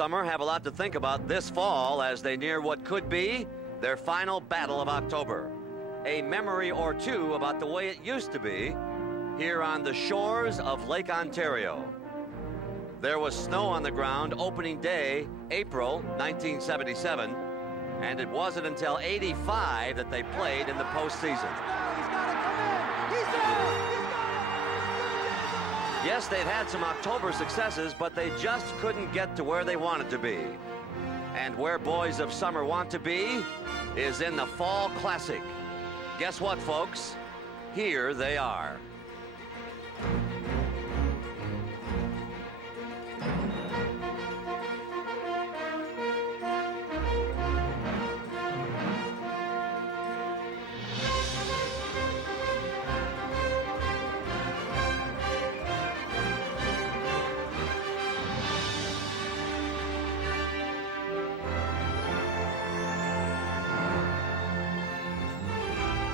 Summer have a lot to think about this fall as they near what could be their final battle of October. A memory or two about the way it used to be here on the shores of Lake Ontario. There was snow on the ground opening day, April 1977, and it wasn't until '85 that they played in the postseason. Yes, they've had some October successes, but they just couldn't get to where they wanted to be. And where boys of summer want to be is in the Fall Classic. Guess what, folks? Here they are.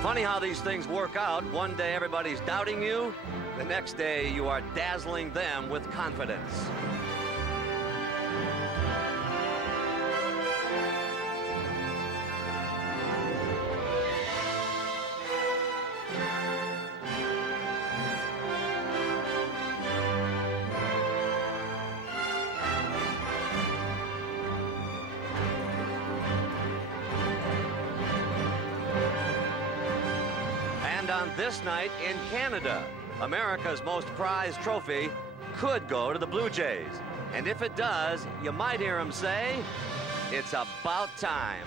Funny how these things work out. One day everybody's doubting you. The next day you are dazzling them with confidence. On this night in Canada, America's most prized trophy could go to the Blue Jays. And if it does, you might hear them say, it's about time.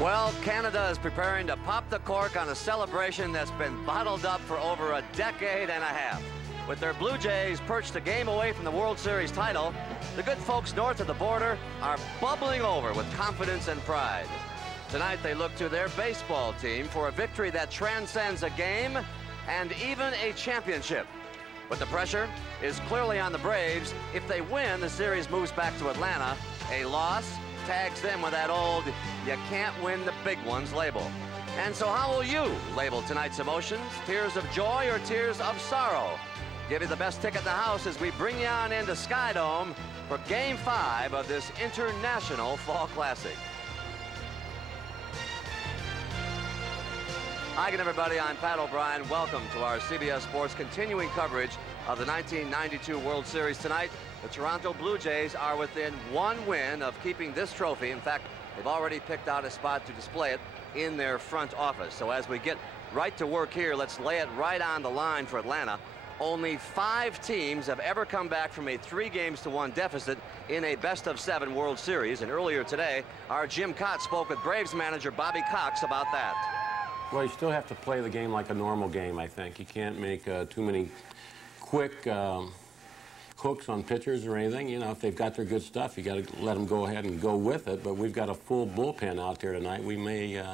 Well, Canada is preparing to pop the cork on a celebration that's been bottled up for over a decade and a half. With their Blue Jays perched a game away from the World Series title, the good folks north of the border are bubbling over with confidence and pride. Tonight they look to their baseball team for a victory that transcends a game and even a championship. But the pressure is clearly on the Braves. If they win, the series moves back to Atlanta. A loss tags them with that old "you can't win the big ones" label. And so how will you label tonight's emotions? Tears of joy or tears of sorrow? Give you the best ticket in the house as we bring you on into Sky Dome for Game 5 of this International Fall Classic. Hi again, everybody. I'm Pat O'Brien. Welcome to our CBS Sports continuing coverage of the 1992 World Series tonight. The Toronto Blue Jays are within one win of keeping this trophy. In fact, they've already picked out a spot to display it in their front office. So as we get right to work here, let's lay it right on the line for Atlanta. Only 5 teams have ever come back from a 3-1 deficit in a best-of-7 World Series. And earlier today, our Jim Cott spoke with Braves manager Bobby Cox about that. Well, you still have to play the game like a normal game, I think. You can't make too many quick hooks on pitchers or anything. You know, if they've got their good stuff, you got to let them go ahead and go with it. But we've got a full bullpen out there tonight. We may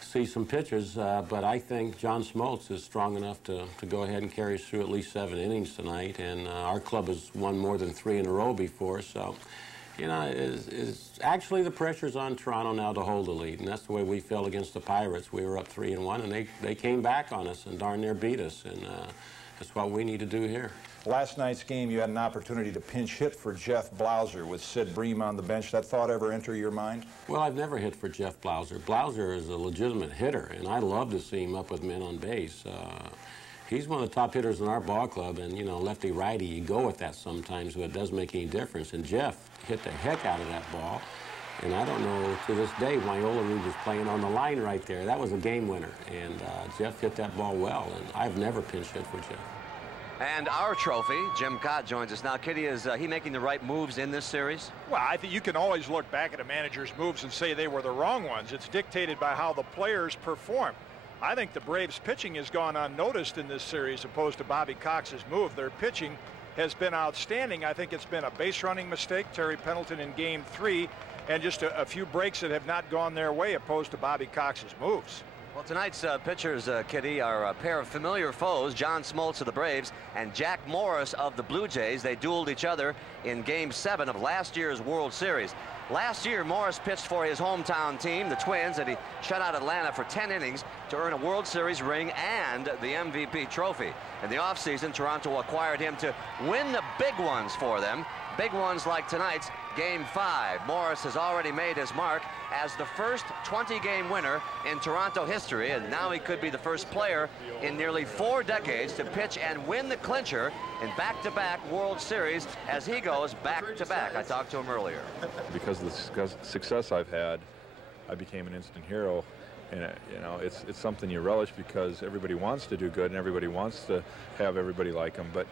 see some pitchers, but I think John Smoltz is strong enough to go ahead and carry us through at least 7 innings tonight. And our club has won more than 3 in a row before, so you know, actually the pressure's on Toronto now to hold the lead, and that's the way we felt against the Pirates. We were up 3-1, and they came back on us and darn near beat us, and that's what we need to do here. Last night's game, you had an opportunity to pinch hit for Jeff Blauser with Sid Bream on the bench. That thought ever enter your mind? Well, I've never hit for Jeff Blauser. Blauser is a legitimate hitter, and I love to see him up with men on base. He's one of the top hitters in our ball club, and, you know, lefty-righty, you go with that sometimes, but it doesn't make any difference. And Jeff hit the heck out of that ball, and I don't know, to this day, Olerud was playing on the line right there. That was a game winner, and Jeff hit that ball well, and I've never pinch hit for Jeff. And our trophy, Jim Cott joins us now. Kitty, is he making the right moves in this series? Well, I think you can always look back at a manager's moves and say they were the wrong ones. It's dictated by how the players perform. I think the Braves' pitching has gone unnoticed in this series opposed to Bobby Cox's move. Their pitching has been outstanding. I think it's been a base running mistake, Terry Pendleton in Game 3, and just a few breaks that have not gone their way opposed to Bobby Cox's moves. Well, tonight's pitchers, Kitty, are a pair of familiar foes, John Smoltz of the Braves and Jack Morris of the Blue Jays. They dueled each other in Game 7 of last year's World Series. Last year, Morris pitched for his hometown team, the Twins, and he shut out Atlanta for 10 innings to earn a World Series ring and the MVP trophy. In the offseason, Toronto acquired him to win the big ones for them. Big ones like tonight's Game 5. Morris has already made his mark as the first 20-game winner in Toronto history, and now he could be the first player in nearly 4 decades to pitch and win the clincher in back-to-back World Series as he goes back-to-back. I talked to him earlier. Because of the success I've had, I became an instant hero. And you know, it's something you relish because everybody wants to do good and everybody wants to have everybody like them. But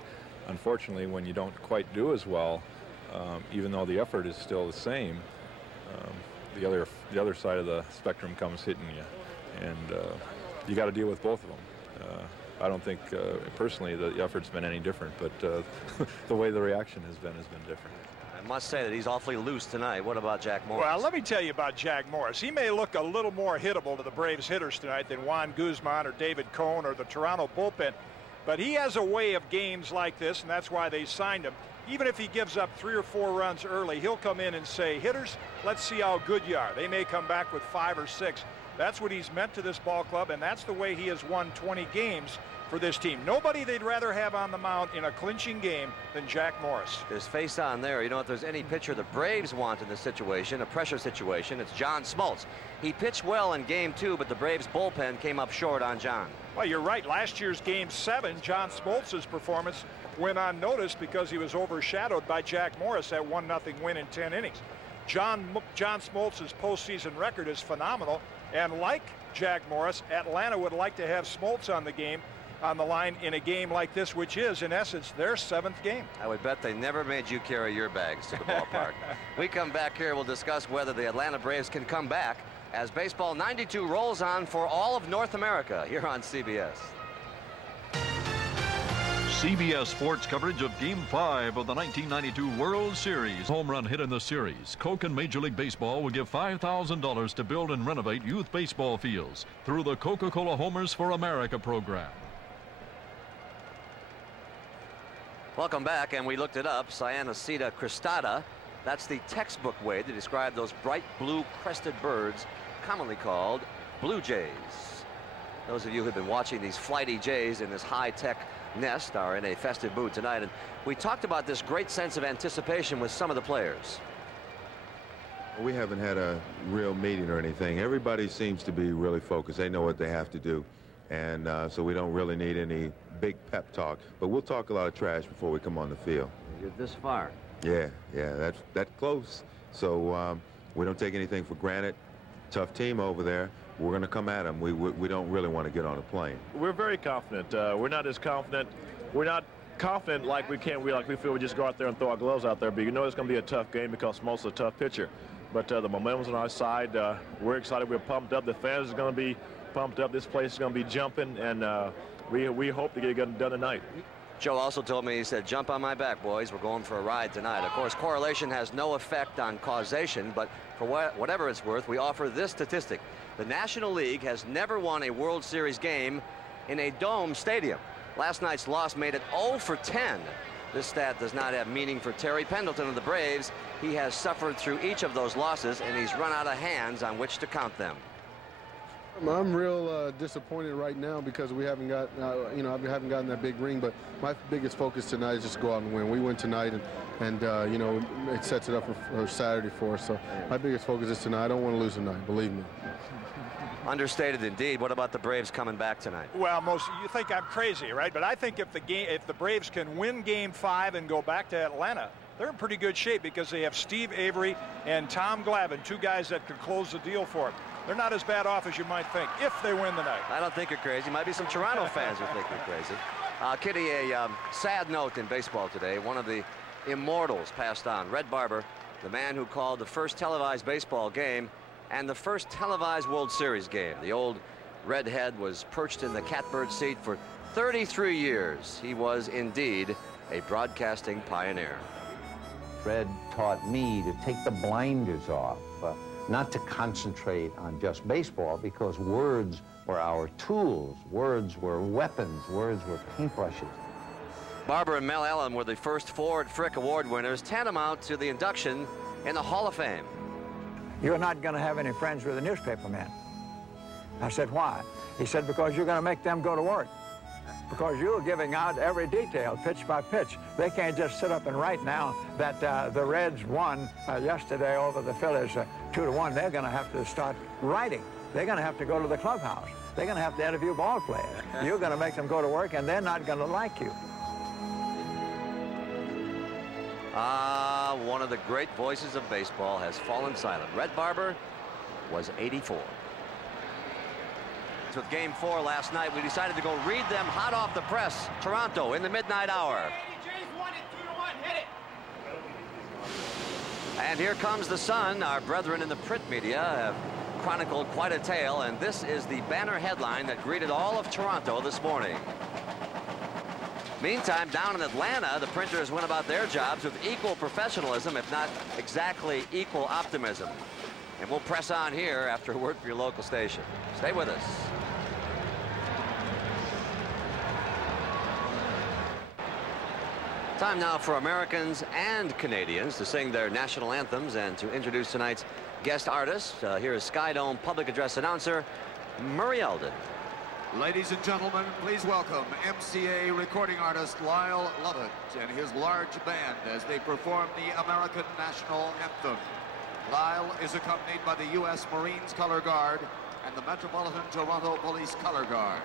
unfortunately, when you don't quite do as well, even though the effort is still the same, the other side of the spectrum comes hitting you, and you got to deal with both of them. I don't think personally the effort's been any different, but the way the reaction has been different. I must say that he's awfully loose tonight. What about Jack Morris? Well, let me tell you about Jack Morris. He may look a little more hittable to the Braves hitters tonight than Juan Guzman or David Cone or the Toronto bullpen, but he has a way of games like this, and that's why they signed him. Even if he gives up 3 or 4 runs early, he'll come in and say, hitters, let's see how good you are. They may come back with 5 or 6. That's what he's meant to this ball club, and that's the way he has won 20 games for this team. Nobody they'd rather have on the mound in a clinching game than Jack Morris. His face on there. You know, if there's any pitcher the Braves want in this situation, a pressure situation, it's John Smoltz. He pitched well in Game 2, but the Braves bullpen came up short on John. Well, you're right. Last year's Game 7, John Smoltz's performance went unnoticed because he was overshadowed by Jack Morris, that 1-0 win in 10 innings. John Smoltz's postseason record is phenomenal, and like Jack Morris, Atlanta would like to have Smoltz on the line in a game like this, which is in essence their 7th game. I would bet they never made you carry your bags to the ballpark. We come back here, we'll discuss whether the Atlanta Braves can come back as Baseball 92 rolls on for all of North America here on CBS. CBS Sports coverage of Game 5 of the 1992 World Series. Home run hit in the series. Coke and Major League Baseball will give $5,000 to build and renovate youth baseball fields through the Coca-Cola Homers for America program. Welcome back, and we looked it up. Cyanocida cristata. That's the textbook way to describe those bright blue crested birds commonly called blue jays. Those of you who've been watching these flighty jays in this high-tech nest are in a festive mood tonight, and we talked about this great sense of anticipation with some of the players. We haven't had a real meeting or anything. Everybody seems to be really focused. They know what they have to do, and so we don't really need any big pep talk, but we'll talk a lot of trash before we come on the field. You're this far. Yeah, that's close. So we don't take anything for granted. Tough team over there. We're going to come at them. We don't really want to get on a plane. We're very confident. We're not as confident. We're not confident like we feel we just go out there and throw our gloves out there. But you know it's going to be a tough game because Smoltz is a tough pitcher. But the momentum's on our side. We're excited. We're pumped up. The fans are going to be pumped up. This place is going to be jumping, and we hope to get it done tonight. Joe also told me, he said, jump on my back, boys. We're going for a ride tonight. Of course, correlation has no effect on causation, but for whatever it's worth, we offer this statistic. The National League has never won a World Series game in a dome stadium. Last night's loss made it 0 for 10. This stat does not have meaning for Terry Pendleton of the Braves. He has suffered through each of those losses, and he's run out of hands on which to count them. I'm real disappointed right now because we haven't got, haven't gotten that big ring. But my biggest focus tonight is just go out and win. We win tonight, and it sets it up for Saturday for us. So my biggest focus is tonight. I don't want to lose tonight. Believe me. Understated indeed. What about the Braves coming back tonight? Well, you think I'm crazy, right? But I think if the Braves can win Game 5 and go back to Atlanta, they're in pretty good shape because they have Steve Avery and Tom Glavine, 2 guys that could close the deal for them. They're not as bad off as you might think if they win tonight. I don't think you're crazy. Might be some Toronto fans who think you're crazy. Kitty, a sad note in baseball today. One of the immortals passed on. Red Barber, the man who called the first televised baseball game and the first televised World Series game. The old redhead was perched in the catbird seat for 33 years. He was indeed a broadcasting pioneer. Fred taught me to take the blinders off. not to concentrate on just baseball, because words were our tools, words were weapons, words were paintbrushes. Barber and Mel Allen were the first Ford Frick Award winners, tantamount to the induction in the Hall of Fame. You're not going to have any friends with the newspapermen. I said, why? He said, because you're going to make them go to work. Because you're giving out every detail, pitch by pitch. They can't just sit up and write now that the Reds won yesterday over the Phillies 2-1. They're going to have to start writing. They're going to have to go to the clubhouse. They're going to have to interview ball players. You're going to make them go to work, and they're not going to like you. One of the great voices of baseball has fallen silent. Red Barber was 84. With Game 4 last night, we decided to go read them hot off the press. Toronto in the midnight hour. And here comes the Sun. Our brethren in the print media have chronicled quite a tale, and this is the banner headline that greeted all of Toronto this morning. Meantime, down in Atlanta, the printers went about their jobs with equal professionalism, if not exactly equal optimism. And we'll press on here after a word for your local station. Stay with us. Time now for Americans and Canadians to sing their national anthems and to introduce tonight's guest artist. Here is Sky Dome public address announcer Murray Eldon. Ladies and gentlemen, please welcome MCA recording artist Lyle Lovett and his large band as they perform the American National Anthem. Lyle is accompanied by the U.S. Marines Color Guard and the Metropolitan Toronto Police Color Guard.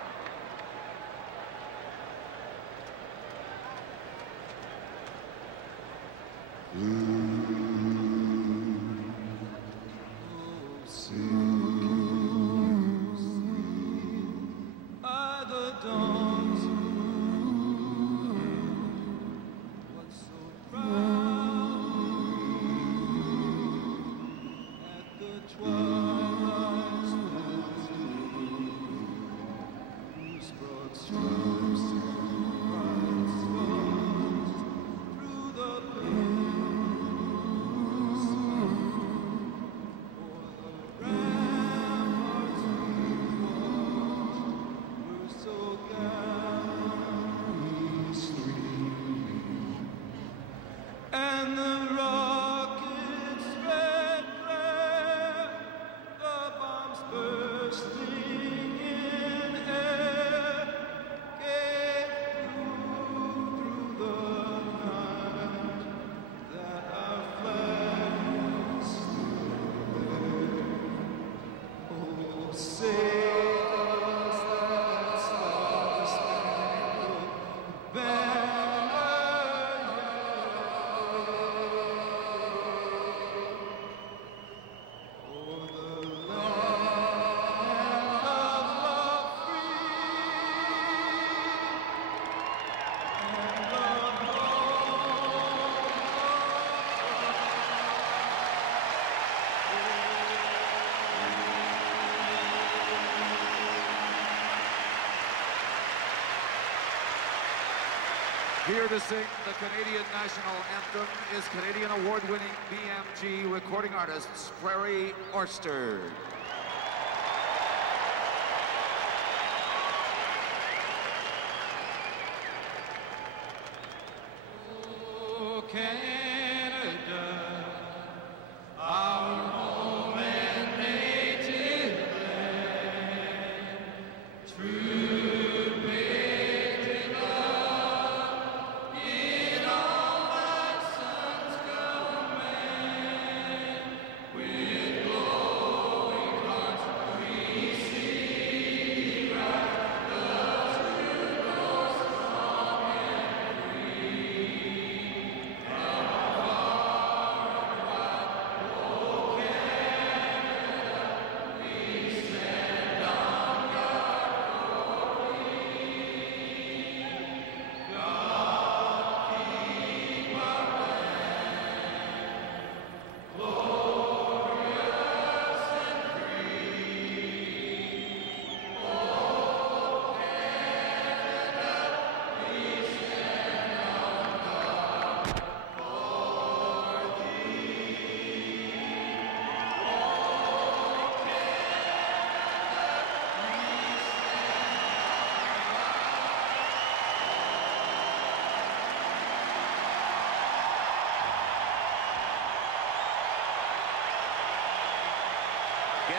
Here to sing the Canadian National Anthem is Canadian award-winning BMG recording artist Prairie Orsterd. Oh, Canada, our home and native land, true patriot love in all thy sons command. With glowing hearts we see right the true north strong and free.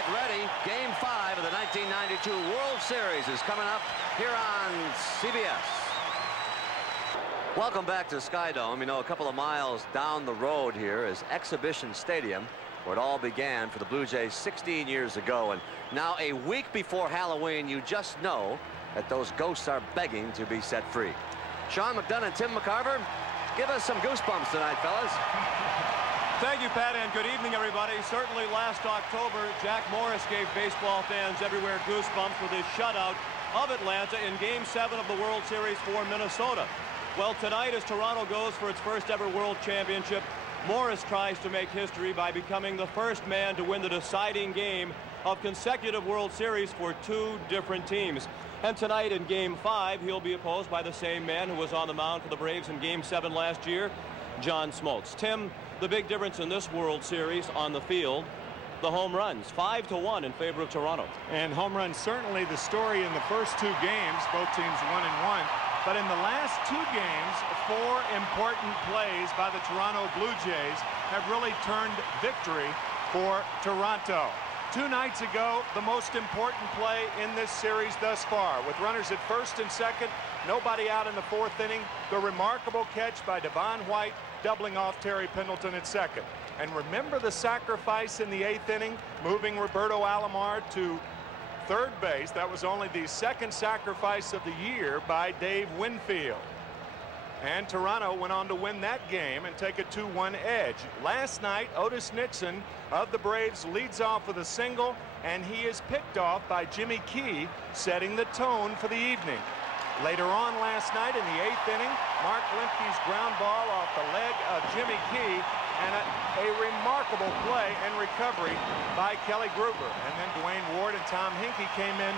Get ready. Game 5 of the 1992 World Series is coming up here on CBS. Welcome back to Skydome. You know, a couple of miles down the road here is Exhibition Stadium, where it all began for the Blue Jays 16 years ago. And now, a week before Halloween, you just know that those ghosts are begging to be set free. Sean McDonough and Tim McCarver, give us some goosebumps tonight, fellas. Thank you, Pat, and good evening, everybody. Certainly last October, Jack Morris gave baseball fans everywhere goosebumps with his shutout of Atlanta in Game 7 of the World Series for Minnesota. Well, tonight, as Toronto goes for its first ever World Championship, Morris tries to make history by becoming the first man to win the deciding game of consecutive World Series for 2 different teams. And tonight in Game 5, he'll be opposed by the same man who was on the mound for the Braves in Game 7 last year, John Smoltz. Tim, the big difference in this World Series on the field, the home runs, 5-1 in favor of Toronto. And home runs certainly the story in the first 2 games, both teams 1-1. But in the last 2 games, 4 important plays by the Toronto Blue Jays have really turned victory for Toronto. 2 nights ago, the most important play in this series thus far. With runners at first and second, nobody out in the 4th inning, the remarkable catch by Devon White, doubling off Terry Pendleton at second. And remember the sacrifice in the 8th inning, moving Roberto Alomar to third base. That was only the 2nd sacrifice of the year by Dave Winfield. And Toronto went on to win that game and take a 2-1 edge. Last night, Otis Nixon of the Braves leads off with a single, and he is picked off by Jimmy Key, setting the tone for the evening. Later on last night in the 8th inning, Mark Lemke's ground ball off the leg of Jimmy Key, and a remarkable play and recovery by Kelly Gruber. And then Dwayne Ward and Tom Hinkie came in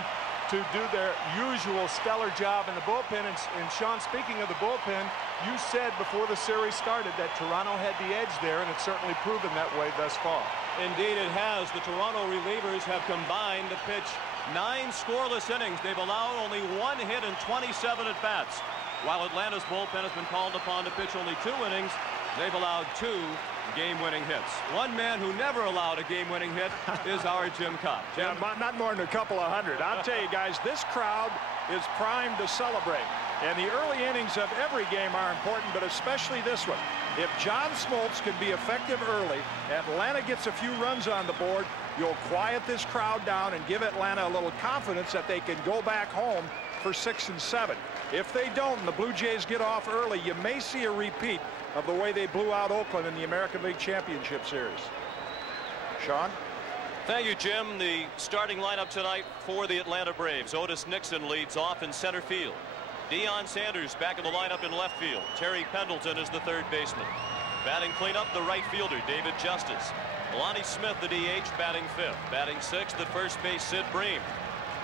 to do their usual stellar job in the bullpen. And Sean, speaking of the bullpen, you said before the series started that Toronto had the edge there, and it's certainly proven that way thus far. Indeed it has. The Toronto relievers have combined to pitch 9 scoreless innings. They've allowed only 1 hit in 27 at-bats. While Atlanta's bullpen has been called upon to pitch only 2 innings, they've allowed 2 game-winning hits. One man who never allowed a game-winning hit is our Jim Cobb. Jim? Yeah, not more than a couple of hundred. I'll tell you guys, this crowd is primed to celebrate. And the early innings of every game are important, but especially this one. If John Smoltz can be effective early, Atlanta gets a few runs on the board, you'll quiet this crowd down and give Atlanta a little confidence that they can go back home for 6 and 7. If they don't and the Blue Jays get off early, you may see a repeat of the way they blew out Oakland in the American League Championship Series. Sean? Thank you, Jim. The starting lineup tonight for the Atlanta Braves. Otis Nixon leads off in center field. Deion Sanders back in the lineup in left field. Terry Pendleton is the third baseman. Batting cleanup, the right fielder, David Justice. Lonnie Smith, the DH, batting 5th. Batting 6th, the first base, Sid Bream.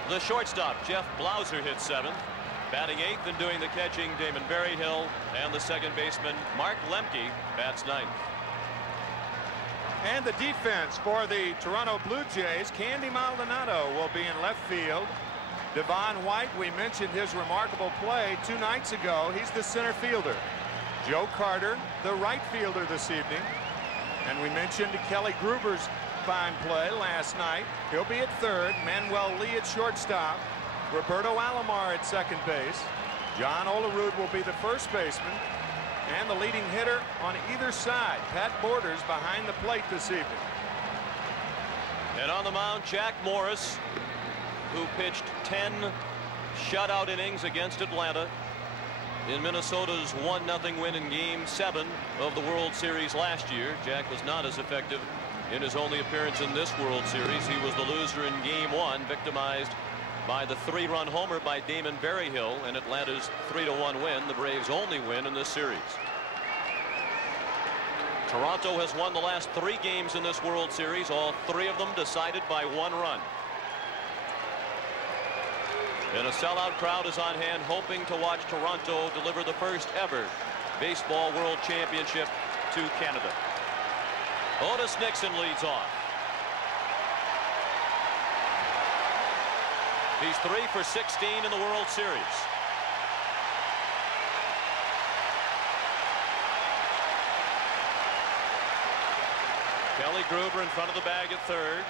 The shortstop, Jeff Blauser, hits 7th. Batting 8th and doing the catching, Damon Berryhill. And the second baseman, Mark Lemke, bats 9th. And the defense for the Toronto Blue Jays, Candy Maldonado will be in left field. Devon White, we mentioned his remarkable play 2 nights ago. He's the center fielder. Joe Carter, the right fielder this evening. And we mentioned Kelly Gruber's fine play last night. He'll be at third. Manuel Lee at shortstop. Roberto Alomar at second base. John Olerud will be the first baseman. And the leading hitter on either side, Pat Borders, behind the plate this evening. And on the mound, Jack Morris, who pitched 10 shutout innings against Atlanta in Minnesota's 1-0 win in Game 7 of the World Series last year. Jack was not as effective in his only appearance in this World Series. He was the loser in Game 1, victimized by the 3-run homer by Damon Berryhill in Atlanta's 3-1 win, the Braves' only win in this series. Toronto has won the last 3 games in this World Series, all 3 of them decided by 1 run. And a sellout crowd is on hand, hoping to watch Toronto deliver the first ever Baseball World Championship to Canada. Otis Nixon leads off. He's 3 for 16 in the World Series. Kelly Gruber in front of the bag at third.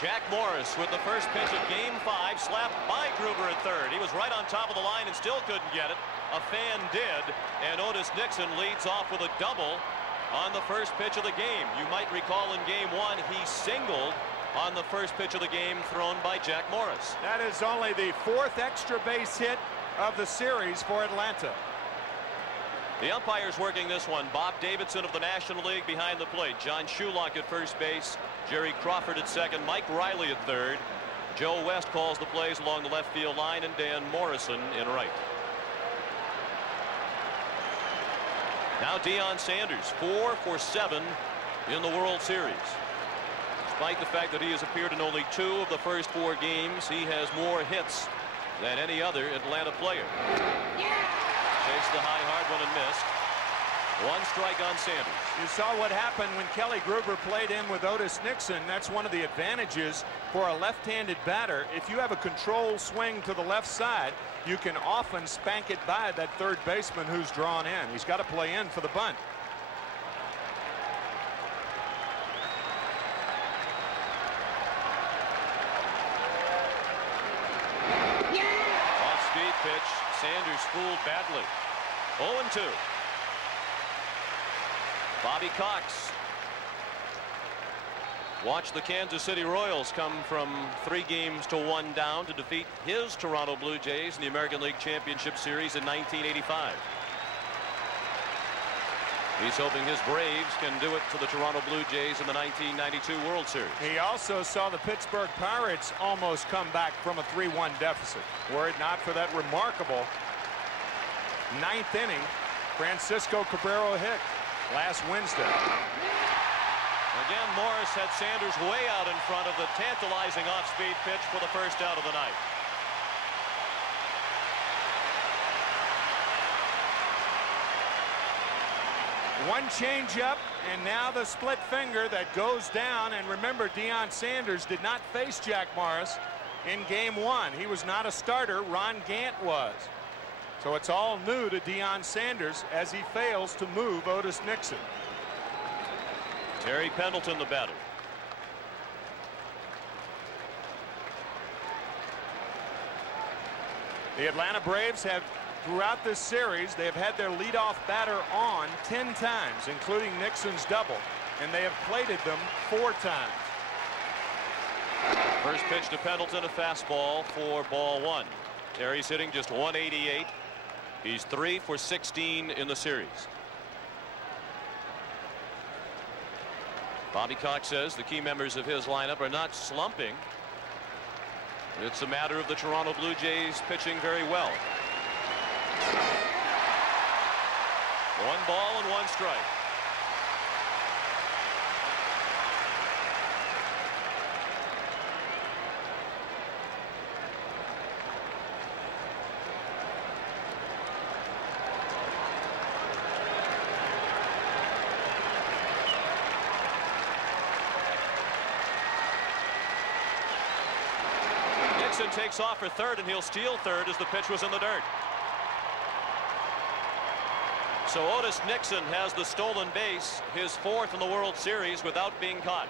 Jack Morris with the first pitch of Game 5, slapped by Gruber at third. He was right on top of the line and still couldn't get it. A fan did, and Otis Nixon leads off with a double on the first pitch of the game. You might recall in Game 1 he singled on the first pitch of the game thrown by Jack Morris. That is only the 4th extra base hit of the series for Atlanta. The umpires working this one. Bob Davidson of the National League behind the plate. John Shulock at first base. Jerry Crawford at second. Mike Riley at third. Joe West calls the plays along the left field line, and Dan Morrison in right. Now Deion Sanders, 4 for 7 in the World Series. Despite the fact that he has appeared in only 2 of the first 4 games, he has more hits than any other Atlanta player. Chased the high hard one and missed. 1 strike on Sanders. You saw what happened when Kelly Gruber played in with Otis Nixon. That's one of the advantages for a left-handed batter. If you have a controlled swing to the left side, you can often spank it by that third baseman who's drawn in. He's got to play in for the bunt. Off-speed pitch. Sanders fooled badly. 0-2. Bobby Cox. Watch the Kansas City Royals come from 3 games to 1 down to defeat his Toronto Blue Jays in the American League Championship Series in 1985. He's hoping his Braves can do it to the Toronto Blue Jays in the 1992 World Series. He also saw the Pittsburgh Pirates almost come back from a 3-1 deficit. Were it not for that remarkable 9th inning, Francisco Cabrera hit last Wednesday. Again, Morris had Sanders way out in front of the tantalizing off-speed pitch for the first out of the night. One changeup, and now the split finger that goes down. And remember, Deion Sanders did not face Jack Morris in Game 1. He was not a starter. Ron Gant was. So it's all new to Deion Sanders as he fails to move Otis Nixon. Terry Pendleton, the batter. The Atlanta Braves have, throughout this series, they have had their leadoff batter on 10 times, including Nixon's double, and they have plated them 4 times. First pitch to Pendleton, a fastball for ball 1. Terry's hitting just 188. He's 3 for 16 in the series. Bobby Cox says the key members of his lineup are not slumping. It's a matter of the Toronto Blue Jays pitching very well. 1 ball and 1 strike. Takes off for third, and he'll steal third as the pitch was in the dirt. So Otis Nixon has the stolen base, his 4th in the World Series, without being caught.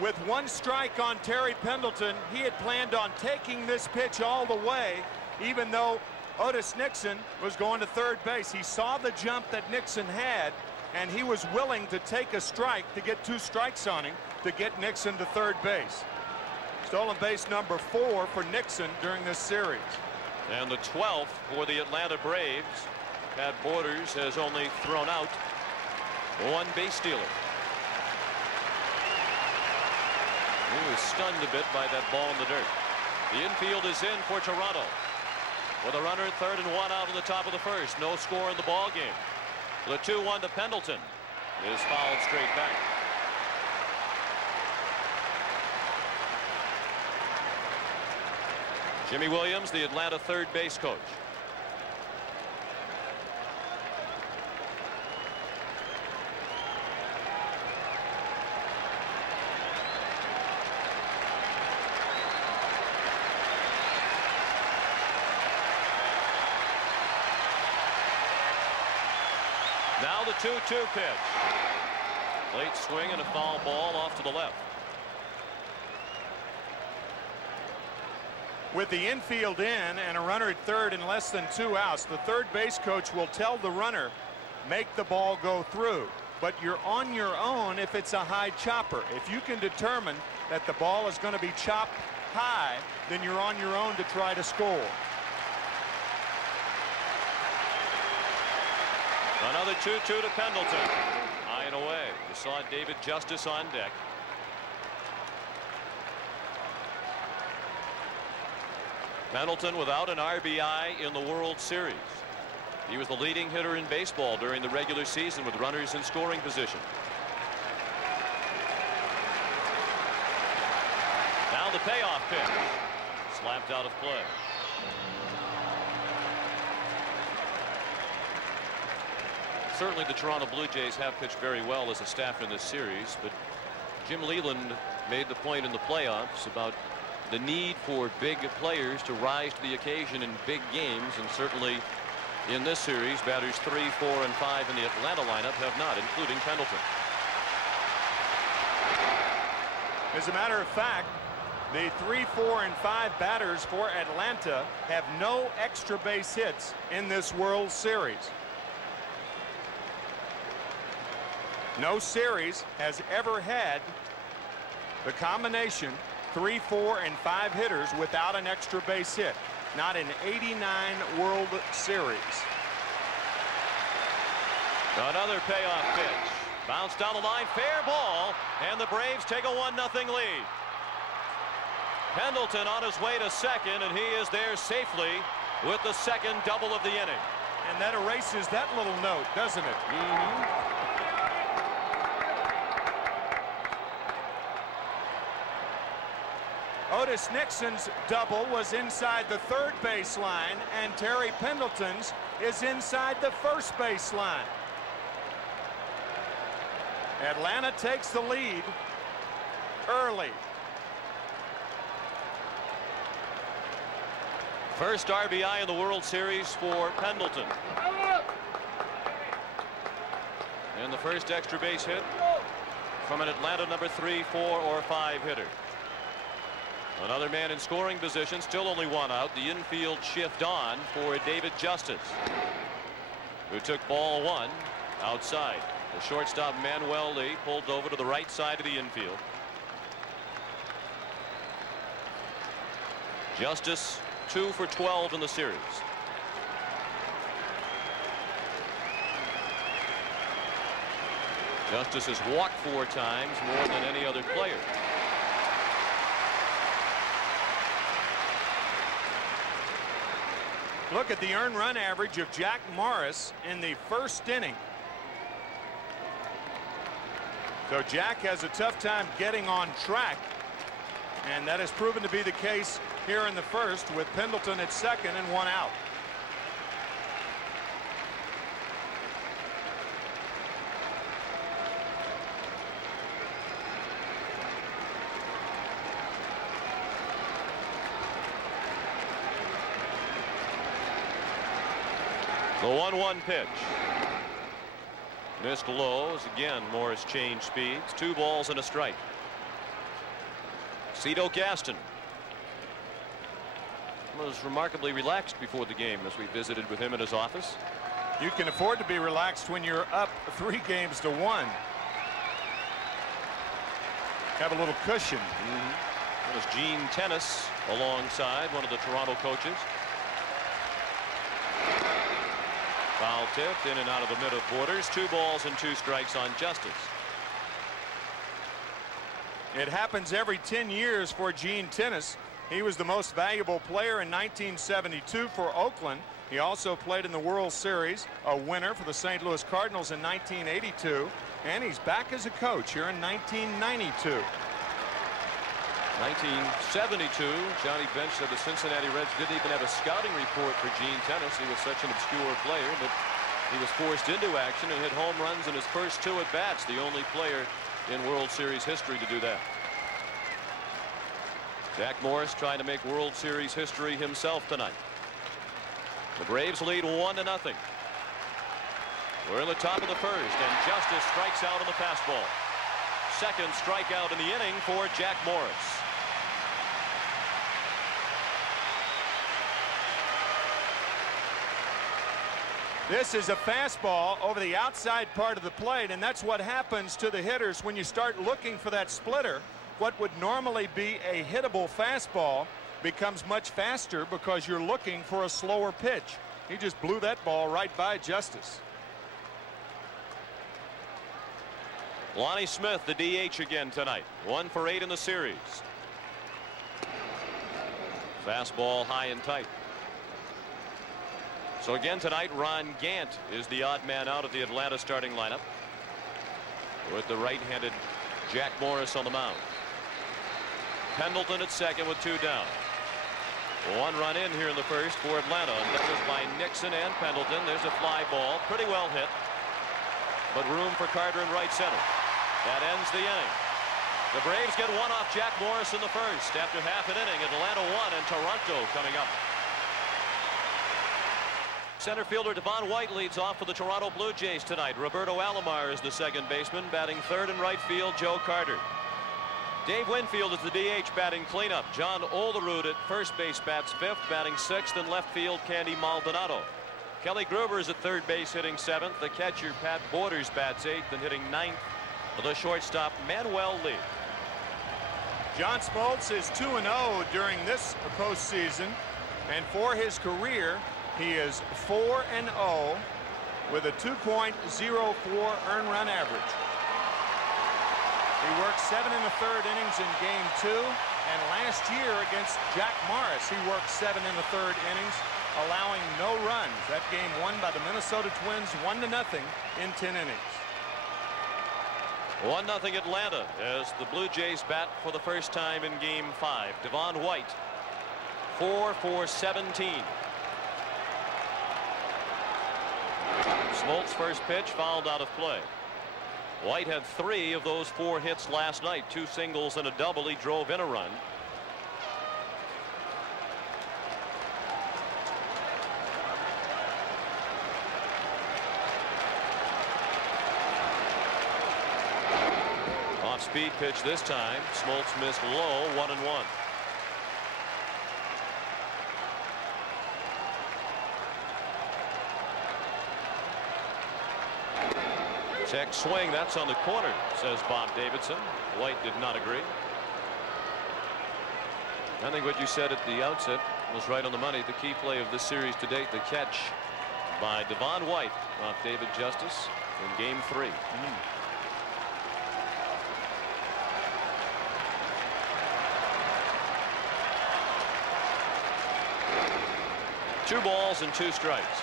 With 1 strike on Terry Pendleton, he had planned on taking this pitch all the way, even though Otis Nixon was going to third base. He saw the jump that Nixon had, and he was willing to take a strike to get 2 strikes on him to get Nixon to third base. Stolen base number 4 for Nixon during this series. And the 12th for the Atlanta Braves. Pat Borders has only thrown out 1 base stealer. He was stunned a bit by that ball in the dirt. The infield is in for Toronto. With a runner at third and 1 out in the top of the first. No score in the ball game. The 2-1 to Pendleton is fouled straight back. Jimmy Williams, the Atlanta third base coach. Now the 2-2 pitch. Late swing and a foul ball off to the left. With the infield in and a runner at third and less than 2 outs, the third base coach will tell the runner, make the ball go through. But you're on your own if it's a high chopper. If you can determine that the ball is going to be chopped high, then you're on your own to try to score. Another 2-2 to Pendleton. High and away. You saw David Justice on deck. Pendleton without an RBI in the World Series. He was the leading hitter in baseball during the regular season with runners in scoring position. Now the payoff pitch. Slapped out of play. Certainly the Toronto Blue Jays have pitched very well as a staff in this series, but Jim Leland made the point in the playoffs about the need for big players to rise to the occasion in big games, and certainly in this series batters 3, 4, and 5 in the Atlanta lineup have not, including Pendleton. As a matter of fact, the 3, 4, and 5 batters for Atlanta have no extra base hits in this World Series. No series has ever had the combination 3, 4, and 5 hitters without an extra base hit. Not in 89 World Series. Another payoff pitch. Bounced down the line, fair ball, and the Braves take a 1-0 lead. Pendleton on his way to second, and he is there safely with the second double of the inning. And that erases that little note, doesn't it? Otis Nixon's double was inside the third base line, and Terry Pendleton's is inside the first base line. Atlanta takes the lead early. First RBI in the World Series for Pendleton. And the first extra base hit from an Atlanta number 3, 4, or 5 hitter. Another man in scoring position, still only 1 out. The infield shift on for David Justice, who took ball 1 outside. The shortstop Manuel Lee pulled over to the right side of the infield. Justice 2 for 12 in the series. Justice has walked 4 times, more than any other player. Look at the earned run average of Jack Morris in the first inning. So Jack has a tough time getting on track, and that has proven to be the case here in the first, with Pendleton at second and 1 out. The 1-1 pitch. Missed low as again Morris changed speeds. 2 balls and a strike. Cito Gaston was remarkably relaxed before the game as we visited with him in his office. You can afford to be relaxed when you're up 3 games to 1. Have a little cushion. That was Gene Tennis alongside one of the Toronto coaches. Foul tipped in and out of the mid of borders. 2 balls and 2 strikes on Justice. It happens every 10 years for Gene Tennis. He was the most valuable player in 1972 for Oakland. He also played in the World Series, a winner for the St. Louis Cardinals in 1982, and he's back as a coach here in 1992. 1972, Johnny Bench said the Cincinnati Reds didn't even have a scouting report for Gene Tennis. He was such an obscure player, but he was forced into action and hit home runs in his first 2 at-bats, the only player in World Series history to do that. Jack Morris trying to make World Series history himself tonight. The Braves lead 1-0. We're in the top of the first, and Justice strikes out on the fastball. Second strikeout in the inning for Jack Morris. This is a fastball over the outside part of the plate, and that's what happens to the hitters when you start looking for that splitter. What would normally be a hittable fastball becomes much faster because you're looking for a slower pitch. He just blew that ball right by Justice. Lonnie Smith, the DH again tonight. 1 for 8 in the series. Fastball high and tight. So again tonight, Ron Gant is the odd man out of the Atlanta starting lineup, with the right-handed Jack Morris on the mound. Pendleton at second with 2 down. 1 run in here in the first for Atlanta, and that was by Nixon and Pendleton. There's a fly ball, pretty well hit, but room for Carter in right center. That ends the inning. The Braves get 1 off Jack Morris in the first. After half an inning, Atlanta 1 and Toronto coming up. Center fielder Devon White leads off for the Toronto Blue Jays tonight. Roberto Alomar is the second baseman, batting third in right field. Joe Carter. Dave Winfield is the DH, batting cleanup. John Olerud at first base bats fifth, batting sixth. In left field, Candy Maldonado. Kelly Gruber is at third base, hitting seventh. The catcher Pat Borders bats eighth and hitting ninth. The shortstop Manuel Lee. John Smoltz is 2-0 during this postseason, and for his career he is 4-0 with a 2.04 earned run average. He worked 7 1/3 innings in game 2, and last year against Jack Morris he worked 7 1/3 innings, allowing no runs. That game won by the Minnesota Twins 1-0 in 10 innings. 1-0 Atlanta as the Blue Jays bat for the first time in game 5. Devon White 4 for 17. Smoltz first pitch fouled out of play. White had 3 of those 4 hits last night, 2 singles and a double. He drove in a run. Off speed pitch this time. Smoltz missed low, 1-1. Check swing, that's on the corner, says Bob Davidson. White did not agree. I think what you said at the outset was right on the money. The key play of this series to date, the catch by Devon White off David Justice in game 3. 2 balls and 2 strikes.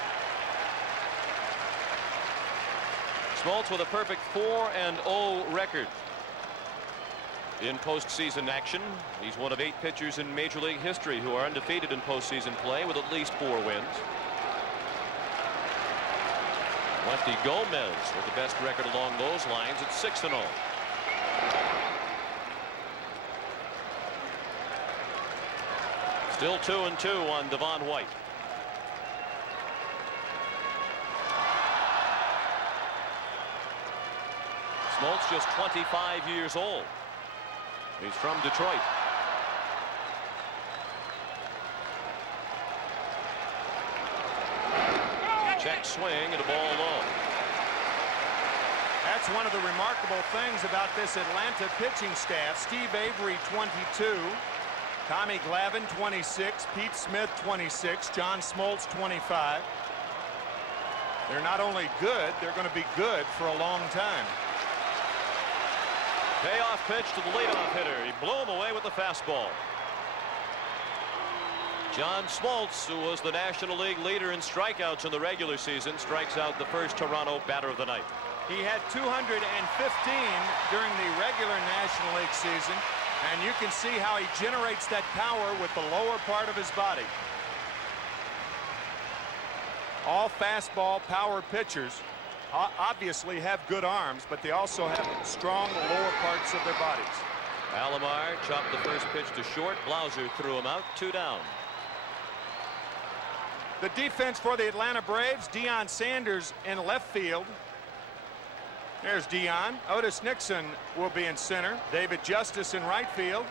Smoltz with a perfect 4-0 record in postseason action. He's one of 8 pitchers in Major League history who are undefeated in postseason play with at least 4 wins. Lefty Gomez with the best record along those lines at 6-0. Still 2-2 on Devon White. Smoltz just 25 years old. He's from Detroit. Check swing and a ball low. That's one of the remarkable things about this Atlanta pitching staff. Steve Avery 22, Tommy Glavine 26, Pete Smith 26, John Smoltz 25. They're not only good, they're going to be good for a long time. Payoff pitch to the leadoff hitter. He blew him away with the fastball. John Smoltz, who was the National League leader in strikeouts in the regular season, strikes out the first Toronto batter of the night. He had 215 during the regular National League season, and you can see how he generates that power with the lower part of his body. All fastball power pitchers obviously have good arms, but they also have strong lower parts of their bodies. Alomar chopped the first pitch to short. Blauser threw him out. 2 down. The defense for the Atlanta Braves, Deion Sanders in left field. There's Deion. Otis Nixon will be in center. David Justice in right field.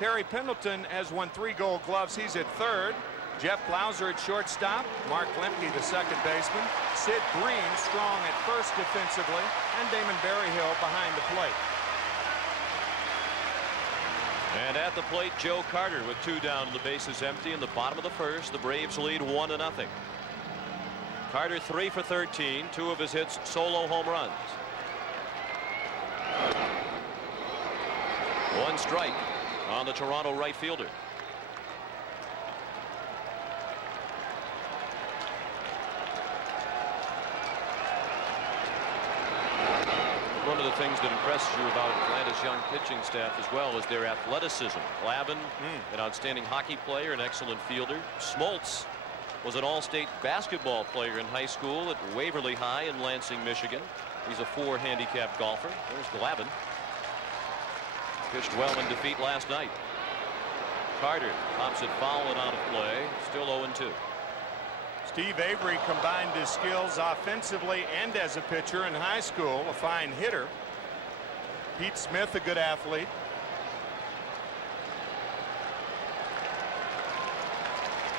Terry Pendleton has won 3 Gold Gloves. He's at third. Jeff Blauser at shortstop, Mark Lemke, the second baseman, Sid Bream strong at first defensively, and Damon Berryhill behind the plate. And at the plate, Joe Carter with 2 down and the bases empty in the bottom of the first. The Braves lead 1-0. Carter 3 for 13, 2 of his hits solo home runs. 1 strike on the Toronto right fielder. One of the things that impresses you about Atlanta's young pitching staff as well is their athleticism. Glavine, an outstanding hockey player, an excellent fielder. Smoltz was an all-state basketball player in high school at Waverly High in Lansing, Michigan. He's a 4 handicap golfer. There's Glavine. Pitched well in defeat last night. Carter pops it foul and out of play. Still 0-2. Steve Avery combined his skills offensively and as a pitcher in high school. A fine hitter. Pete Smith, a good athlete.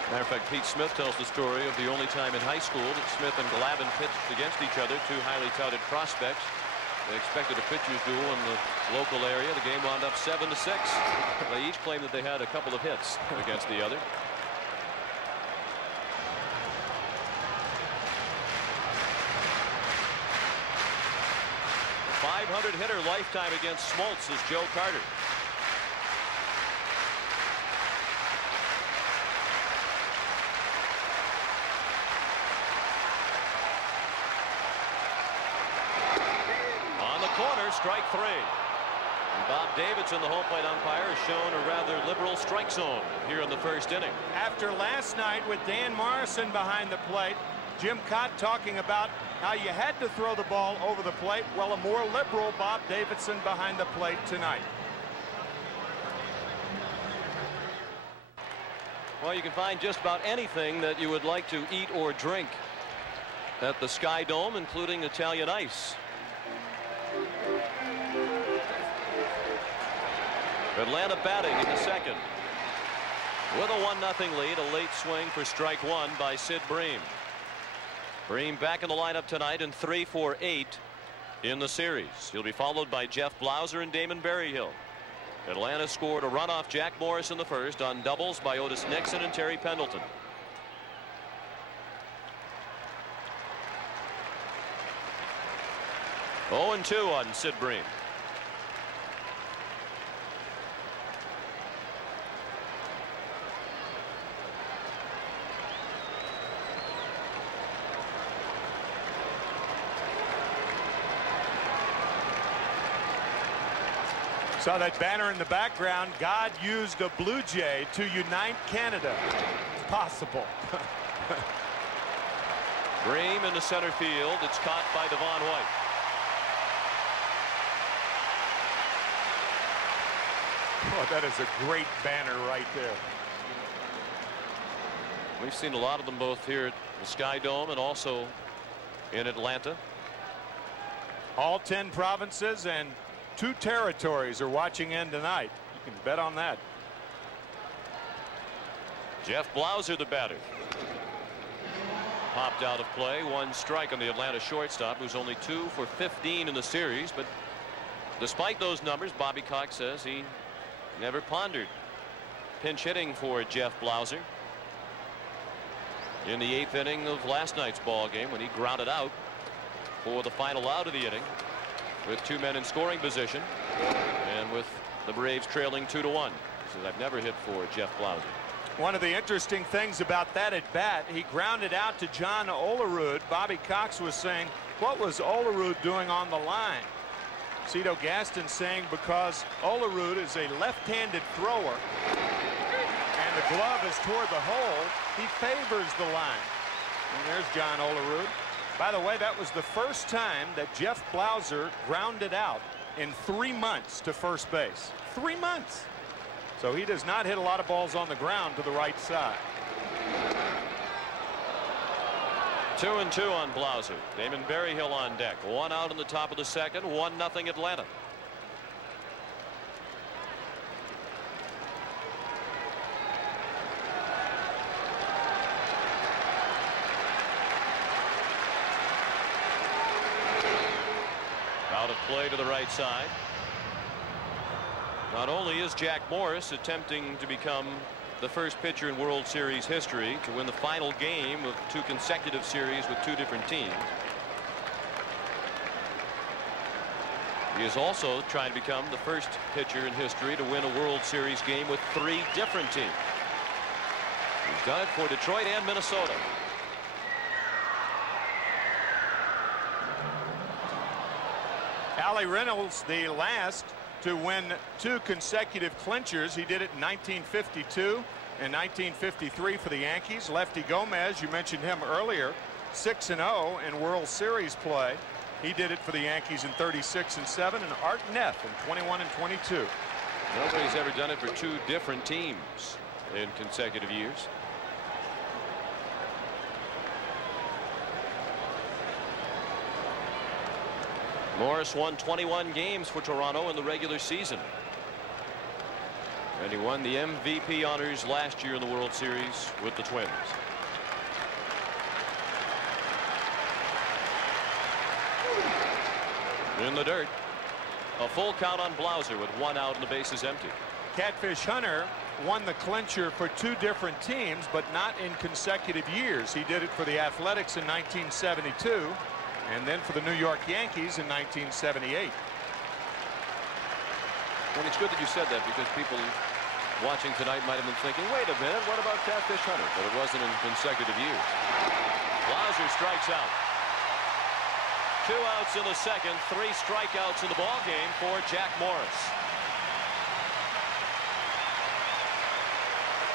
Matter of fact, Pete Smith tells the story of the only time in high school that Smith and Glavine pitched against each other, 2 highly touted prospects. They expected a pitcher's duel in the local area. The game wound up 7-6. They each claimed that they had a couple of hits against the other. .500 hitter lifetime against Smoltz is Joe Carter. On the corner, strike 3. And Bob Davidson, the home plate umpire, has shown a rather liberal strike zone here in the first inning. After last night with Dan Morrison behind the plate, Jim Cott talking about how you had to throw the ball over the plate. Well, a more liberal Bob Davidson behind the plate tonight. Well, you can find just about anything that you would like to eat or drink at the Sky Dome, including Italian ice. Atlanta batting in the second. With a 1-0 lead, a late swing for strike 1 by Sid Bream. Bream back in the lineup tonight and 3 for 8 in the series. He'll be followed by Jeff Blauser and Damon Berryhill. Atlanta scored a run off Jack Morris in the first on doubles by Otis Nixon and Terry Pendleton. Oh, 0-2 on Sid Bream. Saw that banner in the background. God used a Blue Jay to unite Canada. It's possible. Bream into center field. It's caught by Devon White. Oh, that is a great banner right there. We've seen a lot of them both here at the Sky Dome and also in Atlanta. All 10 provinces and 2 territories are watching in tonight. You can bet on that. Jeff Blauser, the batter. Popped out of play. 1 strike on the Atlanta shortstop, who's only 2 for 15 in the series. But despite those numbers, Bobby Cox says he never pondered pinch hitting for Jeff Blauser. In the 8th inning of last night's ball game, when he grounded out for the final out of the inning, with 2 men in scoring position, and with the Braves trailing 2-1. So I've never hit for Jeff Blauser. One of the interesting things about that at bat, he grounded out to John Olerud. Bobby Cox was saying, what was Olerud doing on the line? Cito Gaston saying because Olerud is a left-handed thrower and the glove is toward the hole, he favors the line. And there's John Olerud. By the way, that was the first time that Jeff Blauser grounded out in 3 months to first base. 3 months. So he does not hit a lot of balls on the ground to the right side. 2-2 on Blauser. Damon Berryhill on deck. 1 out in the top of the second. 1-0 Atlanta. Out of play to the right side. Not only is Jack Morris attempting to become the first pitcher in World Series history to win the final game of 2 consecutive series with 2 different teams. He is also trying to become the first pitcher in history to win a World Series game with 3 different teams. He's done it for Detroit and Minnesota. Allie Reynolds, the last to win 2 consecutive clinchers. He did it in 1952 and 1953 for the Yankees. Lefty Gomez, you mentioned him earlier, 6-0 in World Series play. He did it for the Yankees in 36 and 7, and Art Neff in 21 and 22. Nobody's ever done it for 2 different teams in consecutive years. Morris won 21 games for Toronto in the regular season. And he won the MVP honors last year in the World Series with the Twins. In the dirt. A full count on Blauser with 1 out and the bases empty. Catfish Hunter won the clincher for 2 different teams, but not in consecutive years. He did it for the Athletics in 1972 and then for the New York Yankees in 1978. And it's good that you said that, because people watching tonight might have been thinking, wait a minute, what about Catfish Hunter? But it wasn't in consecutive years. Blauser strikes out. 2 outs in the second, 3 strikeouts in the ball game for Jack Morris.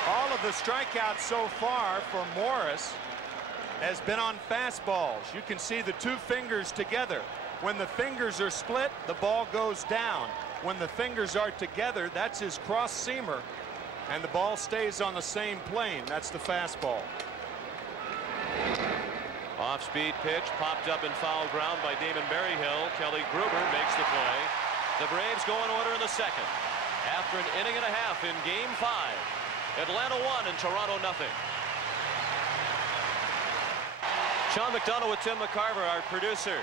All of the strikeouts so far for Morris has been on fastballs. You can see the 2 fingers together. When the fingers are split, the ball goes down. When the fingers are together, that's his cross seamer, and the ball stays on the same plane. That's the fastball. Off-speed pitch popped up in foul ground by Damon Berryhill. Kelly Gruber makes the play. The Braves go in order in the second. After an inning and a half in Game 5, Atlanta 1 and Toronto nothing. Sean McDonough with Tim McCarver, our producer.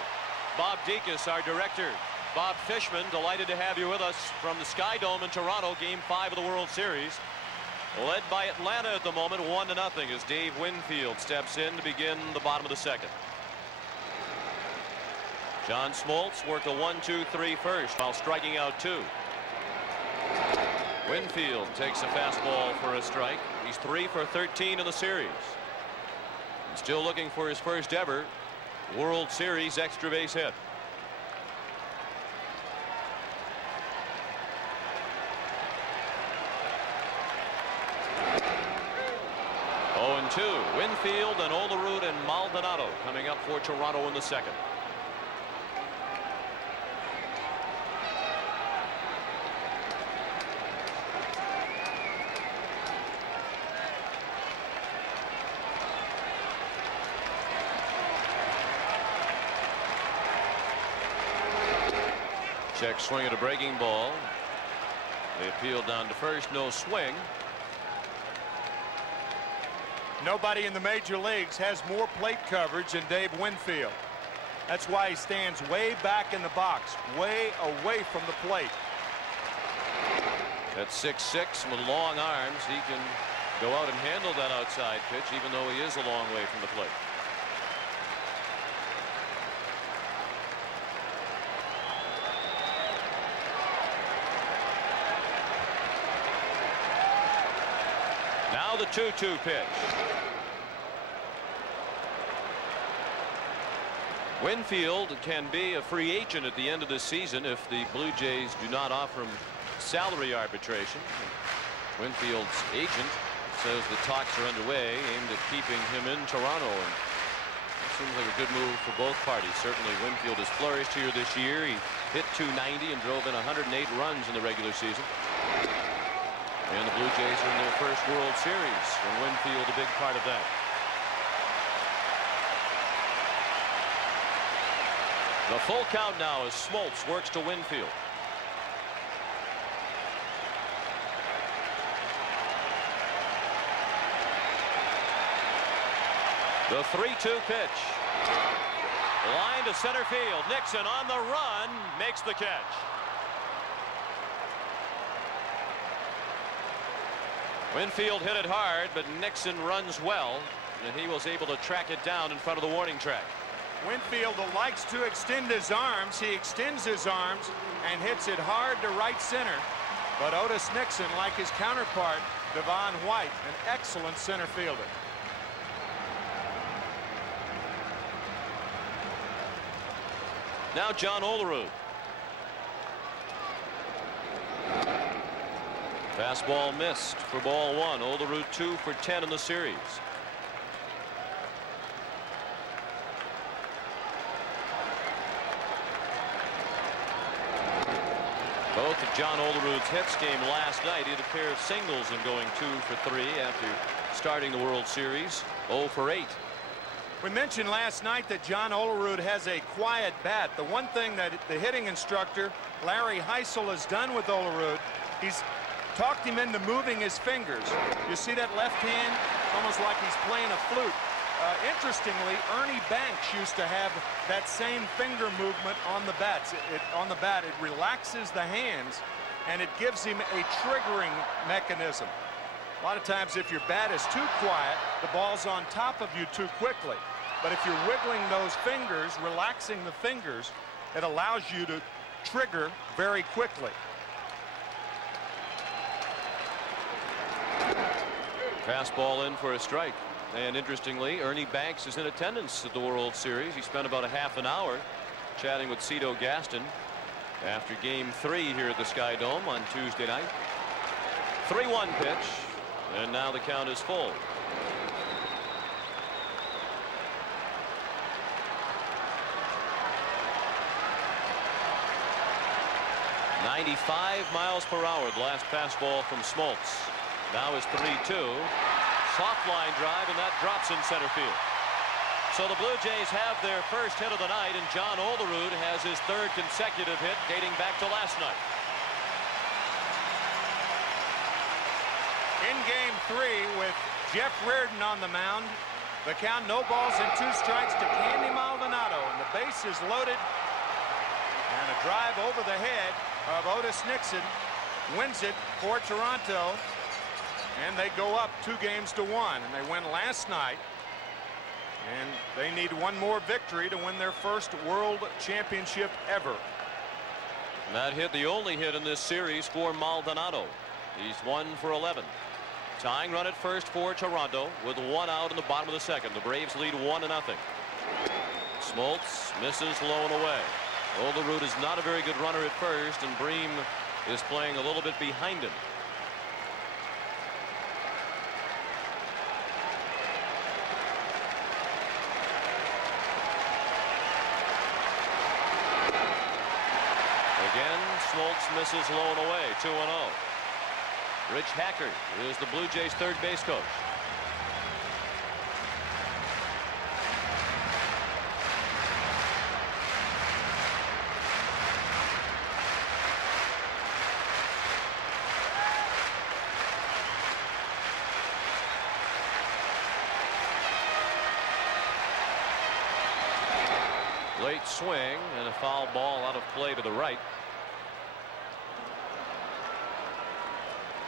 Bob Dekas, our director. Bob Fishman, delighted to have you with us from the Sky Dome in Toronto, Game 5 of the World Series. Led by Atlanta at the moment, 1-0 as Dave Winfield steps in to begin the bottom of the second. John Smoltz worked a 1-2-3 first while striking out 2. Winfield takes a fastball for a strike. He's 3 for 13 in the series. He's still looking for his first ever World Series extra base hit. Oh, 2. Winfield and Olerud and Maldonado coming up for Toronto in the second. Check swing at a breaking ball. They appealed down to first. No swing. Nobody in the major leagues has more plate coverage than Dave Winfield. That's why he stands way back in the box, way away from the plate. At 6'6" with long arms, he can go out and handle that outside pitch, even though he is a long way from the plate. Now the 2-2 pitch. Winfield can be a free agent at the end of this season if the Blue Jays do not offer him salary arbitration. Winfield's agent says the talks are underway aimed at keeping him in Toronto, and it seems like a good move for both parties. Certainly Winfield has flourished here this year. He hit .290 and drove in 108 runs in the regular season. And the Blue Jays are in their first World Series, and Winfield a big part of that. The full count now as Smoltz works to Winfield. The 3-2 pitch. Line to center field. Nixon on the run makes the catch. Winfield hit it hard, but Nixon runs well, and he was able to track it down in front of the warning track. Winfield likes to extend his arms. He extends his arms and hits it hard to right center. But Otis Nixon, like his counterpart, Devon White, an excellent center fielder. Now John Olerud. Fastball missed for ball one. Olerud 2 for 10 in the series. Both of John Olerud's hits came last night. He had a pair of singles and going 2 for 3 after starting the World Series. 0 for 8. We mentioned last night that John Olerud has a quiet bat. The one thing that the hitting instructor, Larry Heisel, has done with Olerud, he's talked him into moving his fingers. You see that left hand? Almost like he's playing a flute. Interestingly, Ernie Banks used to have that same finger movement on the bats. It relaxes the hands, and it gives him a triggering mechanism. A lot of times, if your bat is too quiet, the ball's on top of you too quickly. But if you're wiggling those fingers, relaxing the fingers, it allows you to trigger very quickly. Fastball in for a strike. And interestingly, Ernie Banks is in attendance at the World Series. He spent about a half an hour chatting with Cito Gaston after Game 3 here at the Sky Dome on Tuesday night. 3-1 pitch, and now the count is full. .95 miles per hour. The last fastball from Smoltz. Now is 3-2. Soft line drive, and that drops in center field. So the Blue Jays have their first hit of the night, and John Olerud has his third consecutive hit dating back to last night. In Game 3, with Jeff Reardon on the mound, the count, no balls and 2 strikes to Candy Maldonado, and the base is loaded. And a drive over the head of Otis Nixon wins it for Toronto. And they go up 2-1, and they win last night. And they need one more victory to win their first World Championship ever. And that hit, the only hit in this series for Maldonado. He's 1 for 11. Tying run at first for Toronto with 1 out in the bottom of the second. The Braves lead 1-0. Smoltz misses low and away. Olerud is not a very good runner at first, and Bream is playing a little bit behind him. Smoltz misses low and away. 2-0. Rich Hacker is the Blue Jays' third base coach. Late swing and a foul ball out of play to the right.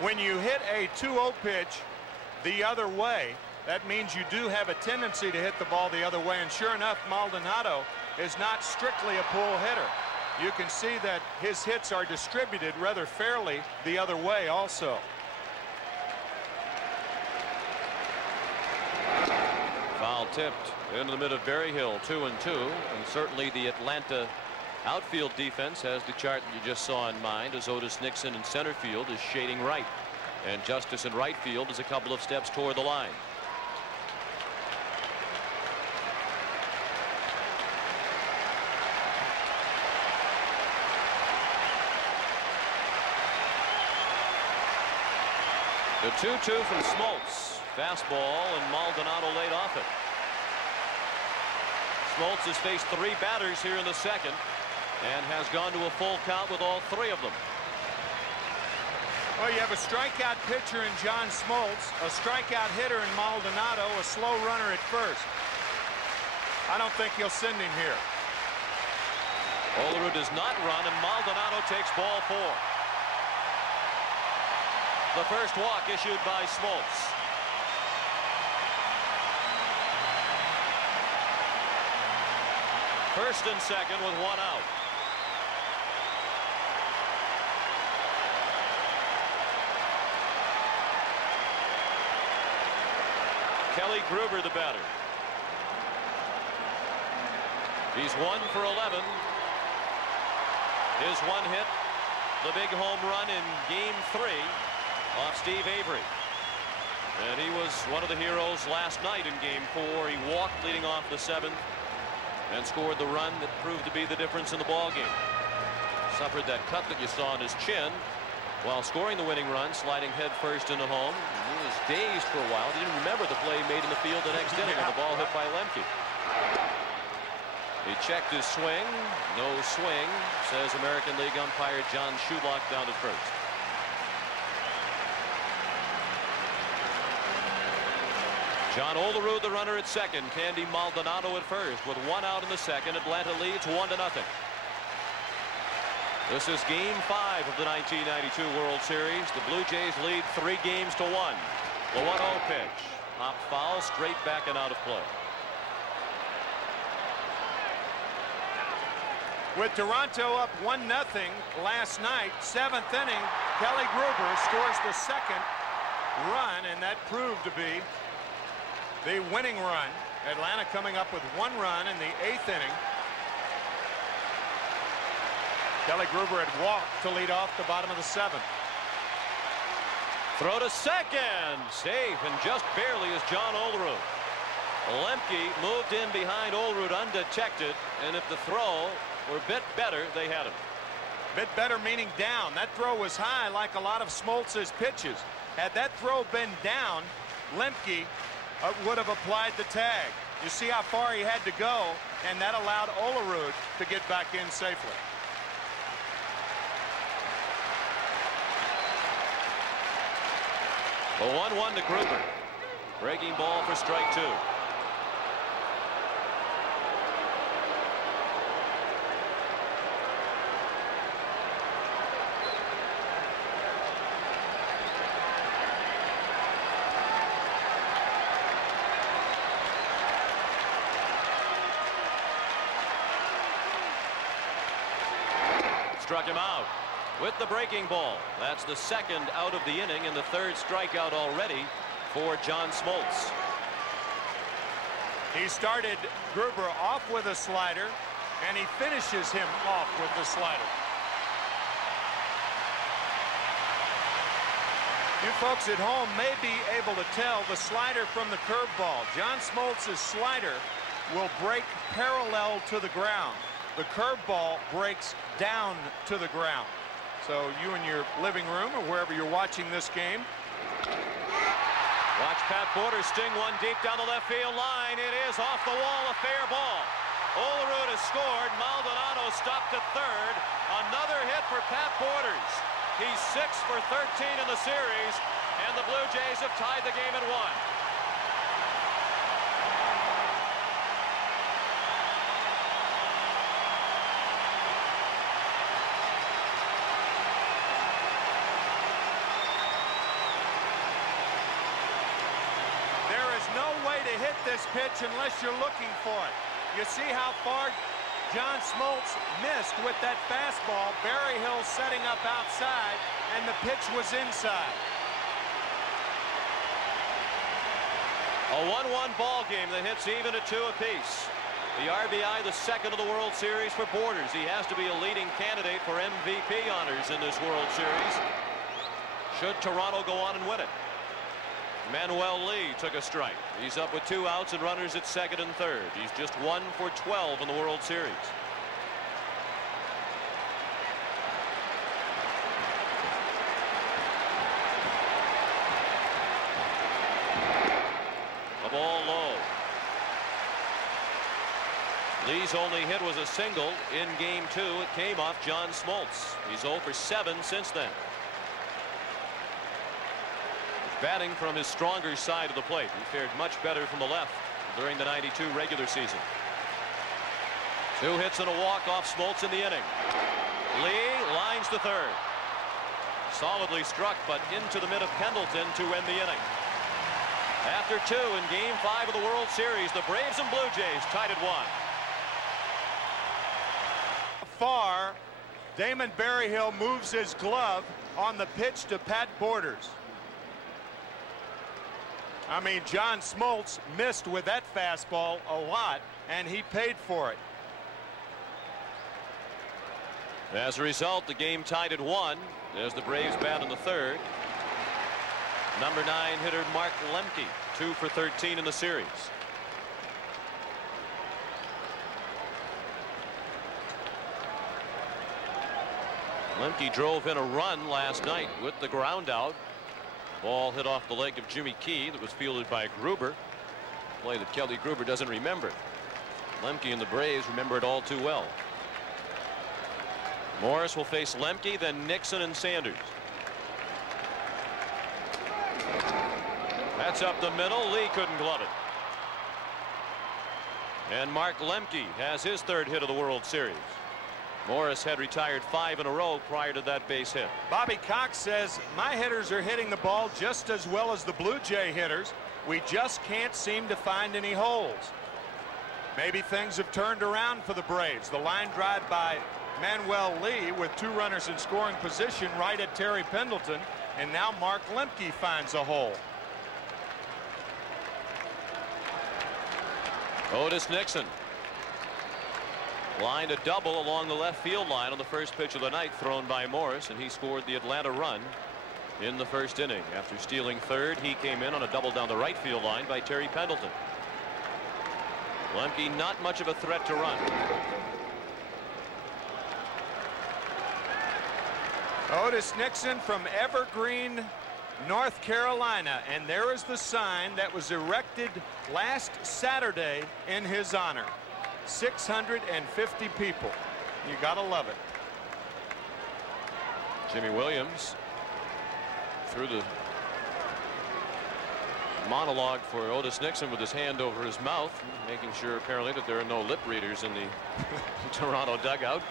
When you hit a 2-0 pitch the other way, that means you do have a tendency to hit the ball the other way. And sure enough, Maldonado is not strictly a pull hitter. You can see that his hits are distributed rather fairly the other way also. Foul tipped into the mid of Berryhill. 2-2. And certainly the Atlanta outfield defense has the chart you just saw in mind, as Otis Nixon in center field is shading right, and Justice in right field is a couple of steps toward the line. The 2-2 from Smoltz. Fastball, and Maldonado laid off it. Smoltz has faced 3 batters here in the second and has gone to a full count with all 3 of them. Well, you have a strikeout pitcher in John Smoltz, a strikeout hitter in Maldonado, a slow runner at first. I don't think he'll send him here. Olerud does not run, and Maldonado takes ball 4. The first walk issued by Smoltz. First and second with 1 out. Kelly Gruber, the batter. He's 1 for 11. His one hit, the big home run in Game 3 off Steve Avery. And he was one of the heroes last night in Game 4. He walked leading off the 7th and scored the run that proved to be the difference in the ball game. Suffered that cut that you saw on his chin while scoring the winning run, sliding head first into home. He was dazed for a while. He didn't remember the play made in the field the next inning on the ball hit by Lemke. He checked his swing. No swing, says American League umpire John Shulock down at first. John Olerud, the runner at second. Candy Maldonado at first. With 1 out in the second, Atlanta leads 1-0. This is Game 5 of the 1992 World Series. The Blue Jays lead 3 games to 1. The 1-0 pitch. Hop foul, straight back and out of play. With Toronto up 1-0 last night, 7th inning, Kelly Gruber scores the second run, and that proved to be the winning run. Atlanta coming up with 1 run in the 8th inning. Kelly Gruber had walked to lead off the bottom of the 7th. Throw to second. Safe, and just barely is John Olerud. Lemke moved in behind Olerud undetected, and if the throw were a bit better, they had him. Bit better meaning down. That throw was high like a lot of Smoltz's pitches. Had that throw been down, Lemke would have applied the tag. You see how far he had to go, and that allowed Olerud to get back in safely. The 1-1 to Gruber. Breaking ball for strike 2. Struck him out with the breaking ball. That's the second out of the inning and the 3rd strikeout already for John Smoltz. He started Gruber off with a slider, and he finishes him off with the slider. You folks at home may be able to tell the slider from the curveball. John Smoltz's slider will break parallel to the ground. The curveball breaks down to the ground. So you in your living room or wherever you're watching this game. Watch Pat Porter sting one deep down the left field line. It is off the wall, a fair ball. Olerud has scored. Maldonado stopped at 3rd. Another hit for Pat Borders. He's 6 for 13 in the series, and the Blue Jays have tied the game at 1. To hit this pitch unless you're looking for it. You see how far John Smoltz missed with that fastball. Berryhill setting up outside, and the pitch was inside. A 1-1 ball game that hits even at 2 apiece. The RBI, the second of the World Series for Borders. He has to be a leading candidate for MVP honors in this World Series, should Toronto go on and win it. Manuel Lee took a strike. He's up with 2 outs and runners at 2nd and 3rd. He's just 1 for 12 in the World Series. A ball low. Lee's only hit was a single in Game 2. It came off John Smoltz. He's 0 for 7 since then. Batting from his stronger side of the plate. He fared much better from the left during the '92 regular season. 2 hits and a walk off Smoltz in the inning. Lee lines to third. Solidly struck, but into the mid of Pendleton to end the inning. After 2 in Game 5 of the World Series, the Braves and Blue Jays tied at 1. Far, Damon Berryhill moves his glove on the pitch to Pat Borders. I mean, John Smoltz missed with that fastball a lot, and he paid for it. As a result, the game tied at 1 as the Braves bat in the 3rd. Number 9 hitter Mark Lemke, 2 for 13 in the series. Lemke drove in a run last night with the ground out. Ball hit off the leg of Jimmy Key that was fielded by Gruber. Play that Kelly Gruber doesn't remember. Lemke and the Braves remember it all too well. Morris will face Lemke, then Nixon and Sanders. That's up the middle. Lee couldn't glove it. And Mark Lemke has his 3rd hit of the World Series. Morris had retired 5 in a row prior to that base hit. Bobby Cox says, my hitters are hitting the ball just as well as the Blue Jay hitters. We just can't seem to find any holes. Maybe things have turned around for the Braves. The line drive by Manuel Lee with 2 runners in scoring position right at Terry Pendleton, and now Mark Lemke finds a hole. Otis Nixon lined a double along the left field line on the first pitch of the night thrown by Morris, and he scored the Atlanta run in the 1st inning. After stealing 3rd, he came in on a double down the right field line by Terry Pendleton. Lemke not much of a threat to run. Otis Nixon from Evergreen, North Carolina, and there is the sign that was erected last Saturday in his honor. 650 people. You gotta love it. Jimmy Williams threw the monologue for Otis Nixon with his hand over his mouth, making sure apparently that there are no lip readers in the Toronto dugout.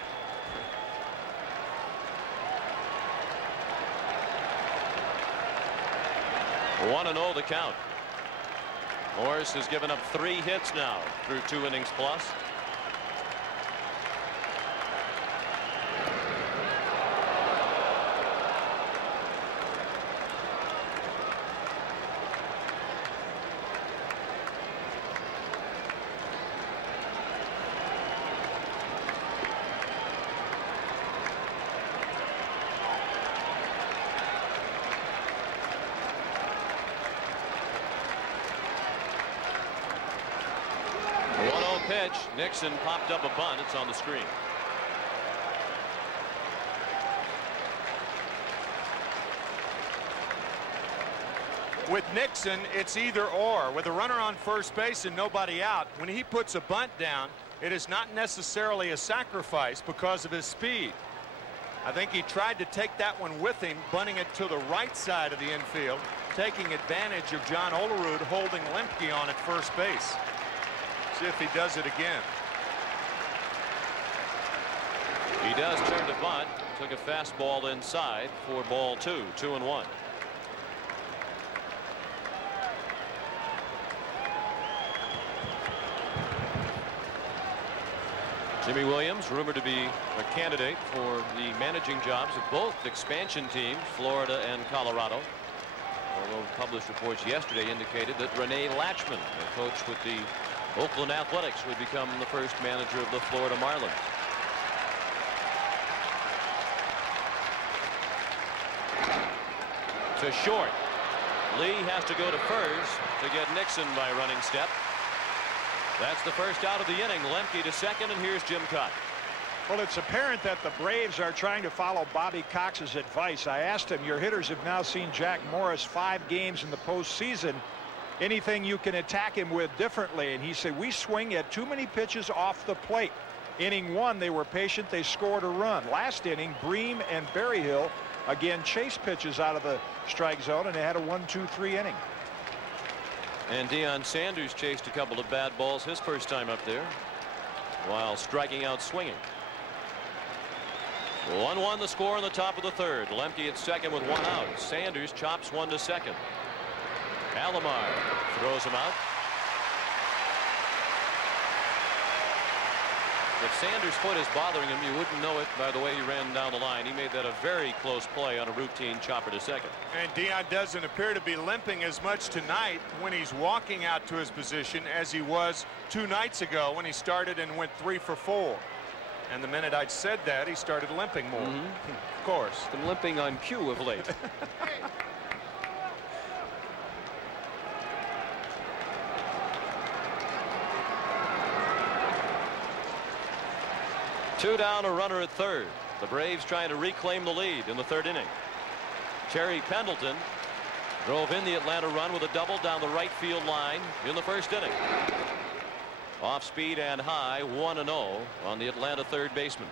One and 0 the count. Morris has given up 3 hits now through 2 innings plus. Nixon popped up a bunt. It's on the screen. With Nixon, it's either or. With a runner on first base and nobody out, when he puts a bunt down, it is not necessarily a sacrifice because of his speed. I think he tried to take that one with him, bunting it to the right side of the infield, taking advantage of John Olerud holding Lemke on at first base. See if he does it again. He does turn to bunt. Took a fastball inside for ball 2, 2-1. Jimmy Williams rumored to be a candidate for the managing jobs of both expansion teams, Florida and Colorado. Although published reports yesterday indicated that Rene Latchman, a coach with the Oakland Athletics, would become the first manager of the Florida Marlins. To short. Lee has to go to first to get Nixon by running step. That's the first out of the inning. Lemke to second, and here's Jim Cott. Well, it's apparent that the Braves are trying to follow Bobby Cox's advice. I asked him, your hitters have now seen Jack Morris 5 games in the postseason. Anything you can attack him with differently? And he said, we swing at too many pitches off the plate. Inning 1, they were patient. They scored a run. Last inning, Bream and Berryhill again chased pitches out of the strike zone, and they had a 1-2-3 inning. And Deion Sanders chased a couple of bad balls his first time up there. while striking out swinging. 1-1 the score in the top of the third. Lemke at second with one out. Sanders chops one to second. Alomar throws him out. If Sanders' foot is bothering him, you wouldn't know it by the way he ran down the line. He made that a very close play on a routine chopper to second. And Dion doesn't appear to be limping as much tonight when he's walking out to his position as he was 2 nights ago when he started and went 3 for 4. And the minute I'd said that, he started limping more. Of course. Been limping on cue of late. Two down, a runner at third. The Braves trying to reclaim the lead in the third inning. Terry Pendleton drove in the Atlanta run with a double down the right field line in the first inning. Off speed and high, 1-0 on the Atlanta third baseman.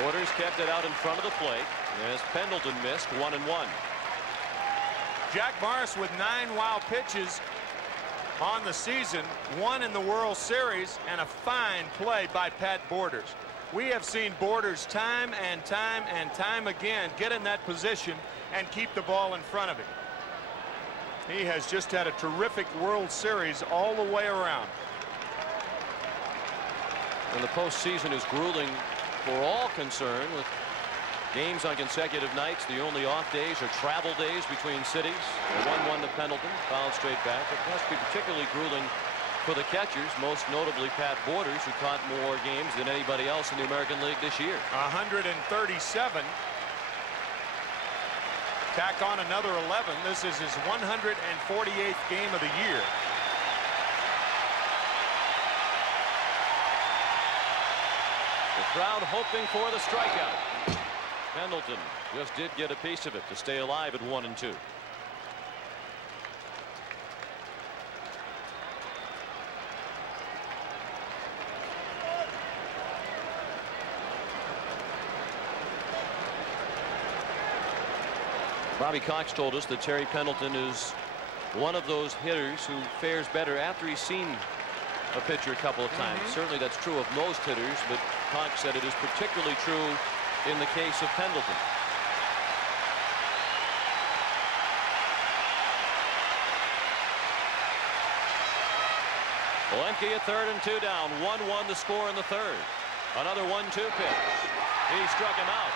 Borders kept it out in front of the plate as Pendleton missed 1-1. Jack Morris with 9 wild pitches on the season, 1 in the World Series, and a fine play by Pat Borders. We have seen Borders time and time again get in that position and keep the ball in front of him. He has just had a terrific World Series all the way around. And the postseason is grueling for all concerned with games on consecutive nights. The only off days are travel days between cities. A 1-1 to Pendleton, fouled straight back. It must be particularly grueling for the catchers, most notably Pat Borders, who caught more games than anybody else in the American League this year. 137. Tack on another 11. This is his 148th game of the year. The crowd hoping for the strikeout. Pendleton just did get a piece of it to stay alive at 1-2. Bobby Cox told us that Terry Pendleton is one of those hitters who fares better after he's seen a pitcher a couple of times. Certainly that's true of most hitters, but Cox said it is particularly true in the case of Pendleton. Lemke at third and 2 down. 1-1 the score in the third. Another 1-2 pitch. He struck him out.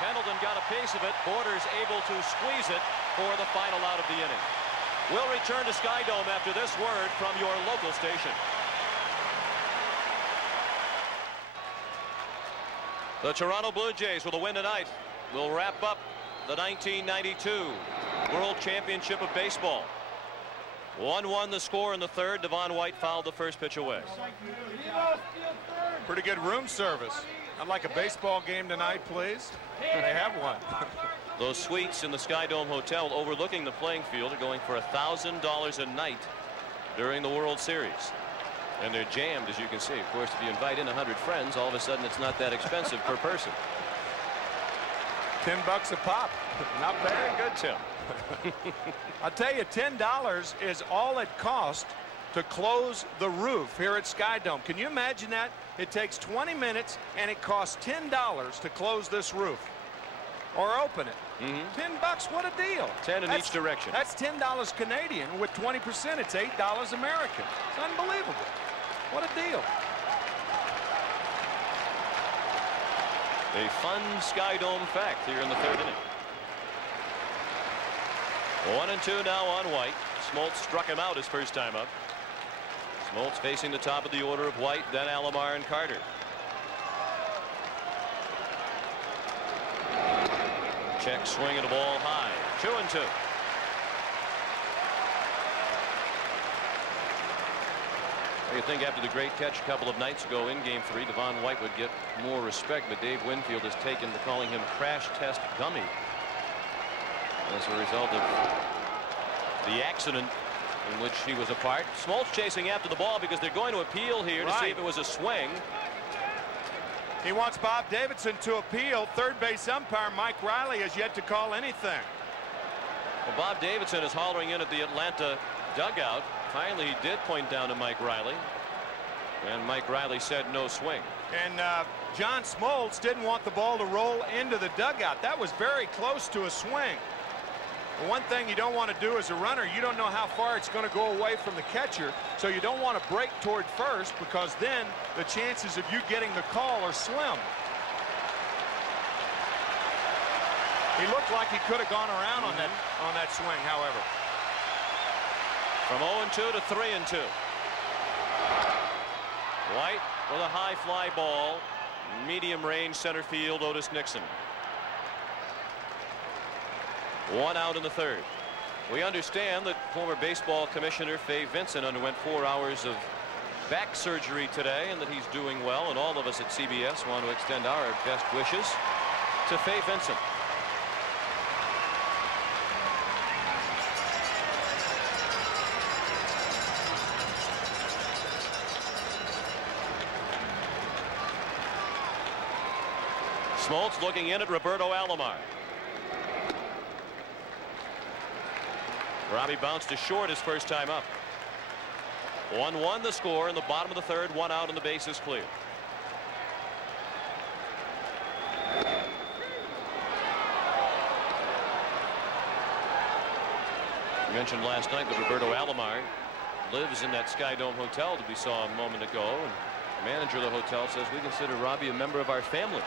Pendleton got a piece of it. Borders able to squeeze it for the final out of the inning. We'll return to Sky Dome after this word from your local station. The Toronto Blue Jays with a win tonight will wrap up the 1992 World Championship of Baseball. 1-1 the score in the third. Devon White fouled the first pitch away. Pretty good room service. I'd like a baseball game tonight, please. They have one. Those suites in the Sky Dome Hotel overlooking the playing field are going for $1,000 a night during the World Series. And they're jammed, as you can see. Of course, if you invite in 100 friends, all of a sudden it's not that expensive per person. $10 a pop. Not bad. Very good, Tim. I'll tell you, $10 is all it costs to close the roof here at Sky Dome. Can you imagine that? It takes 20 minutes and it costs $10 to close this roof or open it. $10, what a deal. 10 in each direction. That's $10 Canadian. With 20%, it's $8 American. It's unbelievable. What a deal. A fun Sky Dome fact here in the third inning. 1-2 now on White. Smoltz struck him out his first time up. Smoltz facing the top of the order of White, then Alomar and Carter. Check swing and a ball high. 2-2. You think after the great catch a couple of nights ago in Game 3, Devon White would get more respect, but Dave Winfield has taken to calling him crash test dummy as a result of the accident in which he was a part. Smoltz chasing after the ball because they're going to appeal here to see if it was a swing. He wants Bob Davidson to appeal. Third base umpire Mike Riley has yet to call anything. Well, Bob Davidson is hollering in at the Atlanta dugout. Finally, he did point down to Mike Riley. And Mike Riley said no swing. And John Smoltz didn't want the ball to roll into the dugout. That was very close to a swing. The one thing you don't want to do as a runner, you don't know how far it's going to go away from the catcher, so you don't want to break toward first, because then the chances of you getting the call are slim. He looked like he could have gone around on that swing, however. From 0-2 to 3-2. White with a high fly ball, medium range center field, Otis Nixon. 1 out in the third. We understand that former baseball commissioner Fay Vincent underwent 4 hours of back surgery today, and that he's doing well, and all of us at CBS want to extend our best wishes to Fay Vincent. Smoltz looking in at Roberto Alomar. Robbie bounced to short his first time up. 1-1 the score in the bottom of the third. 1 out and the base is clear. I mentioned last night that Roberto Alomar lives in that Sky Dome hotel that we saw a moment ago, and the manager of the hotel says we consider Robbie a member of our family.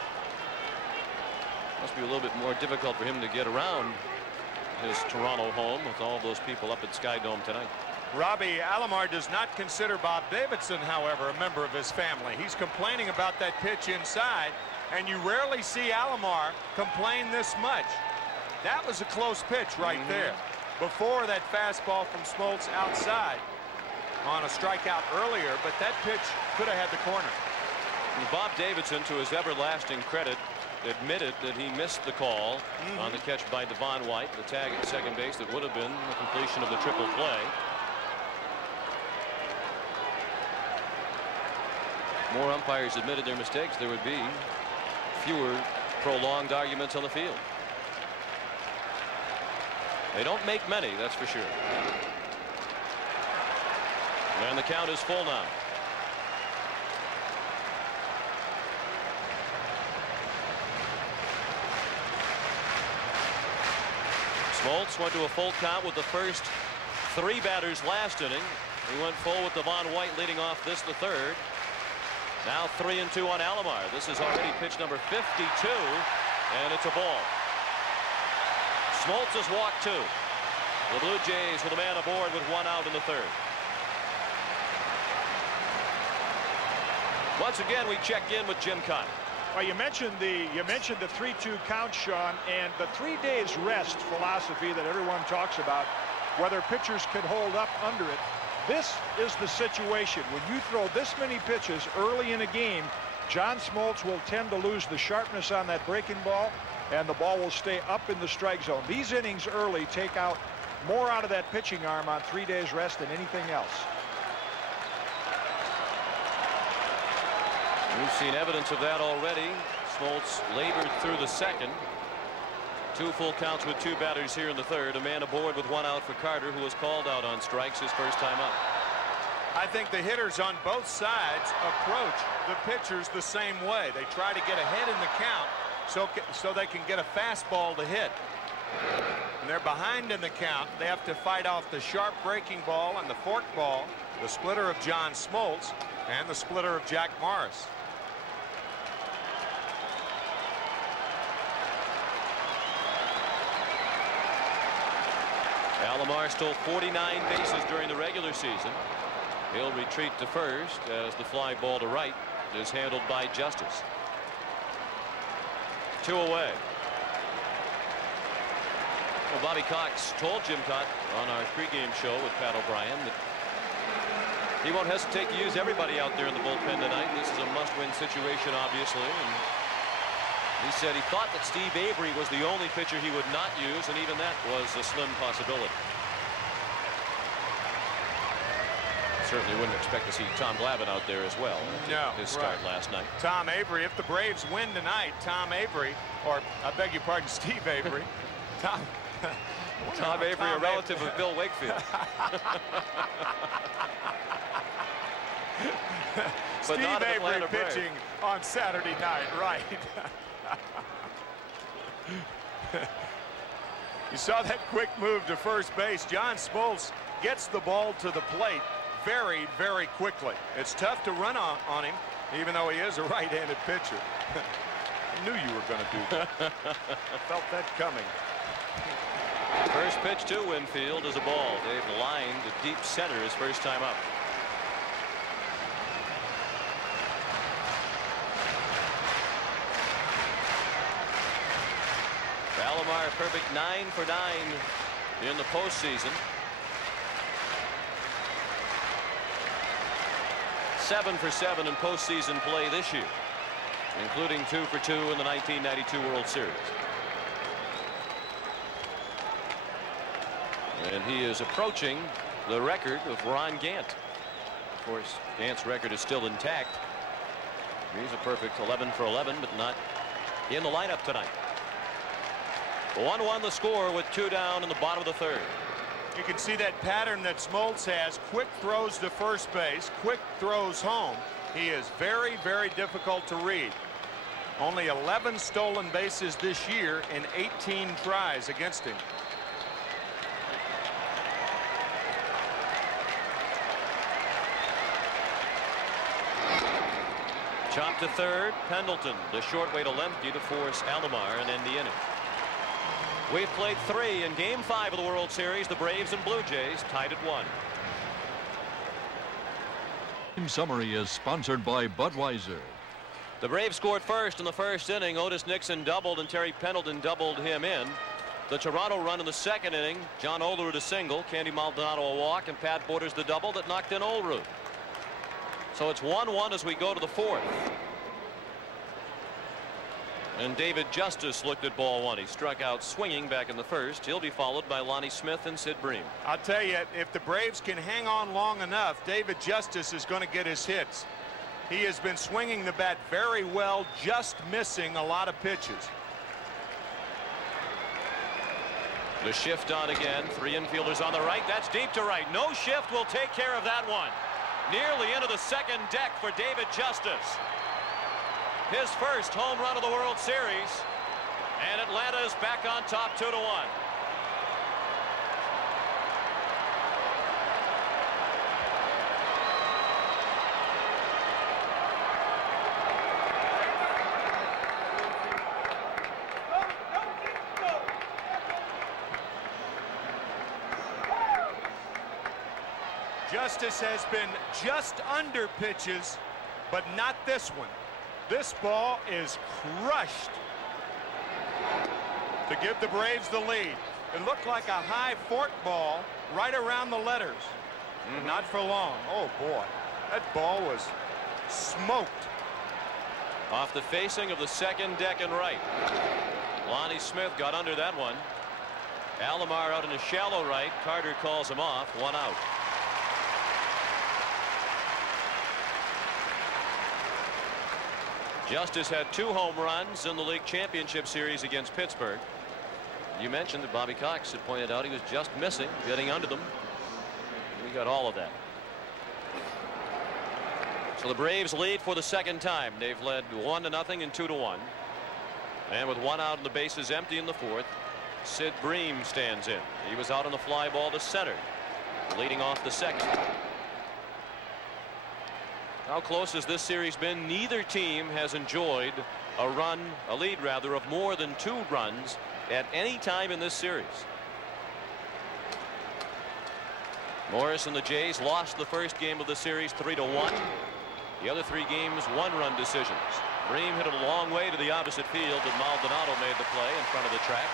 Must be a little bit more difficult for him to get around his Toronto home with all those people up at Sky Dome tonight. Robbie Alomar does not consider Bob Davidson, however, a member of his family. He's complaining about that pitch inside, and you rarely see Alomar complain this much. That was a close pitch right there. Before that fastball from Smoltz outside on a strikeout earlier, but that pitch could have had the corner. And Bob Davidson, to his everlasting credit, admitted that he missed the call on the catch by Devon White, the tag at second base that would have been the completion of the triple play. More umpires admitted their mistakes, there would be fewer prolonged arguments on the field. They don't make many, that's for sure. And the count is full now. Smoltz went to a full count with the first 3 batters last inning. He went full with Devon White leading off this, the third. Now 3-2 on Alomar. This is already pitch number 52, and it's a ball. Smoltz has walked 2. The Blue Jays with a man aboard with 1 out in the third. Once again, we check in with Jim Cott. Well, you mentioned the 3-2 count, Sean, and the 3 days rest philosophy that everyone talks about, whether pitchers can hold up under it. This is the situation. When you throw this many pitches early in a game, John Smoltz will tend to lose the sharpness on that breaking ball, and the ball will stay up in the strike zone. These innings early take out more out of that pitching arm on 3 days rest than anything else. We've seen evidence of that already. Smoltz labored through the second. 2 full counts with 2 batters here in the third. A man aboard with 1 out for Carter, who was called out on strikes his first time up. I think the hitters on both sides approach the pitchers the same way. They try to get ahead in the count so they can get a fastball to hit. And they're behind in the count. They have to fight off the sharp breaking ball and the fork ball, the splitter of John Smoltz, and the splitter of Jack Morris. Alomar stole 49 bases during the regular season. He'll retreat to first as the fly ball to right is handled by Justice. 2 away. Well, Bobby Cox told Jim Cott on our pregame show with Pat O'Brien that he won't hesitate to use everybody out there in the bullpen tonight. This is a must-win situation, obviously. And he said he thought that Steve Avery was the only pitcher he would not use, and even that was a slim possibility. Certainly wouldn't expect to see Tom Glavine out there as well. No, his start last night. Tom Avery, if the Braves win tonight, Tom Avery, or I beg your pardon, Steve Avery. Tom Avery, a relative of Bill Wakefield. Steve Avery pitching on Saturday night, right? You saw that quick move to first base. John Smoltz gets the ball to the plate very, very quickly. It's tough to run on him, even though he is a right-handed pitcher. I knew you were going to do that. Felt that coming. First pitch to Winfield is a ball. They've lined to deep center his first time up. Alomar perfect 9 for 9 in the postseason. 7 for 7 in postseason play this year, including 2 for 2 in the 1992 World Series. And he is approaching the record of Ron Gant. Of course, Gant's record is still intact. He's a perfect 11 for 11, but not in the lineup tonight. 1-1 the score with 2 down in the bottom of the third. You can see that pattern that Smoltz has. Quick throws to first base, quick throws home. He is very, very difficult to read. Only 11 stolen bases this year in 18 tries against him. Chop to third. Pendleton, the short way to Lemke to force Alomar and end the inning. We've played 3 in Game 5 of the World Series. The Braves and Blue Jays tied at 1. Team summary is sponsored by Budweiser. The Braves scored first in the first inning. Otis Nixon doubled and Terry Pendleton doubled him in. The Toronto run in the second inning. John Olerud a single, Candy Maldonado a walk, and Pat Borders the double that knocked in Olerud. So it's 1-1 as we go to the fourth. And David Justice looked at ball 1. He struck out swinging back in the first. He'll be followed by Lonnie Smith and Sid Bream. I'll tell you, if the Braves can hang on long enough, David Justice is going to get his hits. He has been swinging the bat very well, just missing a lot of pitches. The shift on again. 3 infielders on the right. That's deep to right. No shift will take care of that one. Nearly into the second deck for David Justice. His first home run of the World Series, and Atlanta is back on top 2-1. Justice has been just under pitches, but not this one. This ball is crushed to give the Braves the lead. It looked like a high fork ball right around the letters. But not for long. Oh, boy. That ball was smoked. Off the facing of the second deck and right. Lonnie Smith got under that one. Alomar out in a shallow right. Carter calls him off. 1 out. Justice had 2 home runs in the league championship series against Pittsburgh. You mentioned that Bobby Cox had pointed out he was just missing getting under them. We got all of that. So the Braves lead for the second time. They've led 1-0 and 2-1. And with 1 out and the bases empty in the fourth, Sid Bream stands in. He was out on the fly ball to center, leading off the second. How close has this series been? Neither team has enjoyed a lead rather, of more than 2 runs at any time in this series. Morris and the Jays lost the first game of the series 3-1. The other 3 games 1-run decisions. Bream hit it a long way to the opposite field, but Maldonado made the play in front of the track.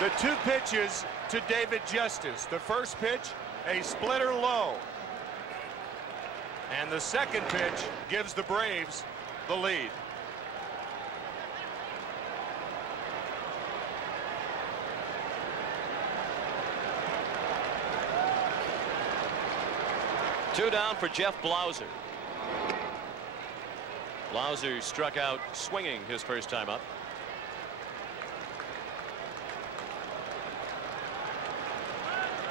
The 2 pitches to David Justice. The first pitch, a splitter low. And the second pitch gives the Braves the lead. Two down for Jeff Blauser. Blauser struck out swinging his first time up.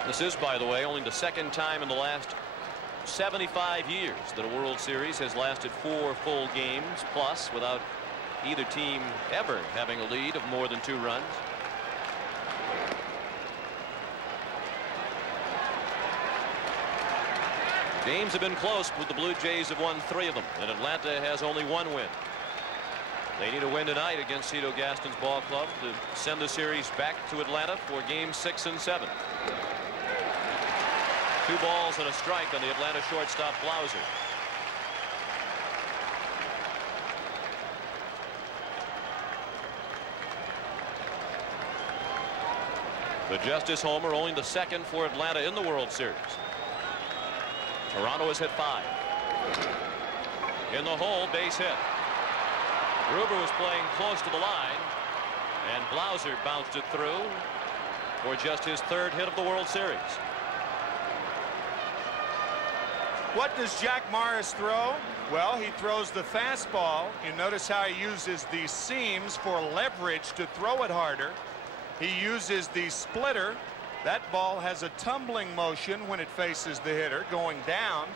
This is, by the way, only the second time in the last 75 years that a World Series has lasted 4 full games plus without either team ever having a lead of more than 2 runs. Games have been close, but the Blue Jays have won 3 of them, and Atlanta has only 1 win. They need a win tonight against Cito Gaston's ball club to send the series back to Atlanta for games 6 and 7. 2 balls and a strike on the Atlanta shortstop Blauser. The Justice homer, only the 2nd for Atlanta in the World Series. Toronto has hit 5. In the hole, base hit. Gruber was playing close to the line, and Blauser bounced it through for just his 3rd hit of the World Series. What does Jack Morris throw? Well, he throws the fastball. You notice how he uses the seams for leverage to throw it harder. He uses the splitter. That ball has a tumbling motion when it faces the hitter, going down,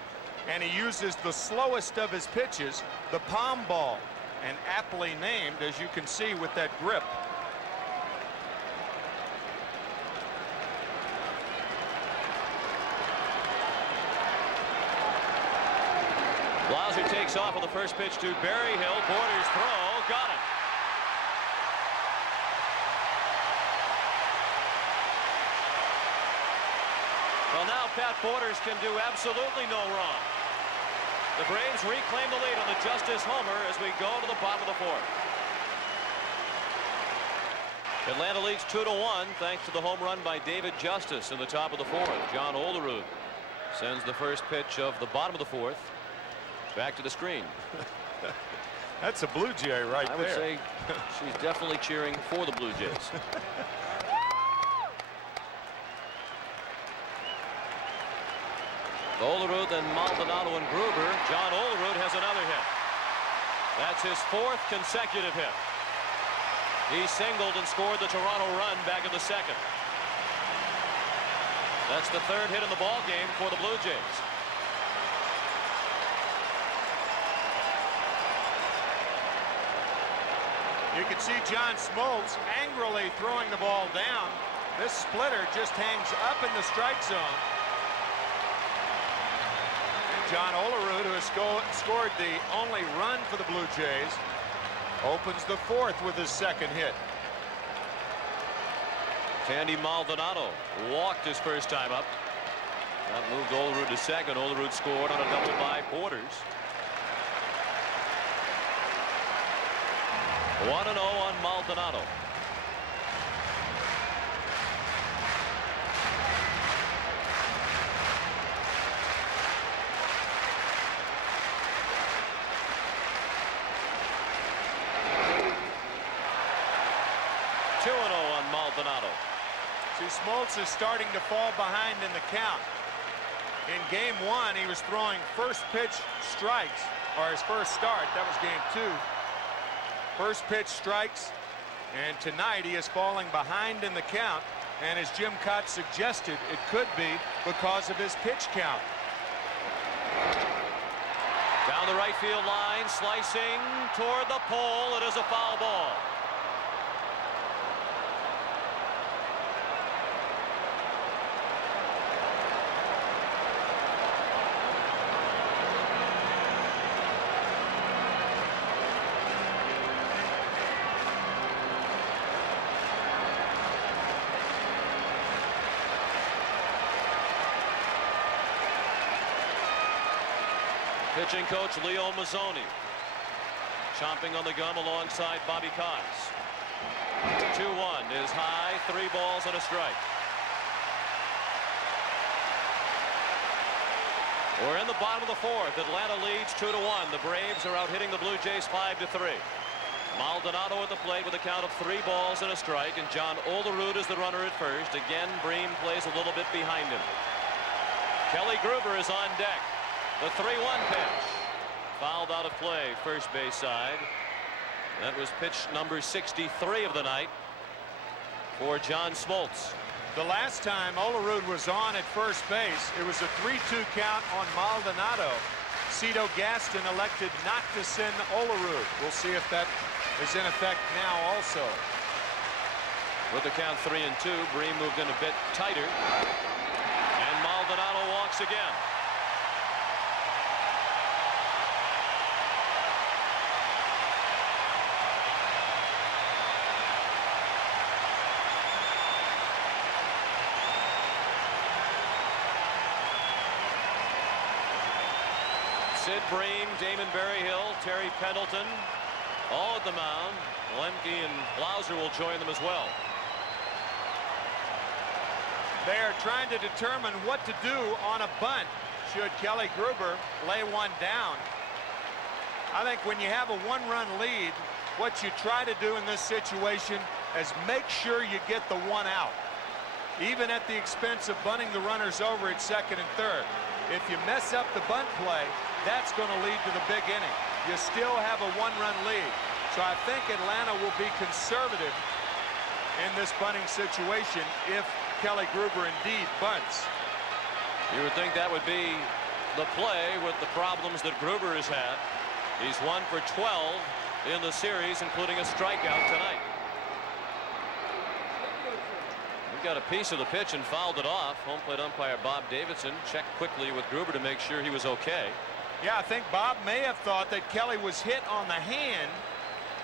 and he uses the slowest of his pitches, the palm ball, and aptly named, as you can see with that grip. Blauser takes off on the first pitch to Berryhill. Borders throw, got it. Well, now Pat Borders can do absolutely no wrong. The Braves reclaim the lead on the Justice homer as we go to the bottom of the 4th. Atlanta leads 2-1 thanks to the home run by David Justice in the top of the 4th. John Olerud sends the first pitch of the bottom of the 4th back to the screen. That's a Blue Jay right there. I would say she's definitely cheering for the Blue Jays. Olerud, then Maldonado and Gruber. John Olerud has another hit. That's his 4th consecutive hit. He singled and scored the Toronto run back in the 2nd. That's the 3rd hit in the ball game for the Blue Jays. You can see John Smoltz angrily throwing the ball down. This splitter just hangs up in the strike zone. John Olerud, who has scored the only run for the Blue Jays, opens the 4th with his 2nd hit. Tandy Maldonado walked his first time up. That moved Olerud to 2nd. Olerud scored on a double by Borders. 1-0 on Maldonado. Maldonado. See, Smoltz is starting to fall behind in the count. In game 1, he was throwing first pitch strikes, or his first start. That was game 2. First pitch strikes, and tonight he is falling behind in the count. And as Jim Cott suggested, it could be because of his pitch count. Down the right field line, slicing toward the pole. It is a foul ball. Pitching coach Leo Mazzoni chomping on the gum alongside Bobby Cox. 2-1 is high, 3 balls and a strike. We're in the bottom of the 4th. Atlanta leads 2-1. The Braves are out hitting the Blue Jays 5-3. Maldonado at the plate with a count of 3 balls and a strike, and John Olerud is the runner at first. Again, Bream plays a little bit behind him. Kelly Gruber is on deck. The 3-1 pitch. Fouled out of play, first base side. That was pitch number 63 of the night for John Smoltz. The last time Olerud was on at first base, it was a 3-2 count on Maldonado. Cito Gaston elected not to send Olerud. We'll see if that is in effect now also. With the count 3-2, Breen moved in a bit tighter. And Maldonado walks again. Sid Bream, Damon Berryhill, Terry Pendleton, all at the mound. Lemke and Blauser will join them as well. They are trying to determine what to do on a bunt should Kelly Gruber lay one down. I think when you have a one-run lead, what you try to do in this situation is make sure you get the one out, even at the expense of bunting the runners over at second and third. If you mess up the bunt play, that's going to lead to the big inning. You still have a one-run lead. So I think Atlanta will be conservative in this bunting situation if Kelly Gruber indeed bunts. You would think that would be the play with the problems that Gruber has had. He's 1 for 12 in the series, including a strikeout tonight. He got a piece of the pitch and fouled it off. Home plate umpire Bob Davidson checked quickly with Gruber to make sure he was okay. Yeah, I think Bob may have thought that Kelly was hit on the hand.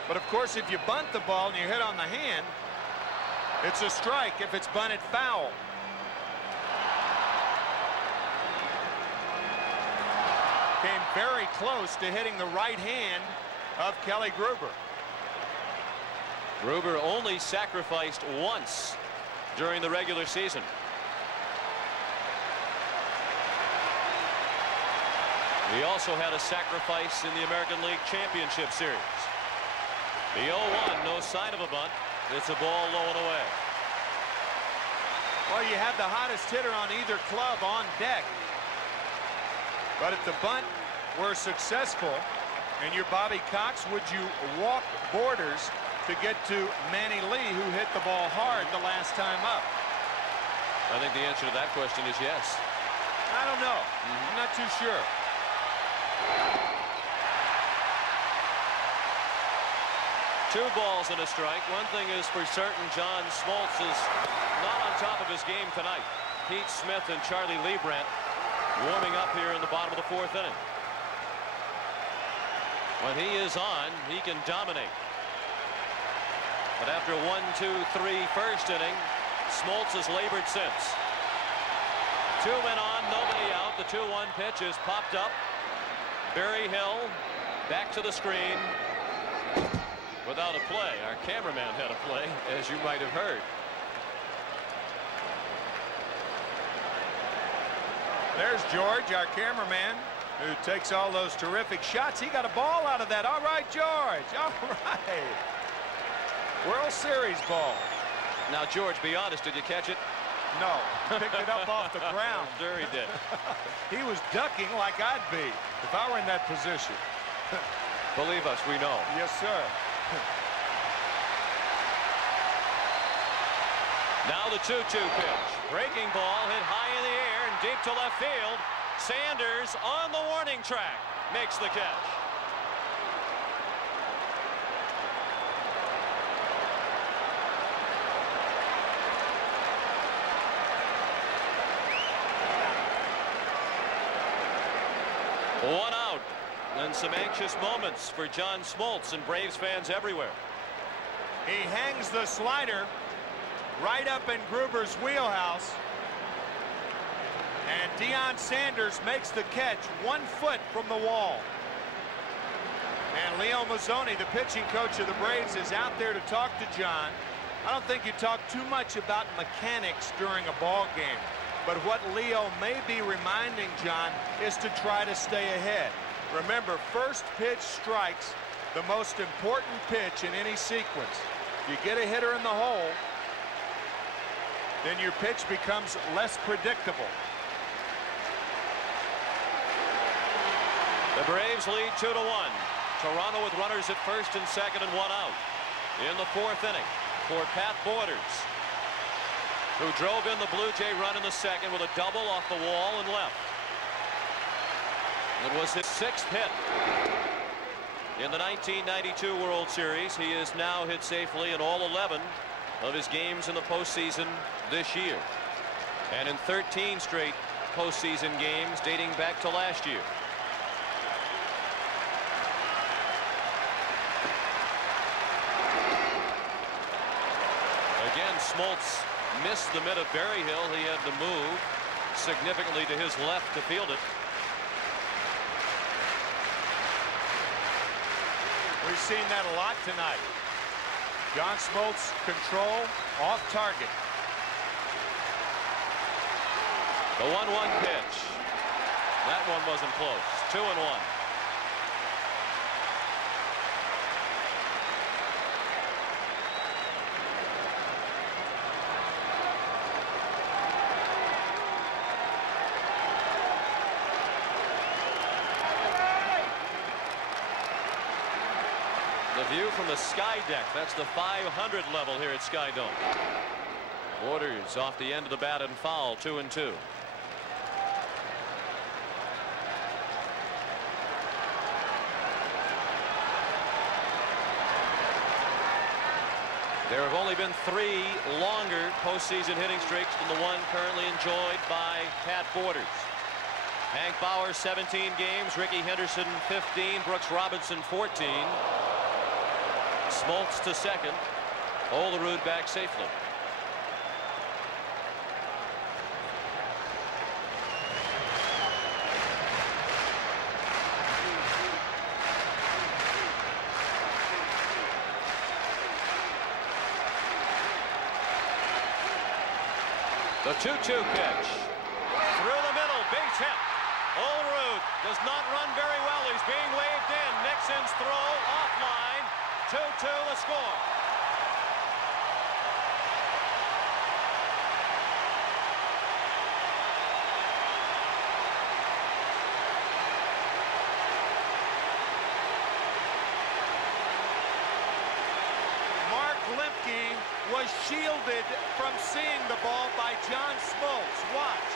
But of course, if you bunt the ball and you hit on the hand, it's a strike if it's bunted foul. Came very close to hitting the right hand of Kelly Gruber. Gruber only sacrificed once during the regular season. He also had a sacrifice in the American League Championship Series. The 0-1, no sign of a bunt. It's a ball low and away. Well, you have the hottest hitter on either club on deck. But if the bunt were successful and you're Bobby Cox, would you walk Borders to get to Manny Lee, who hit the ball hard the last time up? I think the answer to that question is yes. I don't know. I'm not too sure. Two balls and a strike. One thing is for certain, John Smoltz is not on top of his game tonight. Pete Smith and Charlie Liebrandt warming up here in the bottom of the fourth inning. When he is on, he can dominate. But after 1, 2, 3 first inning, Smoltz has labored since. 2 men on, nobody out. The 2-1 pitch is popped up. Berryhill back to the screen. Without a play. Our cameraman had a play, as you might have heard. There's George, our cameraman, who takes all those terrific shots. He got a ball out of that. All right, George. All right. World Series ball. Now, George, be honest, did you catch it? No. Picked it up off the ground. Sure he did. He was ducking like I'd be if I were in that position. Believe us, we know. Yes, sir. Now the 2-2 pitch. Breaking ball hit high in the air and deep to left field. Sanders on the warning track makes the catch. One out, and some anxious moments for John Smoltz and Braves fans everywhere. He hangs the slider right up in Gruber's wheelhouse, and Deion Sanders makes the catch 1 foot from the wall. And Leo Mazzoni, the pitching coach of the Braves, is out there to talk to John. I don't think you talk too much about mechanics during a ball game. But what Leo may be reminding John is to try to stay ahead. Remember, first pitch strikes the most important pitch in any sequence. You get a hitter in the hole, then your pitch becomes less predictable. The Braves lead 2-1. Toronto with runners at first and second and one out. In the fourth inning for Pat Borders, who drove in the Blue Jay run in the second with a double off the wall and left. It was his 6th hit in the 1992 World Series. He has now hit safely in all 11 of his games in the postseason this year, and in 13 straight postseason games dating back to last year. Again, Smoltz missed the mid of Berryhill. He had to move significantly to his left to field it. We've seen that a lot tonight. John Smoltz control off target. The 1-1 pitch. That one wasn't close. 2-1. The view from the sky deck. That's the 500 level here at Sky Dome. Borders off the end of the bat and foul. 2-2. There have only been 3 longer postseason hitting streaks than the one currently enjoyed by Pat Borders. Hank Bauer 17 games, Ricky Henderson 15, Brooks Robinson 14. Smoltz to second. Olerud back safely. The 2-2 pitch. Through the middle, base hit. Olerud does not run very well. He's being waved in. Nixon's throw offline. 2-2 the score. Mark Lemke was shielded from seeing the ball by John Smoltz. Watch.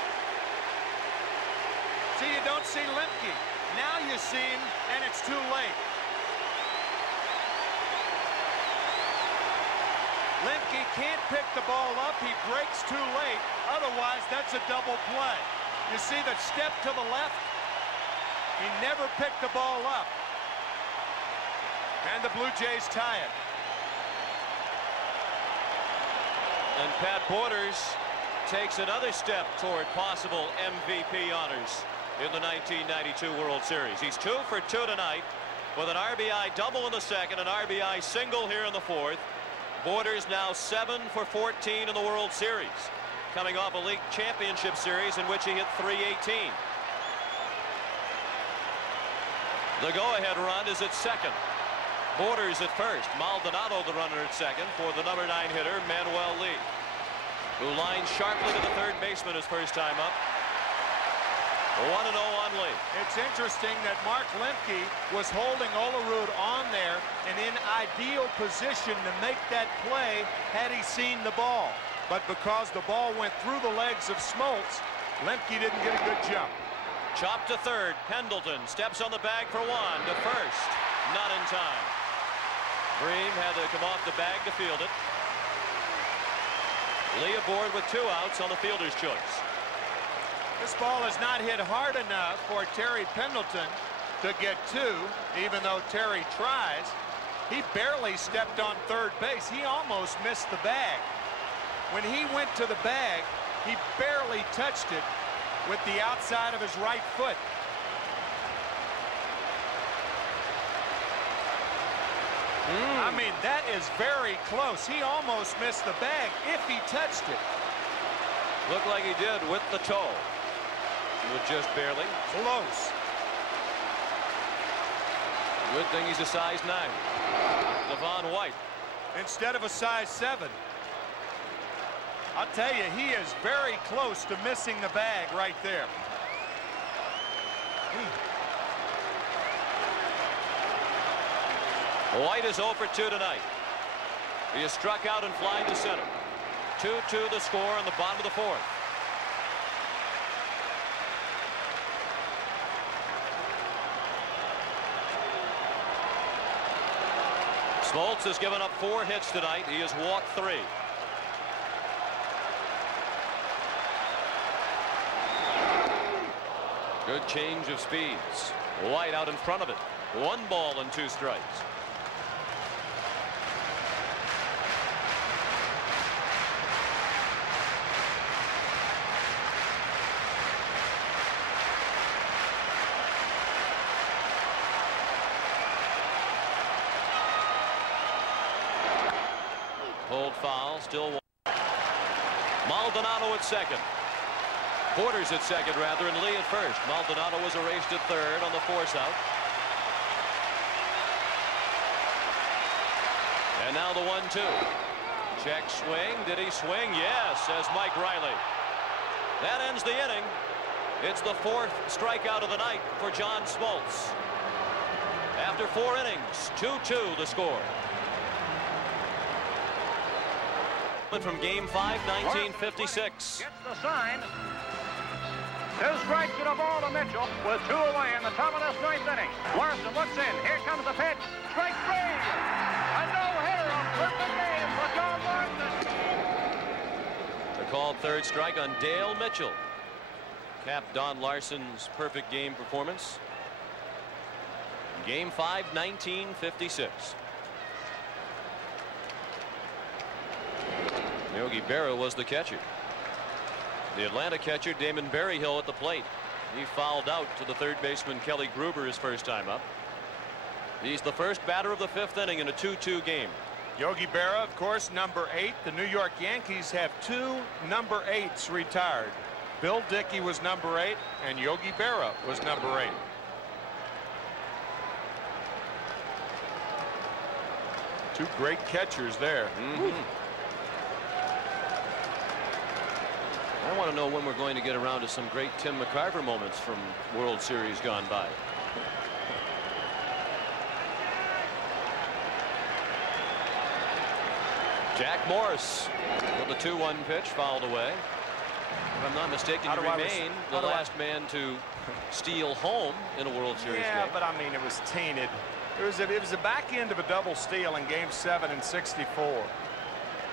See, you don't see Lemke. Now you see him, and it's too late. Lemke can't pick the ball up. He breaks too late. Otherwise, that's a double play. You see the step to the left? He never picked the ball up. And the Blue Jays tie it. And Pat Borders takes another step toward possible MVP honors in the 1992 World Series. He's 2 for 2 tonight with an RBI double in the second, an RBI single here in the fourth. Borders now 7 for 14 in the World Series, coming off a league championship series in which he hit .318. The go-ahead run is at second. Borders at first. Maldonado the runner at second for the number 9 hitter, Manuel Lee, who lines sharply to the third baseman his first time up. 1-0 on Lee. It's interesting that Mark Lemke was holding Olerud on there and in ideal position to make that play had he seen the ball. But because the ball went through the legs of Smoltz, Lemke didn't get a good jump. Chop to third. Pendleton steps on the bag for one. To first. Not in time. Bream had to come off the bag to field it. Lee aboard with 2 outs on the fielder's choice. This ball is not hit hard enough for Terry Pendleton to get 2, even though Terry tries. He barely stepped on third base. He almost missed the bag. When he went to the bag, he barely touched it with the outside of his right foot. I mean, that is very close. He almost missed the bag if he touched it. Looked like he did with the toe. With just barely. Close. Good thing he's a size 9. Devon White. Instead of a size 7. I'll tell you, he is very close to missing the bag right there. White is 0 for 2 tonight. He is struck out and flying to center. 2-2 the score on the bottom of the 4th. Smoltz has given up 4 hits tonight. He has walked 3. Good change of speeds. White out in front of it. 1 ball and 2 strikes. Hold foul, still 1. Maldonado at second. Porter's at second, rather, and Lee at first. Maldonado was erased at third on the force out. And now the 1-2. Check swing. Did he swing? Yes, says Mike Riley. That ends the inning. It's the 4th strikeout of the night for John Smoltz. After 4 innings, 2-2 the score. From Game 5, 1956. Gets the sign. 2 strikes and a ball to Mitchell with 2 away in the top of this 9th inning. Larson looks in. Here comes the pitch. Strike 3. A no-hitter, a perfect game for John Larson. The called 3rd strike on Dale Mitchell. Capped Don Larson's perfect game performance. Game 5, 1956. Yogi Berra was the catcher. The Atlanta catcher Damon Berryhill at the plate. He fouled out to the 3rd baseman Kelly Gruber his first time up. He's the first batter of the 5th inning in a 2-2 game. Yogi Berra, of course, number 8. The New York Yankees have 2 number 8s retired. Bill Dickey was number 8 and Yogi Berra was number 8. Two great catchers there. I want to know when we're going to get around to some great Tim McCarver moments from World Series gone by. Jack Morris with the 2-1 pitch fouled away. If I'm not mistaken, he remained the last man to steal home in a World Series game. Yeah, but I mean, it was tainted. It was the back end of a double steal in Game 7 in '64.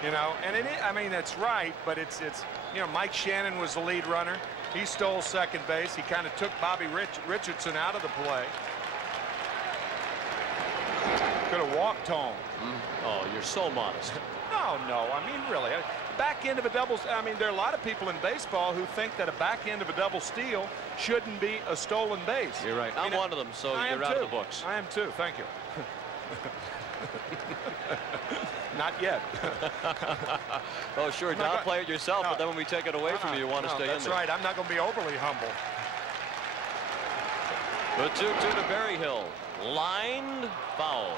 You know, and I mean, that's right, but it's you know, Mike Shannon was the lead runner. He stole second base. He kind of took Bobby Richardson out of the play. Could have walked home. Oh, you're so modest. No, I mean, really. Back end of a double, I mean, there are a lot of people in baseball who think that a back end of a double steal shouldn't be a stolen base. You're right. I'm one of them, so you're out of the books. I am too. Thank you. Not yet. Oh, sure. Downplay it yourself, but then when we take it away from you, you want to stay in there. That's right. I'm not going to be overly humble. The 2-2 to Berryhill. Lined foul.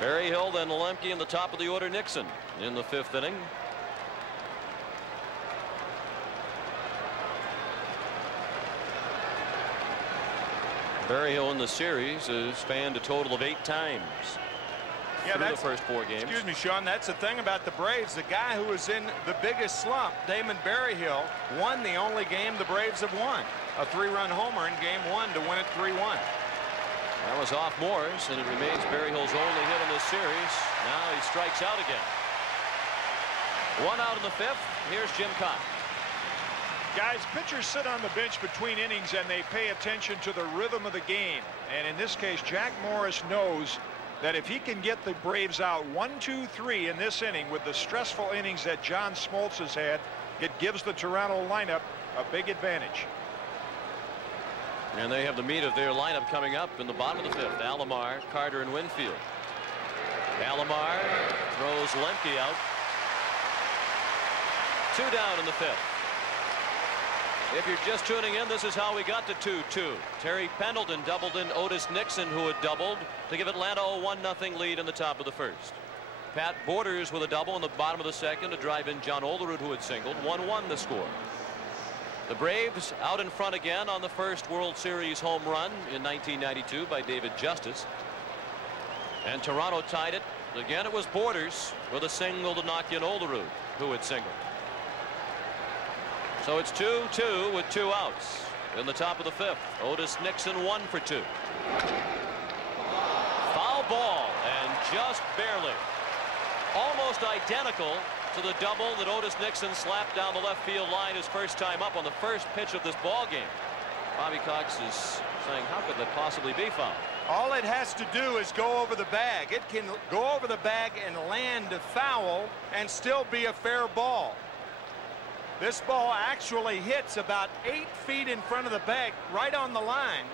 Berryhill, then Lemke in the top of the order. Nixon in the 5th inning. Berryhill in the series has spanned a total of 8 times through the first 4 games. Excuse me, Sean. That's the thing about the Braves. The guy who was in the biggest slump, Damon Berryhill, won the only game the Braves have won. A 3-run homer in Game 1 to win it 3-1. That was off Morris, and it remains Berryhill's only hit in this series. Now he strikes out again. 1 out in the 5th. Here's Jim Cott. Guys, pitchers sit on the bench between innings and they pay attention to the rhythm of the game. And in this case, Jack Morris knows that if he can get the Braves out 1-2-3 in this inning with the stressful innings that John Smoltz has had, it gives the Toronto lineup a big advantage. And they have the meat of their lineup coming up in the bottom of the 5th. Alomar, Carter, and Winfield. Alomar throws Lemke out. 2 down in the 5th. If you're just tuning in, this is how we got to 2-2. Terry Pendleton doubled in Otis Nixon, who had doubled, to give Atlanta a 1-0 lead in the top of the 1st. Pat Borders with a double in the bottom of the 2nd to drive in John Olerud, who had singled. 1-1 the score. The Braves out in front again on the first World Series home run in 1992 by David Justice. And Toronto tied it. Again, it was Borders with a single to knock in Olerud, who had singled. So it's 2-2 with 2 outs in the top of the 5th. Otis Nixon 1 for 2. Foul ball, and just barely. Almost identical to the double that Otis Nixon slapped down the left field line his first time up on the first pitch of this ball game. Bobby Cox is saying, how could that possibly be foul? All it has to do is go over the bag. It can go over the bag and land a foul and still be a fair ball. This ball actually hits about 8 feet in front of the bag, right on the line.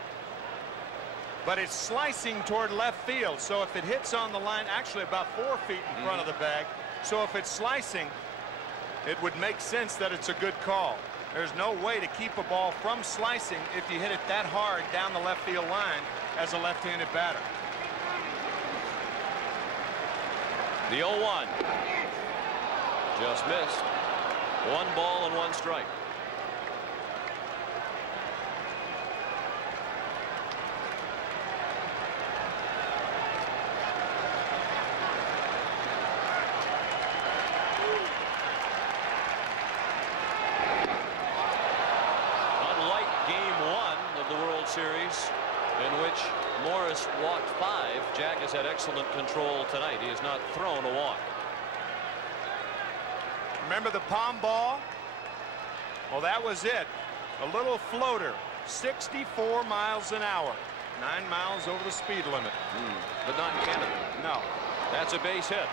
But it's slicing toward left field. So if it hits on the line, actually about 4 feet in front of the bag. So if it's slicing, it would make sense that it's a good call. There's no way to keep a ball from slicing if you hit it that hard down the left field line as a left-handed batter. The 0-1. Just missed. 1 ball and 1 strike. Series in which Morris walked 5. Jack has had excellent control tonight. He has not thrown a walk. Remember the palm ball? Well, that was it. A little floater, 64 miles an hour, 9 miles over the speed limit. But not in Canada. No. That's a base hit.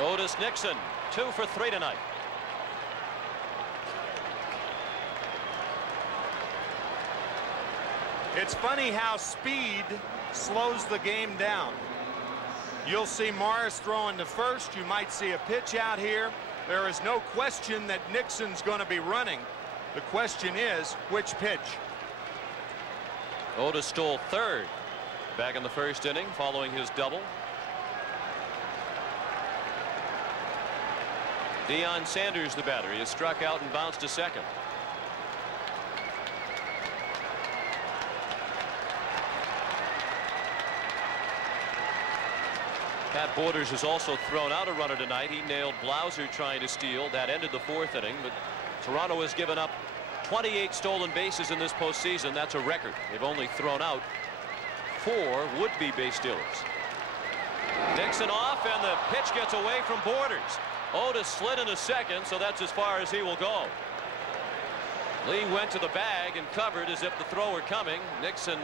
Otis Nixon 2 for 3 tonight. It's funny how speed slows the game down. You'll see Morris throwing to first. You might see a pitch out here. There is no question that Nixon's going to be running. The question is, which pitch? Otis stole 3rd back in the 1st inning following his double. Deion Sanders, the batter. He has struck out and bounced to 2nd. Pat Borders has also thrown out a runner tonight. He nailed Blauser trying to steal. That ended the 4th inning, but Toronto has given up 28 stolen bases in this postseason. That's a record. They've only thrown out 4 would-be base stealers. Nixon off, and the pitch gets away from Borders. Otis slid into 2nd, so that's as far as he will go. Lee went to the bag and covered as if the throw were coming. Nixon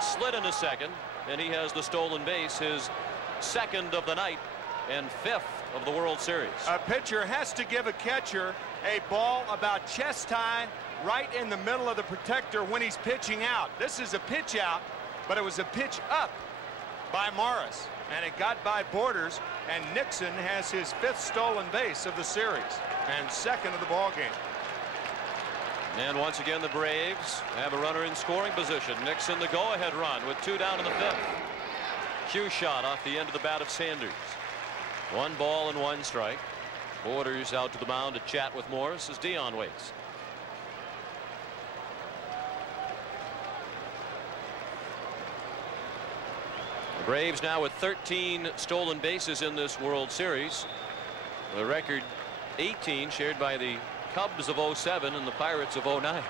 slid into 2nd, and he has the stolen base, his 2nd of the night and 5th of the World Series. A pitcher has to give a catcher a ball about chest high right in the middle of the protector when he's pitching out. This is a pitch out, but it was a pitch up by Morris, and it got by Borders, and Nixon has his 5th stolen base of the series and 2nd of the ball game. And once again, the Braves have a runner in scoring position. Nixon the go-ahead run with 2 down in the 5th. Cue shot off the end of the bat of Sanders. 1 ball and 1 strike. Borders out to the mound to chat with Morris as Deion waits. The Braves now with 13 stolen bases in this World Series. The record 18 shared by the Cubs of 07 and the Pirates of 09. And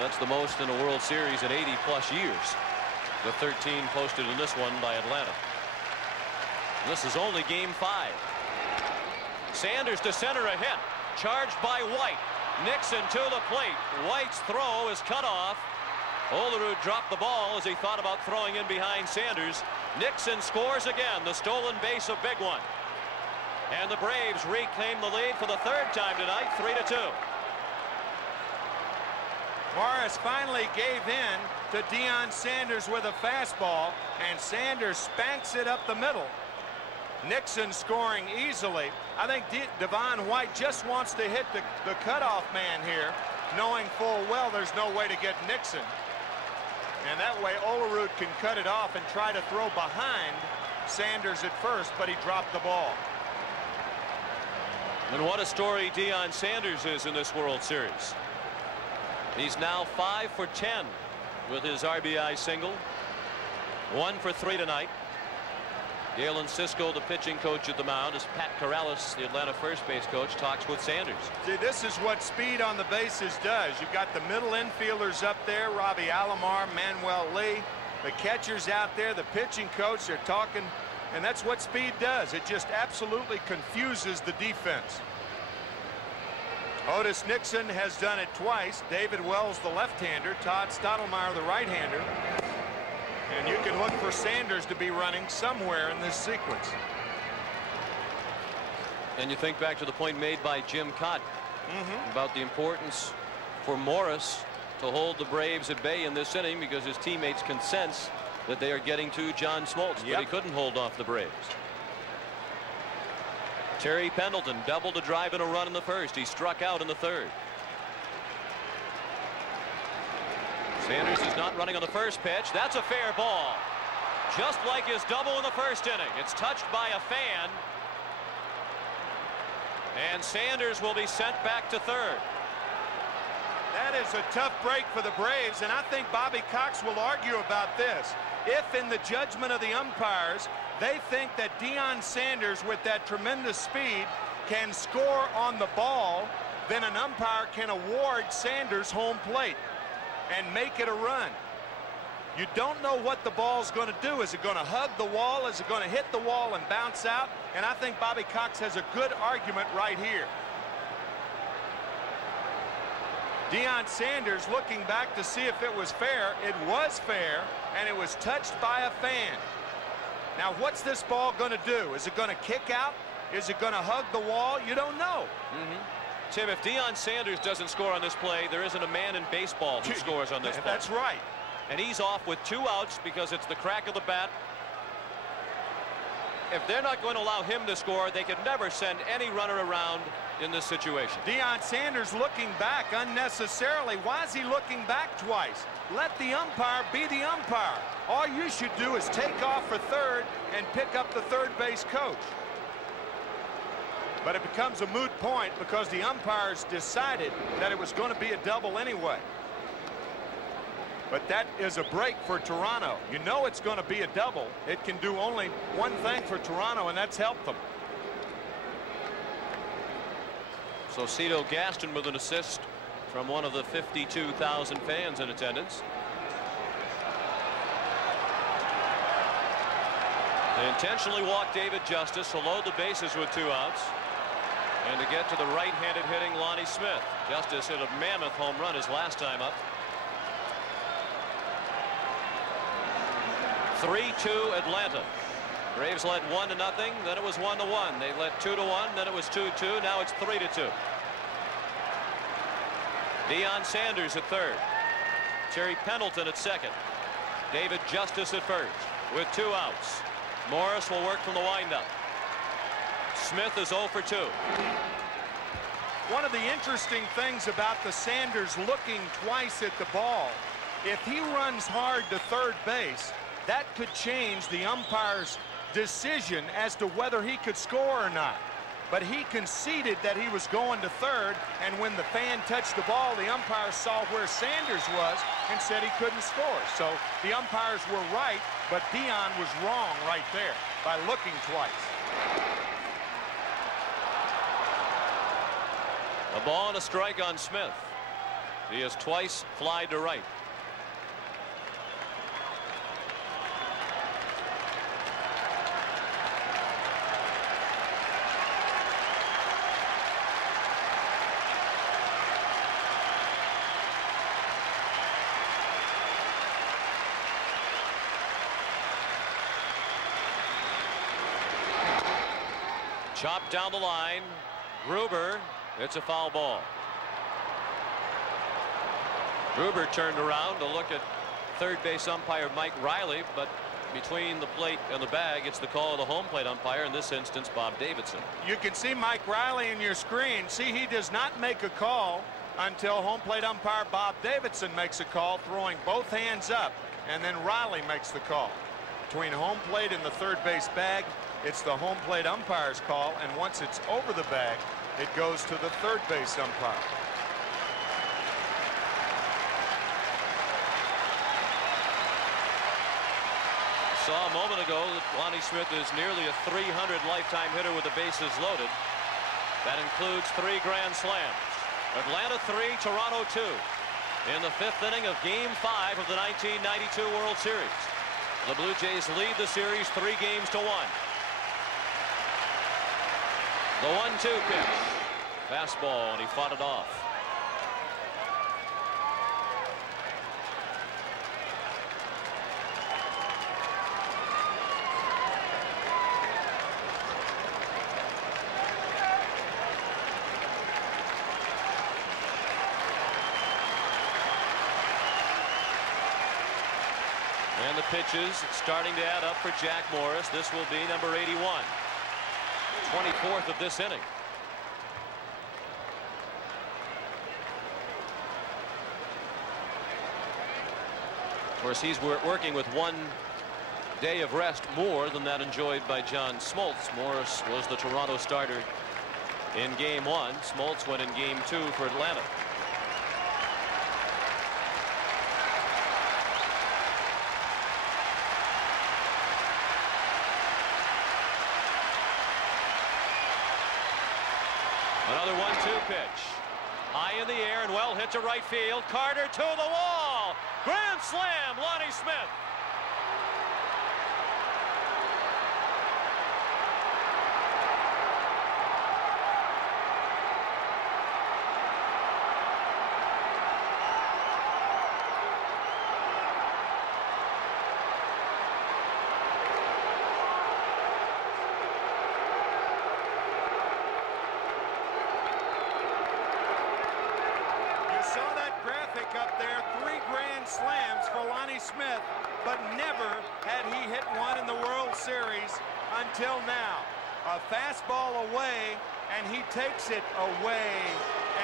that's the most in a World Series in 80+ years. The 13 posted in this one by Atlanta. This is only game 5. Sanders to center, a hit. Charged by White. Nixon to the plate. White's throw is cut off. Olerud dropped the ball as he thought about throwing in behind Sanders. Nixon scores again. The stolen base, a big one. And the Braves reclaim the lead for the 3rd time tonight, 3-2. Morris finally gave in to Deion Sanders with a fastball, and Sanders spanks it up the middle. Nixon scoring easily. I think Devon White just wants to hit the cutoff man here, knowing full well there's no way to get Nixon. And that way Olerud can cut it off and try to throw behind Sanders at first, but he dropped the ball. And what a story Deion Sanders is in this World Series. He's now 5 for 10 with his RBI single. 1 for 3 tonight. Galen Cisco, the pitching coach at the mound, as Pat Corrales, the Atlanta first base coach, talks with Sanders. See, this is what speed on the bases does. You've got the middle infielders up there, Robbie Alomar, Manuel Lee, the catchers out there, the pitching coach, they're talking, and that's what speed does. It just absolutely confuses the defense. Otis Nixon has done it twice. David Wells, the left-hander, Todd Stottlemyre, the right-hander. And you can look for Sanders to be running somewhere in this sequence. And you think back to the point made by Jim Cott about the importance for Morris to hold the Braves at bay in this inning because his teammates can sense that they are getting to John Smoltz, but he couldn't hold off the Braves. Terry Pendleton doubled a drive and a run in the first. He struck out in the third. Sanders is not running on the first pitch. That's a fair ball. Just like his double in the first inning. It's touched by a fan. And Sanders will be sent back to third. That is a tough break for the Braves, and I think Bobby Cox will argue about this. If in the judgment of the umpires, they think that Deion Sanders with that tremendous speed can score on the ball, then an umpire can award Sanders home plate and make it a run. You don't know what the ball's going to do. Is it going to hug the wall? Is it going to hit the wall and bounce out? And I think Bobby Cox has a good argument right here. Deion Sanders looking back to see if it was fair. It was fair, and it was touched by a fan. Now, what's this ball going to do? Is it going to kick out? Is it going to hug the wall? You don't know. Tim, if Deion Sanders doesn't score on this play, there isn't a man in baseball who scores on this play. That's right. And he's off with 2 outs because it's the crack of the bat. If they're not going to allow him to score, they could never send any runner around in this situation. Deion Sanders looking back unnecessarily. Why is he looking back twice? Let the umpire be the umpire. All you should do is take off for third and pick up the third base coach. But it becomes a moot point because the umpires decided that it was going to be a double anyway. But that is a break for Toronto. You know it's going to be a double. It can do only one thing for Toronto, and that's help them. So Cito Gaston with an assist from one of the 52,000 fans in attendance. They intentionally walked David Justice to load the bases with 2 outs. And to get to the right-handed hitting Lonnie Smith. Justice hit a mammoth home run his last time up. 3-2 Atlanta. Braves led 1-0, then it was 1-1. They led 2-1, then it was 2-2. Now it's 3-2. Deion Sanders at third. Terry Pendleton at second. David Justice at first with 2 outs. Morris will work from the windup. Smith is 0 for 2. One of the interesting things about the Sanders looking twice at the ball, if he runs hard to third base, that could change the umpire's decision as to whether he could score or not. But he conceded that he was going to third, and when the fan touched the ball, the umpire saw where Sanders was and said he couldn't score. So the umpires were right, but Deion was wrong right there by looking twice. A ball and a strike on Smith. He has twice flied to right. Chopped down the line. Gruber. It's a foul ball. Gruber turned around to look at third base umpire Mike Riley, but between the plate and the bag, it's the call of the home plate umpire, in this instance Bob Davidson. You can see Mike Riley in your screen. See, he does not make a call until home plate umpire Bob Davidson makes a call, throwing both hands up, and then Riley makes the call. Between home plate and the third base bag, it's the home plate umpire's call, and once it's over the bag, It goes to the third base umpire. Saw a moment ago that Lonnie Smith is nearly a 300 lifetime hitter with the bases loaded. That includes 3 grand slams. Atlanta 3, Toronto 2 in the 5th inning of Game 5 of the 1992 World Series. The Blue Jays lead the series 3-1. The 1-2 pitch. Fastball, and he fought it off. And the pitches starting to add up for Jack Morris. This will be number 81. 24th of this inning. Of course, he's working with 1 day of rest more than that enjoyed by John Smoltz. Morris was the Toronto starter in Game 1. Smoltz went in Game 2 for Atlanta. Another 1-2 pitch. High in the air and well hit to right field. Carter to the wall. Grand slam, Lonnie Smith. Up there, 3 grand slams for Lonnie Smith, but never had he hit one in the World Series until now. A fastball away, and he takes it away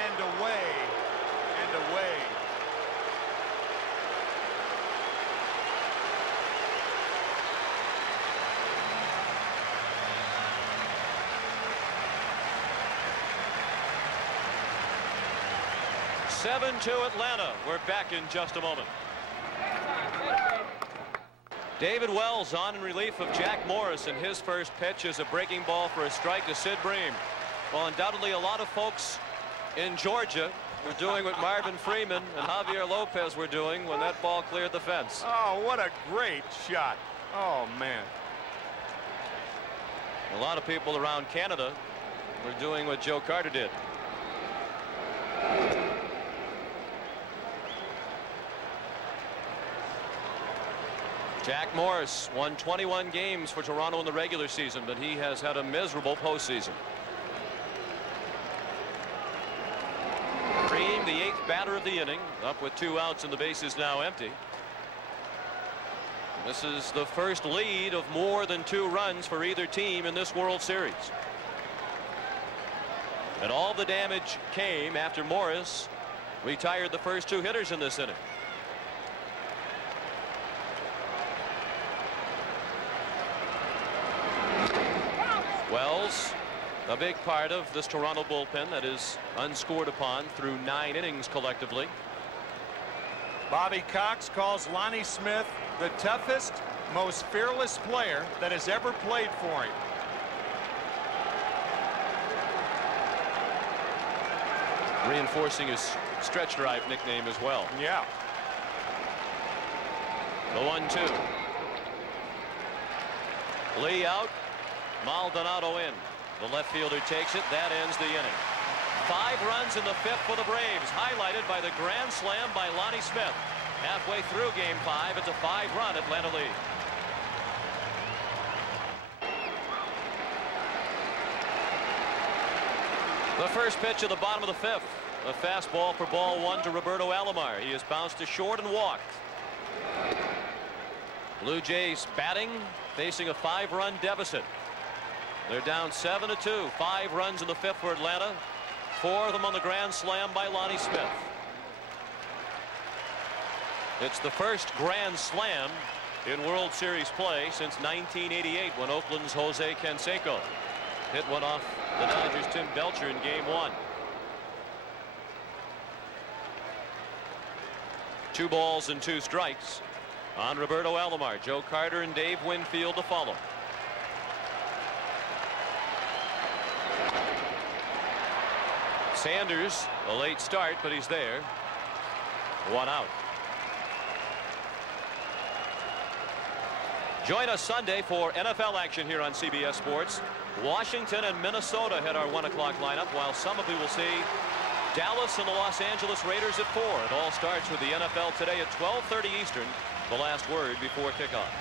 and away and away. To Atlanta. We're back in just a moment. David Wells on in relief of Jack Morris, and his first pitch is a breaking ball for a strike to Sid Bream. Well, undoubtedly a lot of folks in Georgia were doing what Marvin Freeman and Javier Lopez were doing when that ball cleared the fence. Oh, what a great shot. Oh, man. A lot of people around Canada were doing what Joe Carter did. Jack Morris won 21 games for Toronto in the regular season, but he has had a miserable postseason. Bream, the 8th batter of the inning, up with 2 outs and the base is now empty. This is the first lead of more than 2 runs for either team in this World Series. And all the damage came after Morris retired the first 2 hitters in this inning. Wells, a big part of this Toronto bullpen that is unscored upon through 9 innings collectively. Bobby Cox calls Lonnie Smith the toughest, most fearless player that has ever played for him. Reinforcing his stretch drive nickname as well. Yeah. The 1-2. Lee out. Maldonado in. The left fielder takes it. That ends the inning. 5 runs in the 5th for the Braves, highlighted by the grand slam by Lonnie Smith. Halfway through Game 5, it's a 5-run Atlanta lead. The first pitch of the bottom of the 5th. A fastball for ball 1 to Roberto Alomar. He has bounced to short and walked. Blue Jays batting, facing a 5-run deficit. They're down 7-2. 5 runs in the 5th for Atlanta. 4 of them on the grand slam by Lonnie Smith. It's the first grand slam in World Series play since 1988 when Oakland's Jose Canseco hit one off the Dodgers' Tim Belcher in game 1. 2 balls and 2 strikes on Roberto Alomar. Joe Carter and Dave Winfield to follow. Sanders, a late start, but he's there. 1 out. Join us Sunday for NFL action here on CBS Sports. Washington and Minnesota head our 1 o'clock lineup, while some of you will see Dallas and the Los Angeles Raiders at 4. It all starts with the NFL today at 12:30 Eastern, the last word before kickoff.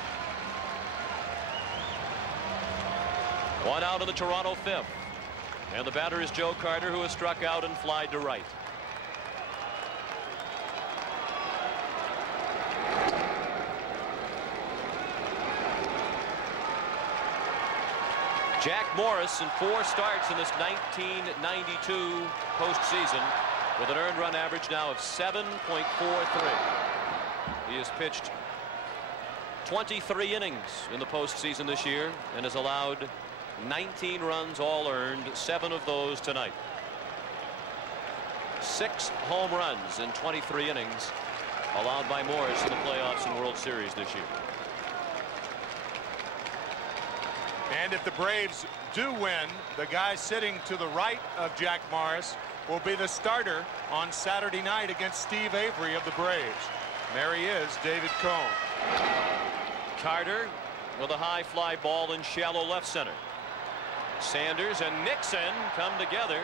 1 out in the Toronto 5th. And the batter is Joe Carter, who has struck out and flied to right. Jack Morris in 4 starts in this 1992 postseason with an earned run average now of 7.43. He has pitched 23 innings in the postseason this year and has allowed 19 runs, all earned, 7 of those tonight. 6 home runs in 23 innings allowed by Morris in the playoffs and World Series this year. And if the Braves do win, the guy sitting to the right of Jack Morris will be the starter on Saturday night against Steve Avery of the Braves. There he is, David Cone. Carter with a high fly ball in shallow left center. Sanders and Nixon come together,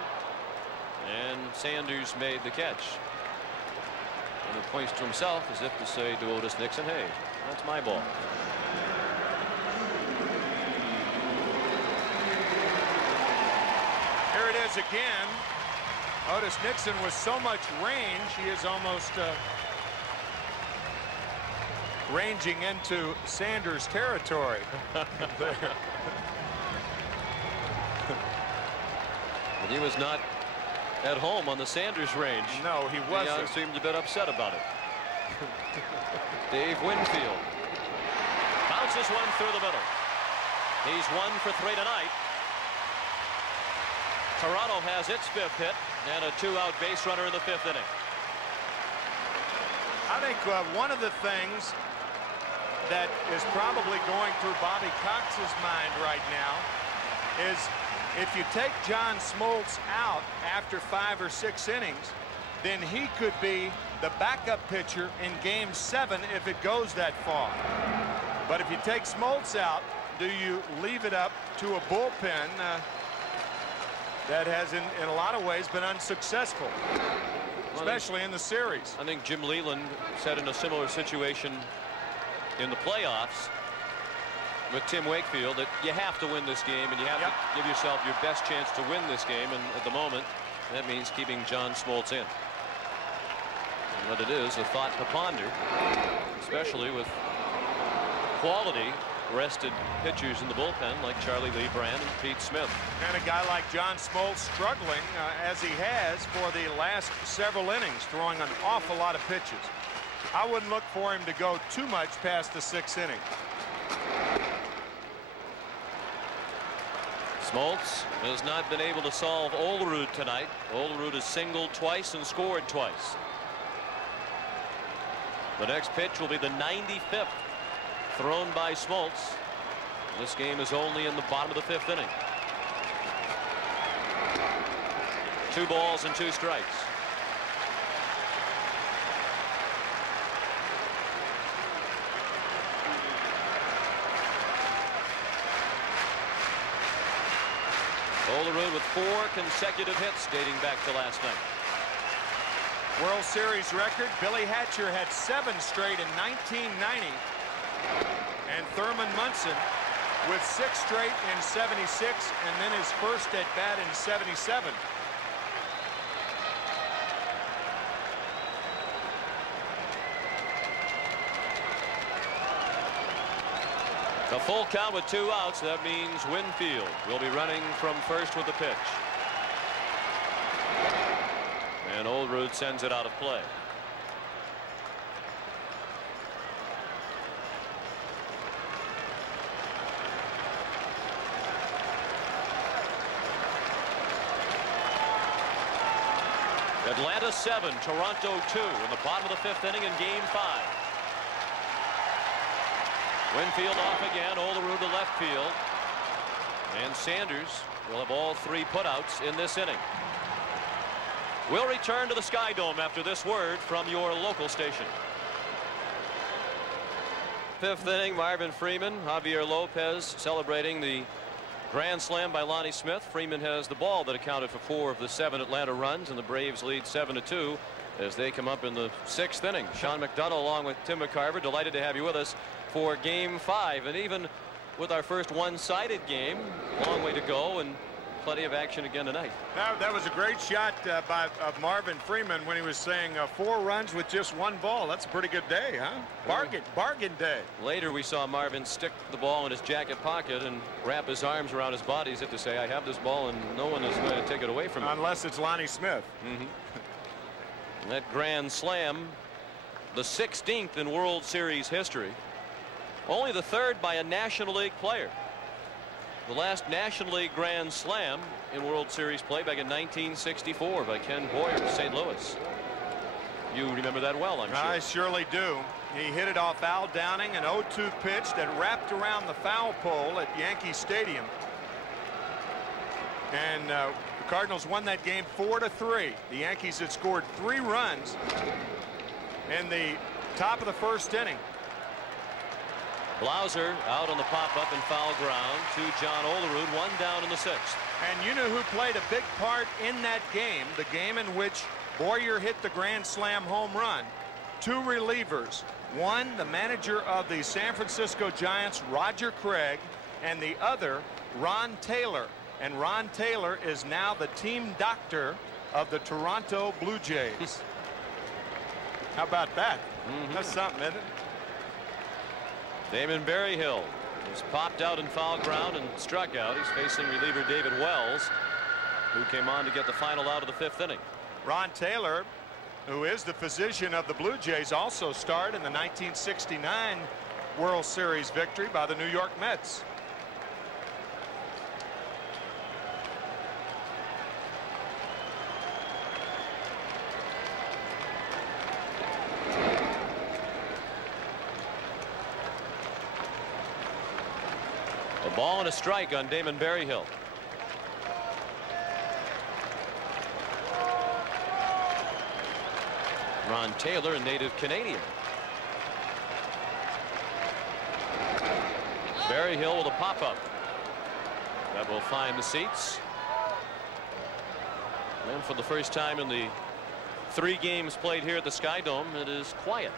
and Sanders made the catch. And he points to himself as if to say to Otis Nixon, hey, that's my ball. Here it is again. Otis Nixon with so much range, he is almost ranging into Sanders territory. There. But he was not at home on the Sanders range. No, he wasn't. He seemed a bit upset about it. Dave Winfield bounces one through the middle. He's 1 for 3 tonight. Toronto has its 5th hit and a 2-out base runner in the 5th inning. I think one of the things that is probably going through Bobby Cox's mind right now is if you take John Smoltz out after 5 or 6 innings, then he could be the backup pitcher in Game 7 if it goes that far. But if you take Smoltz out, do you leave it up to a bullpen that has in a lot of ways been unsuccessful, especially in the series? I think Jim Leland said in a similar situation in the playoffs with Tim Wakefield that you have to win this game and you have to give yourself your best chance to win this game, and at the moment that means keeping John Smoltz in. And what it is, a thought to ponder, especially with quality rested pitchers in the bullpen like Charlie Lee Brand and Pete Smith. And a guy like John Smoltz struggling as he has for the last several innings, throwing an awful lot of pitches. I wouldn't look for him to go too much past the 6th inning. Smoltz has not been able to solve Olerud tonight. Olerud has singled twice and scored twice. The next pitch will be the 95th thrown by Smoltz. This game is only in the bottom of the 5th inning. 2 balls and 2 strikes. Olerud with 4 consecutive hits dating back to last night. World Series record, Billy Hatcher had 7 straight in 1990. And Thurman Munson with 6 straight in 76, and then his first at bat in 77. A full count with 2 outs. That means Winfield will be running from first with the pitch. And Olerud sends it out of play. Atlanta 7, Toronto 2 in the bottom of the 5th inning in Game 5. Winfield off again, Olerud to left field. And Sanders will have all 3 putouts in this inning. We'll return to the Sky Dome after this word from your local station. 5th inning, Marvin Freeman, Javier Lopez celebrating the grand slam by Lonnie Smith. Freeman has the ball that accounted for 4 of the 7 Atlanta runs, and the Braves lead 7-2 as they come up in the 6th inning. Sean McDonough along with Tim McCarver, delighted to have you with us for Game 5. And even with our first one-sided game, long way to go and plenty of action again tonight. That was a great shot of Marvin Freeman when he was saying 4 runs with just 1 ball. That's a pretty good day, huh? Bargain day. Later we saw Marvin stick the ball in his jacket pocket and wrap his arms around his body as if to say, I have this ball and no one is going to take it away from me. Unless it's Lonnie Smith. That grand slam, the 16th in World Series history. Only the 3rd by a National League player. The last National League Grand Slam in World Series play back in 1964 by Ken Boyer of St. Louis. You remember that well, I'm sure. I surely do. He hit it off Al Downing, an 0-2 pitch that wrapped around the foul pole at Yankee Stadium. And the Cardinals won that game 4-3. The Yankees had scored 3 runs in the top of the 1st inning. Blauser out on the pop-up and foul ground to John Olerud, 1 down in the 6th. And you know who played a big part in that game, the game in which Boyer hit the grand slam home run? 2 relievers. One, the manager of the San Francisco Giants, Roger Craig, and the other, Ron Taylor. And Ron Taylor is now the team doctor of the Toronto Blue Jays. How about that? That's something, isn't it? Damon Berryhill was popped out in foul ground and struck out. He's facing reliever David Wells, who came on to get the final out of the 5th inning. Ron Taylor, who is the physician of the Blue Jays, also starred in the 1969 World Series victory by the New York Mets. A ball and a strike on Damon Berryhill. Ron Taylor, a native Canadian. Berryhill with a pop-up. That will find the seats. And for the first time in the 3 games played here at the Sky Dome, it is quiet.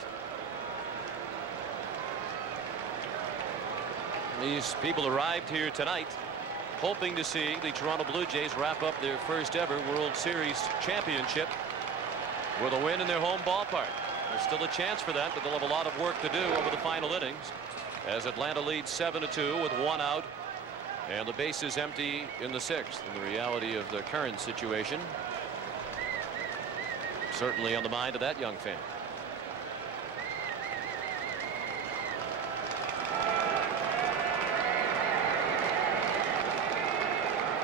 These people arrived here tonight hoping to see the Toronto Blue Jays wrap up their first ever World Series championship with a win in their home ballpark. There's still a chance for that, but they'll have a lot of work to do over the final innings as Atlanta leads 7-2 with 1 out and the bases empty in the 6th. And the reality of the current situation certainly on the mind of that young fan.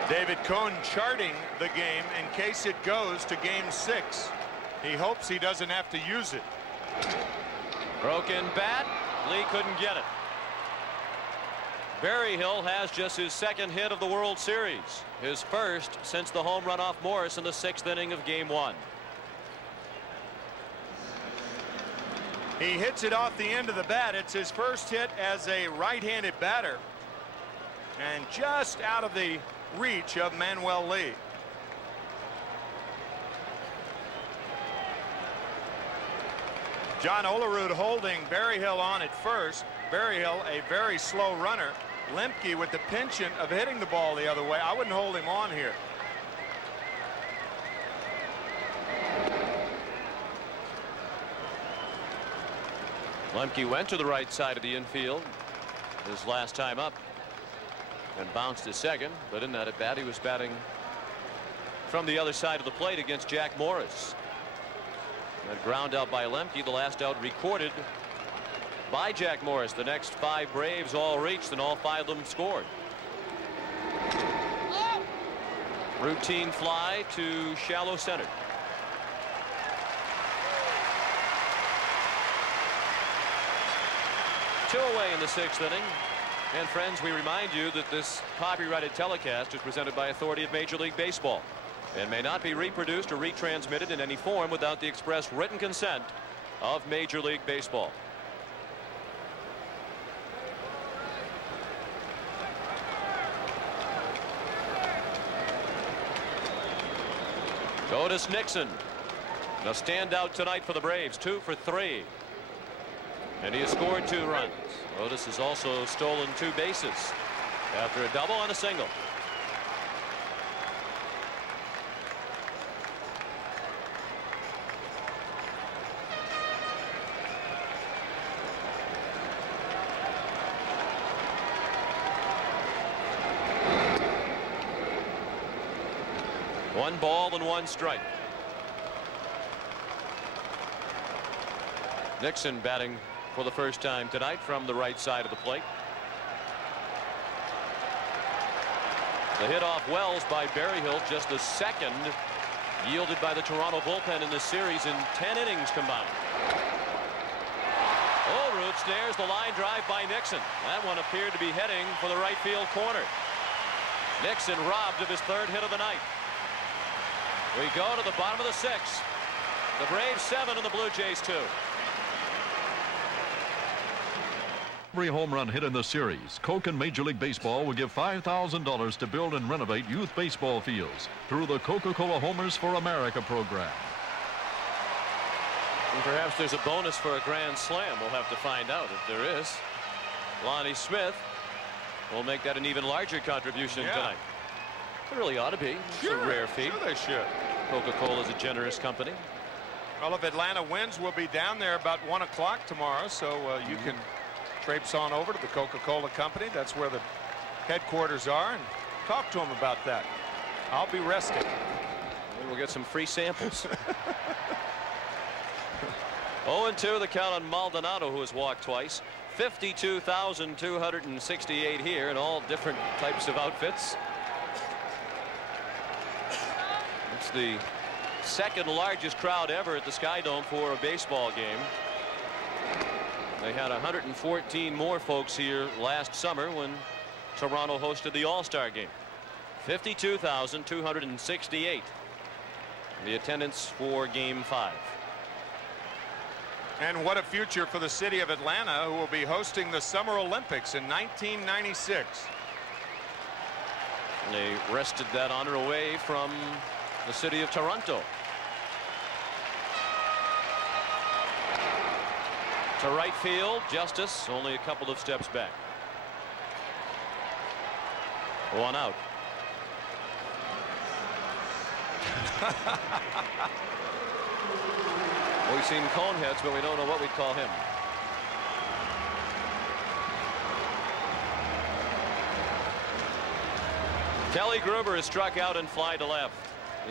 David Cohn charting the game in case it goes to Game 6. He hopes he doesn't have to use it. Broken bat. Lee couldn't get it. Berryhill has just his 2nd hit of the World Series, his 1st since the home run off Morris in the 6th inning of Game 1. He hits it off the end of the bat. It's his 1st hit as a right-handed batter, and just out of the reach of Manuel Lee. John Olerud holding Berryhill on at first. Berryhill, a very slow runner. Lemke with the penchant of hitting the ball the other way. I wouldn't hold him on here. Lemke went to the right side of the infield his last time up and bounced to 2nd, but in that at bat he was batting from the other side of the plate against Jack Morris. That ground out by Lemke, the last out recorded by Jack Morris. The next 5 Braves all reached and all 5 of them scored. Routine fly to shallow center. 2 away in the 6th inning. And friends, we remind you that this copyrighted telecast is presented by authority of Major League Baseball and may not be reproduced or retransmitted in any form without the express written consent of Major League Baseball. Otis Nixon, a standout tonight for the Braves, 2 for 3. And he has scored 2 runs. Otis has also stolen 2 bases after a double and a single. One ball and 1 strike. Nixon batting for the first time tonight from the right side of the plate. The hit off Wells by Berryhill, just the second yielded by the Toronto bullpen in this series in 10 innings combined. Olerud snares the line drive by Nixon. That one appeared to be heading for the right field corner. Nixon robbed of his 3rd hit of the night. We go to the bottom of the 6th. The Braves 7 and the Blue Jays 2. Every home run hit in the series, Coke and Major League Baseball will give $5,000 to build and renovate youth baseball fields through the Coca-Cola Homers for America program. And perhaps there's a bonus for a grand slam. We'll have to find out if there is. Lonnie Smith will make that an even larger contribution tonight. It really ought to be. It's a rare feat. Sure they should. Coca-Cola is a generous company. Well, if Atlanta wins, we'll be down there about 1 o'clock tomorrow, so you can traipse on over to the Coca-Cola company. That's where the headquarters are, and talk to them about that. I'll be resting. Maybe we'll get some free samples. 0-2 the count on Maldonado, who has walked twice. 52,268 here in all different types of outfits. It's the 2nd largest crowd ever at the Sky Dome for a baseball game. They had 114 more folks here last summer when Toronto hosted the All-Star game. 52,268 the attendance for Game 5. And what a future for the city of Atlanta, who will be hosting the Summer Olympics in 1996. They wrested that honor away from the city of Toronto. To right field, Justice only a couple of steps back. 1 out. We've seen Coneheads, but we don't know what we'd call him. Kelly Gruber is struck out and fly to left.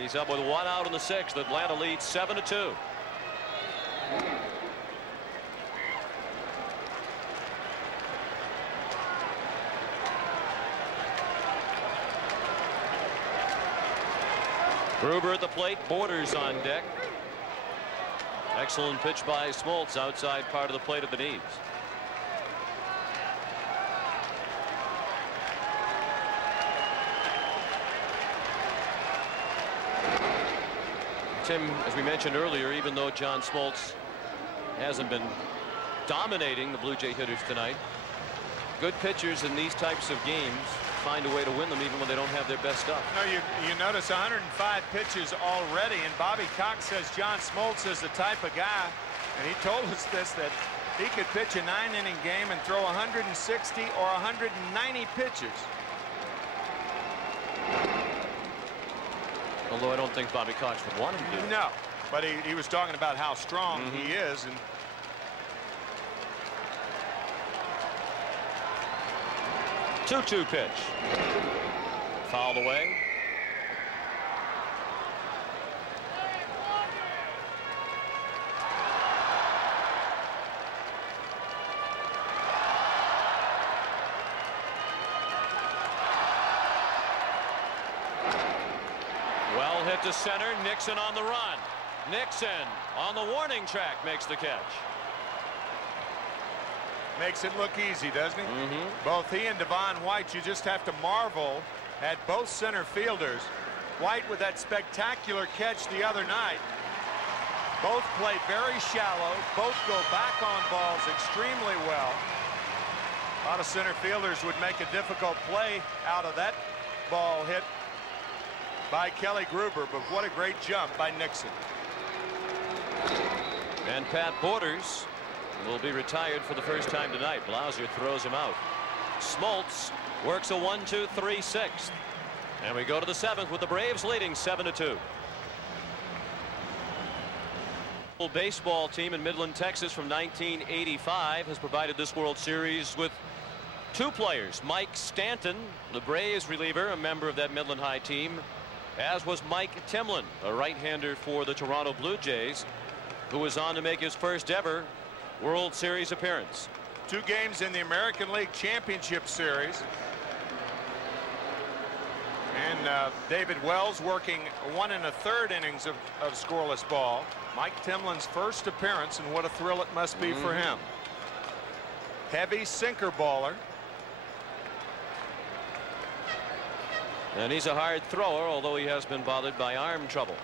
He's up with 1 out in the 6th. Atlanta leads 7-2. Gruber at the plate, Borders on deck. Excellent pitch by Smoltz outside part of the plate at the knees. Tim, as we mentioned earlier, even though John Smoltz hasn't been dominating the Blue Jay hitters tonight, good pitchers in these types of games find a way to win them even when they don't have their best stuff. No, you notice 105 pitches already, and Bobby Cox says John Smoltz is the type of guy, and he told us this, that he could pitch a 9-inning game and throw 160 or 190 pitches. Although I don't think Bobby Cox would want him to do that. No, but he was talking about how strong he is, and 2-2 pitch. Fouled away. Well hit to center. Nixon on the run. Nixon on the warning track makes the catch. Makes it look easy, doesn't he? Both he and Devon White, you just have to marvel at both center fielders. White with that spectacular catch the other night. Both play very shallow. Both go back on balls extremely well. A lot of center fielders would make a difficult play out of that ball hit by Kelly Gruber, but what a great jump by Nixon. And Pat Borders will be retired for the first time tonight. Blauser throws him out. Smoltz works a 1-2-3 sixth. And we go to the seventh with the Braves leading 7-2. Baseball team in Midland, Texas from 1985 has provided this World Series with two players. Mike Stanton, the Braves reliever, a member of that Midland High team, as was Mike Timlin, a right-hander for the Toronto Blue Jays, who was on to make his first ever World Series appearance. 2 games in the American League Championship Series. And David Wells working 1 1/3 innings of scoreless ball. Mike Timlin's first appearance, and what a thrill it must be for him. Heavy sinker baller. And he's a hard thrower, although he has been bothered by arm trouble.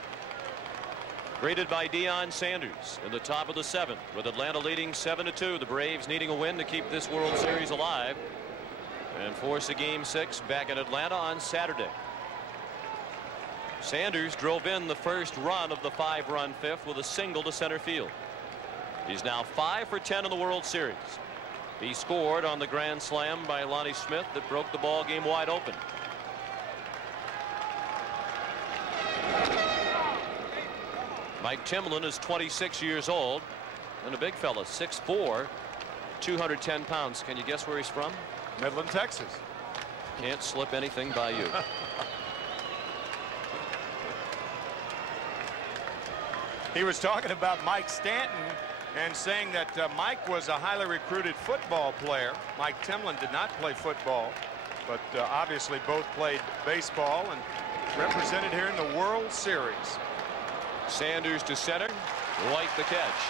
Greeted by Deion Sanders in the top of the 7th, with Atlanta leading 7-2. The Braves needing a win to keep this World Series alive and force a Game 6 back in Atlanta on Saturday. Sanders drove in the first run of the 5-run 5th with a single to center field. He's now 5 for 10 in the World Series. He scored on the grand slam by Lonnie Smith that broke the ball game wide open. Mike Timlin is 26 years old and a big fella, 6'4", 210 pounds. Can you guess where he's from? Midland, Texas. Can't slip anything by you. He was talking about Mike Stanton and saying that Mike was a highly recruited football player. Mike Timlin did not play football, but obviously both played baseball and represented here in the World Series. Sanders to center. White the catch.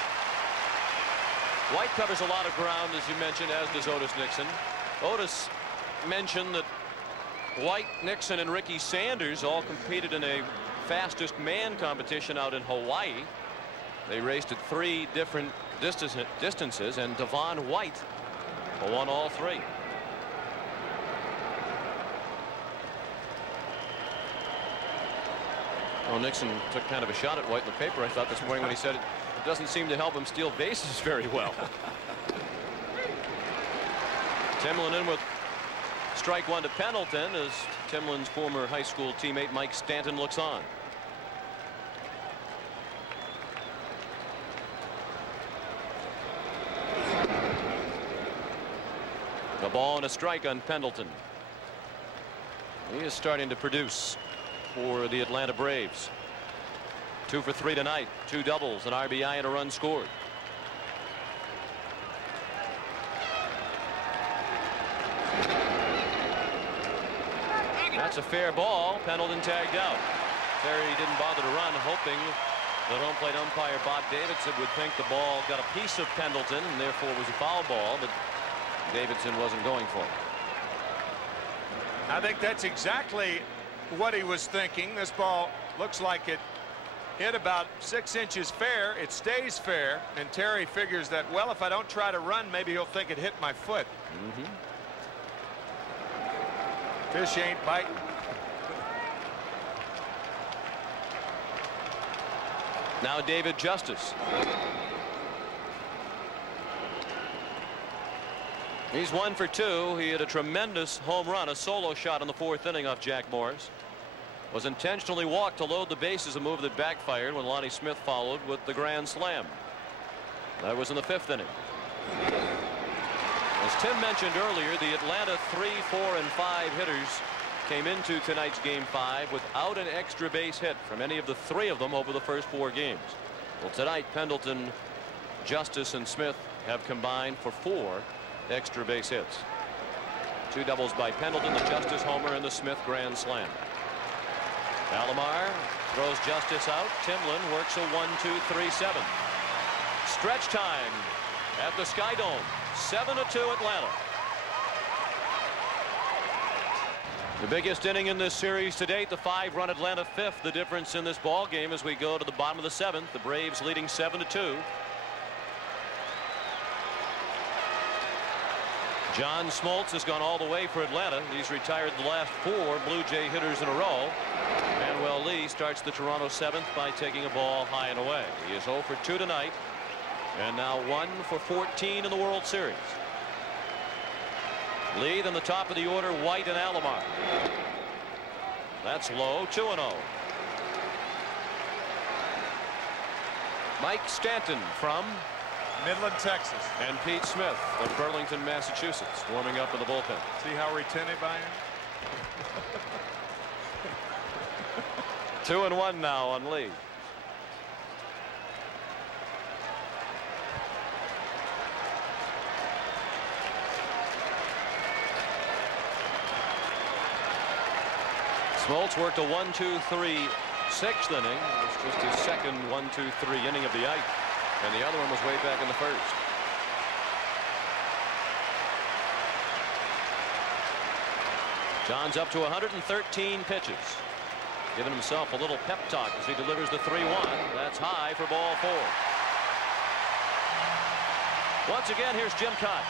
White covers a lot of ground, as you mentioned, as does Otis Nixon. Otis mentioned that White, Nixon, and Ricky Sanders all competed in a fastest man competition out in Hawaii. They raced at 3 different distances, and Devon White won all 3. Well, Nixon took kind of a shot at White in the paper, I thought, this morning when he said it doesn't seem to help him steal bases very well. Timlin in with strike 1 to Pendleton as Timlin's former high school teammate Mike Stanton looks on. The ball and a strike on Pendleton. He is starting to produce for the Atlanta Braves. 2 for 3 tonight, 2 doubles, an RBI, and a run scored. That's a fair ball. Pendleton tagged out. Terry didn't bother to run, hoping that home plate umpire Bob Davidson would think the ball got a piece of Pendleton and therefore was a foul ball, but Davidson wasn't going for it. I think that's exactly what he was thinking. This ball looks like it hit about 6 inches fair. It stays fair, and Terry figures that, well, if I don't try to run, maybe he'll think it hit my foot. Fish ain't biting. Now David Justice. He's 1 for 2. He had a tremendous home run, a solo shot in the 4th inning off Jack Morris. Was intentionally walked to load the bases, a move that backfired when Lonnie Smith followed with the grand slam. That was in the 5th inning. As Tim mentioned earlier, the Atlanta 3, 4, and 5 hitters came into tonight's Game 5 without an extra base hit from any of the 3 of them over the first 4 games. Well, tonight Pendleton, Justice, and Smith have combined for 4 extra base hits. 2 doubles by Pendleton, the Justice homer, and the Smith grand slam. Alomar throws Justice out. Timlin works a 1-2-3-7. Stretch time. at the Sky Dome. 7-2 Atlanta. The biggest inning in this series to date, the 5-run Atlanta fifth. The difference in this ball game as we go to the bottom of the 7th. The Braves leading 7-2. John Smoltz has gone all the way for Atlanta. He's retired the last 4 Blue Jay hitters in a row. Manuel Lee starts the Toronto 7th by taking a ball high and away. He is 0 for 2 tonight, and now 1 for 14 in the World Series. Lee, then the top of the order, White and Alomar. That's low, 2-0. Mike Stanton from Midland, Texas. And Pete Smith of Burlington, Massachusetts, warming up in the bullpen. See how retentive I am? 2-1 now on Lee. Smoltz worked a 1-2-3 6th inning. It was just his second 1-2-3 inning of the ninth, and the other one was way back in the first. John's up to 113 pitches, giving himself a little pep talk as he delivers the 3-1. That's high for ball 4. Once again, here's Jim Cott.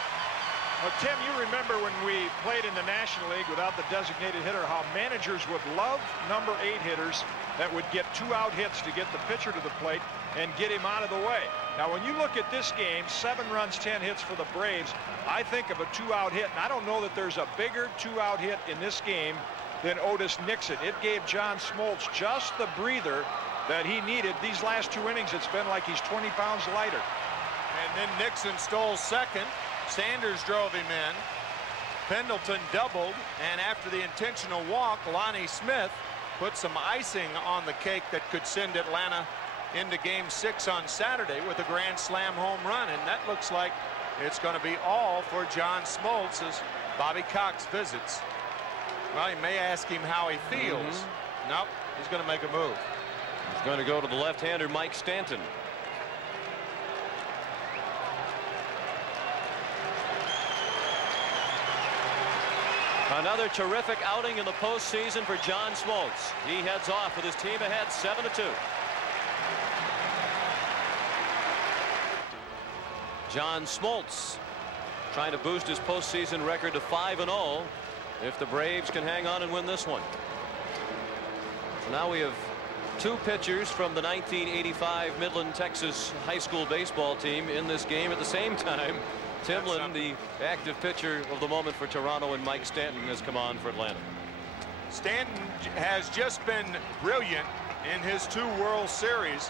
Well, Tim, you remember when we played in the National League without the designated hitter, how managers would love number 8 hitters that would get 2-out hits to get the pitcher to the plate and get him out of the way. Now, when you look at this game, 7 runs, 10 hits for the Braves, I think of a 2-out hit, and I don't know that there's a bigger 2-out hit in this game than Otis Nixon. It gave John Smoltz just the breather that he needed. These last 2 innings, it's been like he's 20 pounds lighter. And then Nixon stole second. Sanders drove him in. Pendleton doubled, and after the intentional walk, Lonnie Smith put some icing on the cake that could send Atlanta into Game 6 on Saturday with a grand slam home run, and that looks like it's going to be all for John Smoltz as Bobby Cox visits. Well, you may ask him how he feels. Nope, he's going to make a move. He's going to go to the left-hander Mike Stanton. Another terrific outing in the postseason for John Smoltz. He heads off with his team ahead 7-2. John Smoltz trying to boost his postseason record to 5-0 if the Braves can hang on and win this one. So now we have 2 pitchers from the 1985 Midland, Texas high school baseball team in this game at the same time. Timlin, the active pitcher of the moment for Toronto, and Mike Stanton has come on for Atlanta. Stanton has just been brilliant in his 2 World Series.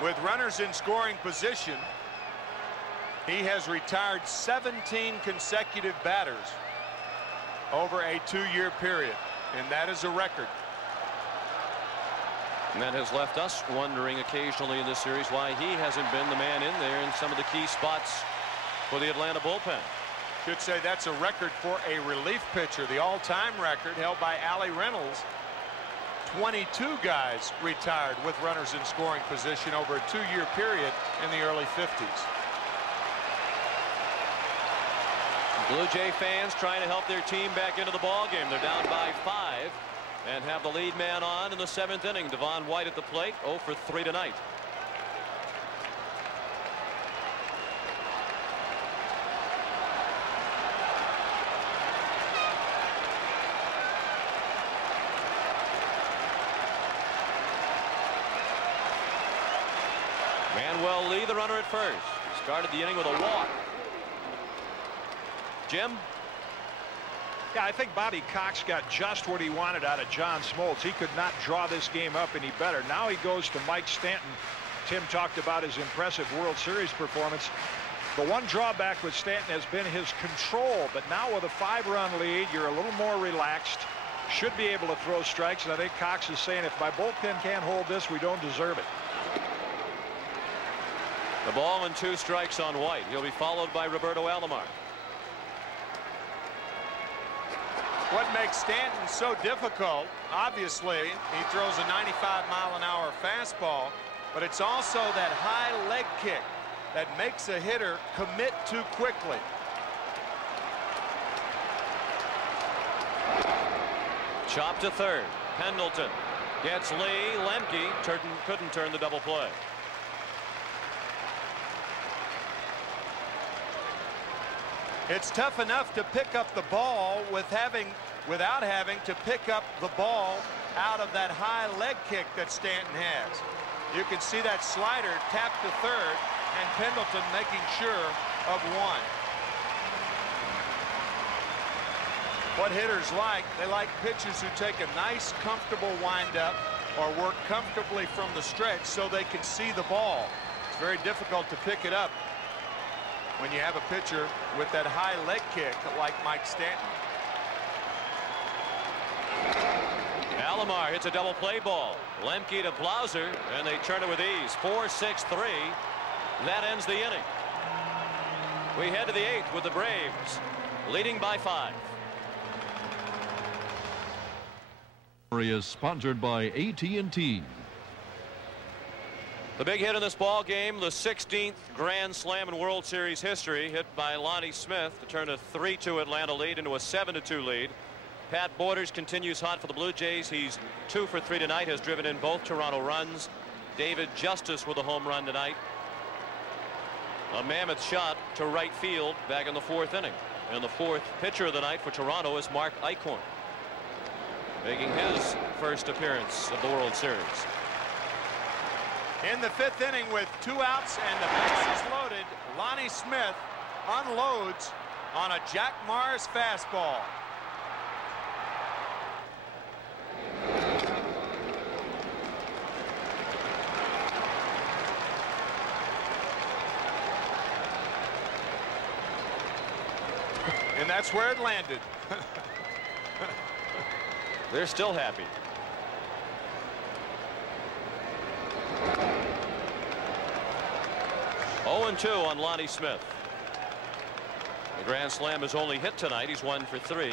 With runners in scoring position, he has retired 17 consecutive batters over a 2-year period, and that is a record. And that has left us wondering occasionally in this series why he hasn't been the man in there in some of the key spots for the Atlanta bullpen. Should say that's a record for a relief pitcher. The all-time record held by Allie Reynolds. 22 guys retired with runners in scoring position over a 2-year period in the early 50s. Blue Jay fans trying to help their team back into the ball game. They're down by 5 and have the lead man on in the 7th inning. Devon White at the plate, 0 for 3 tonight. Manuel Lee, the runner at first, started the inning with a walk. Jim? Yeah, I think Bobby Cox got just what he wanted out of John Smoltz. He could not draw this game up any better. Now he goes to Mike Stanton. Tim talked about his impressive World Series performance. The one drawback with Stanton has been his control, but now with a 5-run lead, you're a little more relaxed. Should be able to throw strikes, and I think Cox is saying, if my bullpen can't hold this, we don't deserve it. The ball and 2 strikes on White. He'll be followed by Roberto Alomar. What makes Stanton so difficult, obviously, he throws a 95-mile-an-hour fastball, but it's also that high leg kick that makes a hitter commit too quickly. Chop to third. Pendleton gets Lee. Lemke couldn't turn the double play. It's tough enough to pick up the ball without having to pick up the ball out of that high leg kick that Stanton has. You can see that slider tap to third, and Pendleton making sure of one. What hitters like, they like pitchers who take a nice, comfortable windup or work comfortably from the stretch so they can see the ball. It's very difficult to pick it up when you have a pitcher with that high leg kick like Mike Stanton. Alomar hits a double play ball. Lemke to Blauser, and they turn it with ease. 4-6-3. That ends the inning. We head to the 8th with the Braves leading by 5. Is sponsored by AT&T. The big hit in this ball game, the 16th Grand Slam in World Series history, hit by Lonnie Smith to turn a 3-2 Atlanta lead into a 7-2 lead. Pat Borders continues hot for the Blue Jays. He's 2 for 3 tonight, has driven in both Toronto runs. David Justice with a home run tonight. A mammoth shot to right field back in the 4th inning. And the 4th pitcher of the night for Toronto is Mark Eichhorn, making his first appearance of the World Series. In the 5th inning with 2 outs and the bases loaded, Lonnie Smith unloads on a Jack Morris fastball. And that's where it landed. They're still happy. Oh, 0-2 on Lonnie Smith. The Grand Slam is only hit tonight. He's 1 for 3.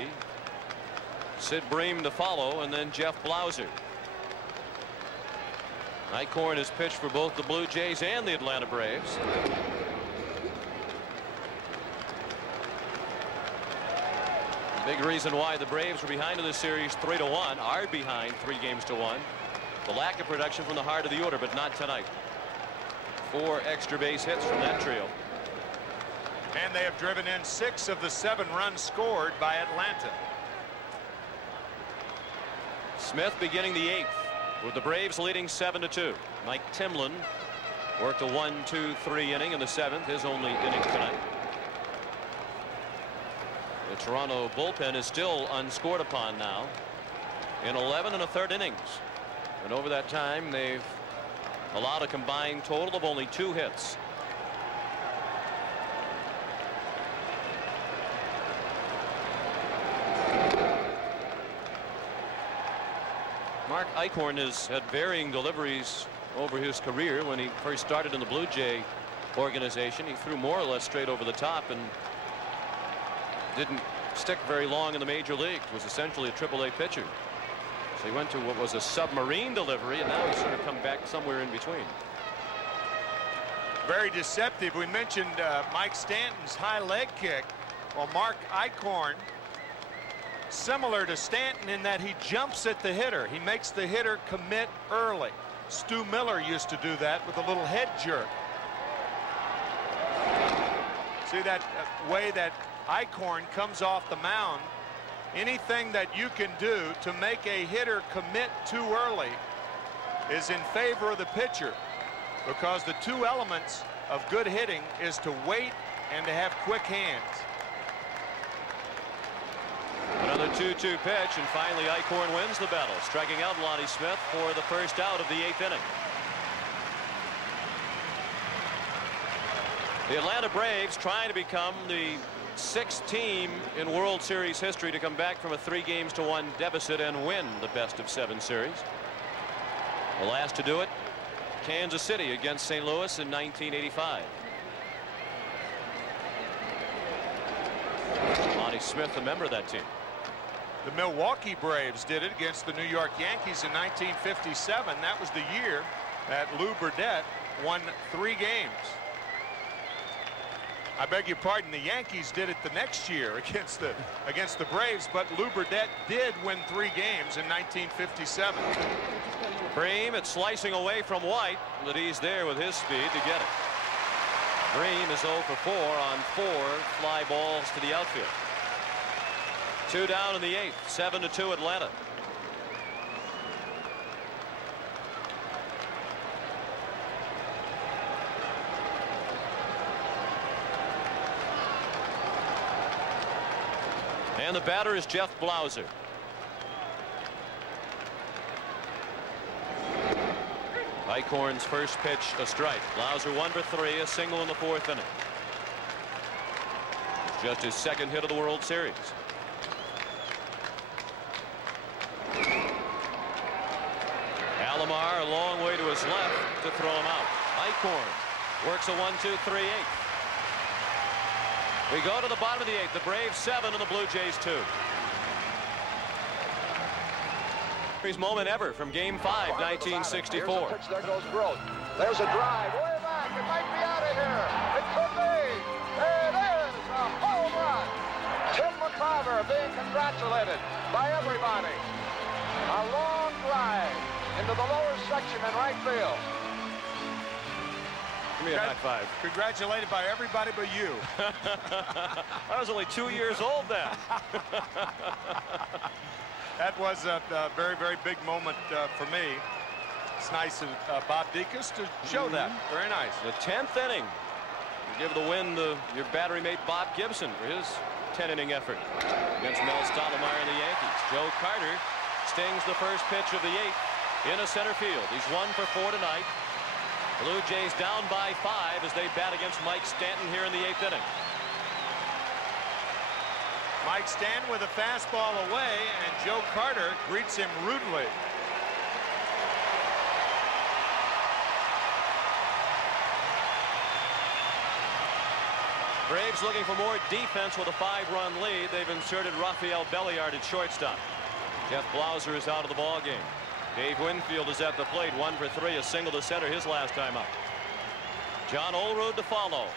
Sid Bream to follow, and then Jeff Blauser. Eichhorn has pitched for both the Blue Jays and the Atlanta Braves. Big reason why the Braves were behind in the series 3-1, are behind 3-1. The lack of production from the heart of the order, but not tonight. 4 extra base hits from that trio. And they have driven in 6 of the 7 runs scored by Atlanta. Smith beginning the 8th with the Braves leading 7-2. Mike Timlin worked a 1-2-3 inning in the 7th, his only inning tonight. The Toronto bullpen is still unscored upon now in 11 1/3 innings. And over that time, they've allowed a combined total of only 2 hits. Mark Eichhorn has had varying deliveries over his career. When he first started in the Blue Jay organization, he threw more or less straight over the top and didn't stick very long in the major leagues. Was essentially a AAA pitcher. So he went to what was a submarine delivery, and now he's sort of come back somewhere in between. Very deceptive. We mentioned Mike Stanton's high leg kick. Well, Mark Eichhorn, similar to Stanton in that he jumps at the hitter. He makes the hitter commit early. Stu Miller used to do that with a little head jerk. See that way that Eichhorn comes off the mound. Anything that you can do to make a hitter commit too early is in favor of the pitcher, because the 2 elements of good hitting is to wait and to have quick hands. Another 2-2 pitch, and finally Eichhorn wins the battle, striking out Lonnie Smith for the first out of the 8th inning. The Atlanta Braves trying to become the 6th team in World Series history to come back from a 3-1 deficit and win the best-of-7 series. The last to do it, Kansas City against St. Louis in 1985. Lonnie Smith, a member of that team. The Milwaukee Braves did it against the New York Yankees in 1957. That was the year that Lou Burdette won 3 games. I beg your pardon, the Yankees did it the next year against the Braves, but Lou Burdette did win 3 games in 1957. Bream, it's slicing away from White, but he's there with his speed to get it. Bream is 0 for 4 on 4 fly balls to the outfield. 2 down in the 8th, 7-2 Atlanta. And the batter is Jeff Blauser. Eichhorn's first pitch, a strike. Blauser 1 for 3, a single in the 4th inning. It's just his 2nd hit of the World Series. Alomar a long way to his left to throw him out. Eichhorn works a 1-2-3-8. We go to the bottom of the 8th. The Braves 7 and the Blue Jays 2. Moment ever from Game 5, 1964. Pitch, there goes Groth. There's a drive way back. It might be out of here. It could be. It is a home run. Tim McCarver being congratulated by everybody. A long drive into the lower section in right field. Give me a high five. Congratulated by everybody but you. I was only 2 years old then. That was a very, very big moment for me. It's nice of Bob Deacus to show that. Very nice. The 10th inning. You give the win to your battery mate Bob Gibson for his 10-inning effort against Mel Stottlemyre and the Yankees. Joe Carter stings the first pitch of the 8th into center field. He's 1 for 4 tonight. Blue Jays down by 5 as they bat against Mike Stanton here in the 8th inning. Mike Stanton with a fastball away, and Joe Carter greets him rudely. Braves looking for more defense with a 5-run lead. They've inserted Rafael Belliard at shortstop. Jeff Blauser is out of the ball game. Dave Winfield is at the plate, 1 for 3, a single to center his last time up. John Olerud to follow.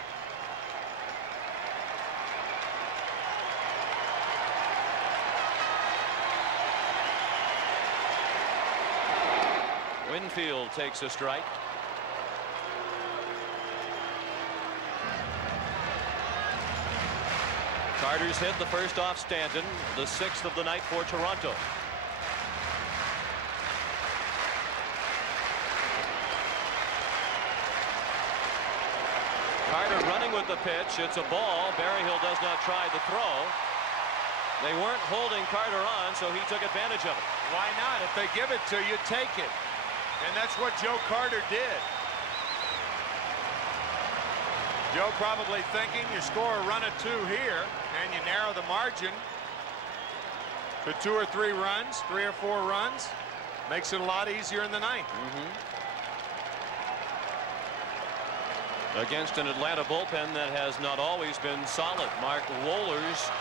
Winfield takes a strike. Carter's hit the first off Stanton, the 6th of the night for Toronto. Carter running with the pitch. It's a ball. Berryhill does not try the throw. They weren't holding Carter on, so he took advantage of it. Why not? If they give it to you, take it. And that's what Joe Carter did. Joe probably thinking you score a run of 2 here and you narrow the margin to 2 or 3 runs, 3 or 4 runs. Makes it a lot easier in the 9th. Against an Atlanta bullpen that has not always been solid. Mark Wohlers,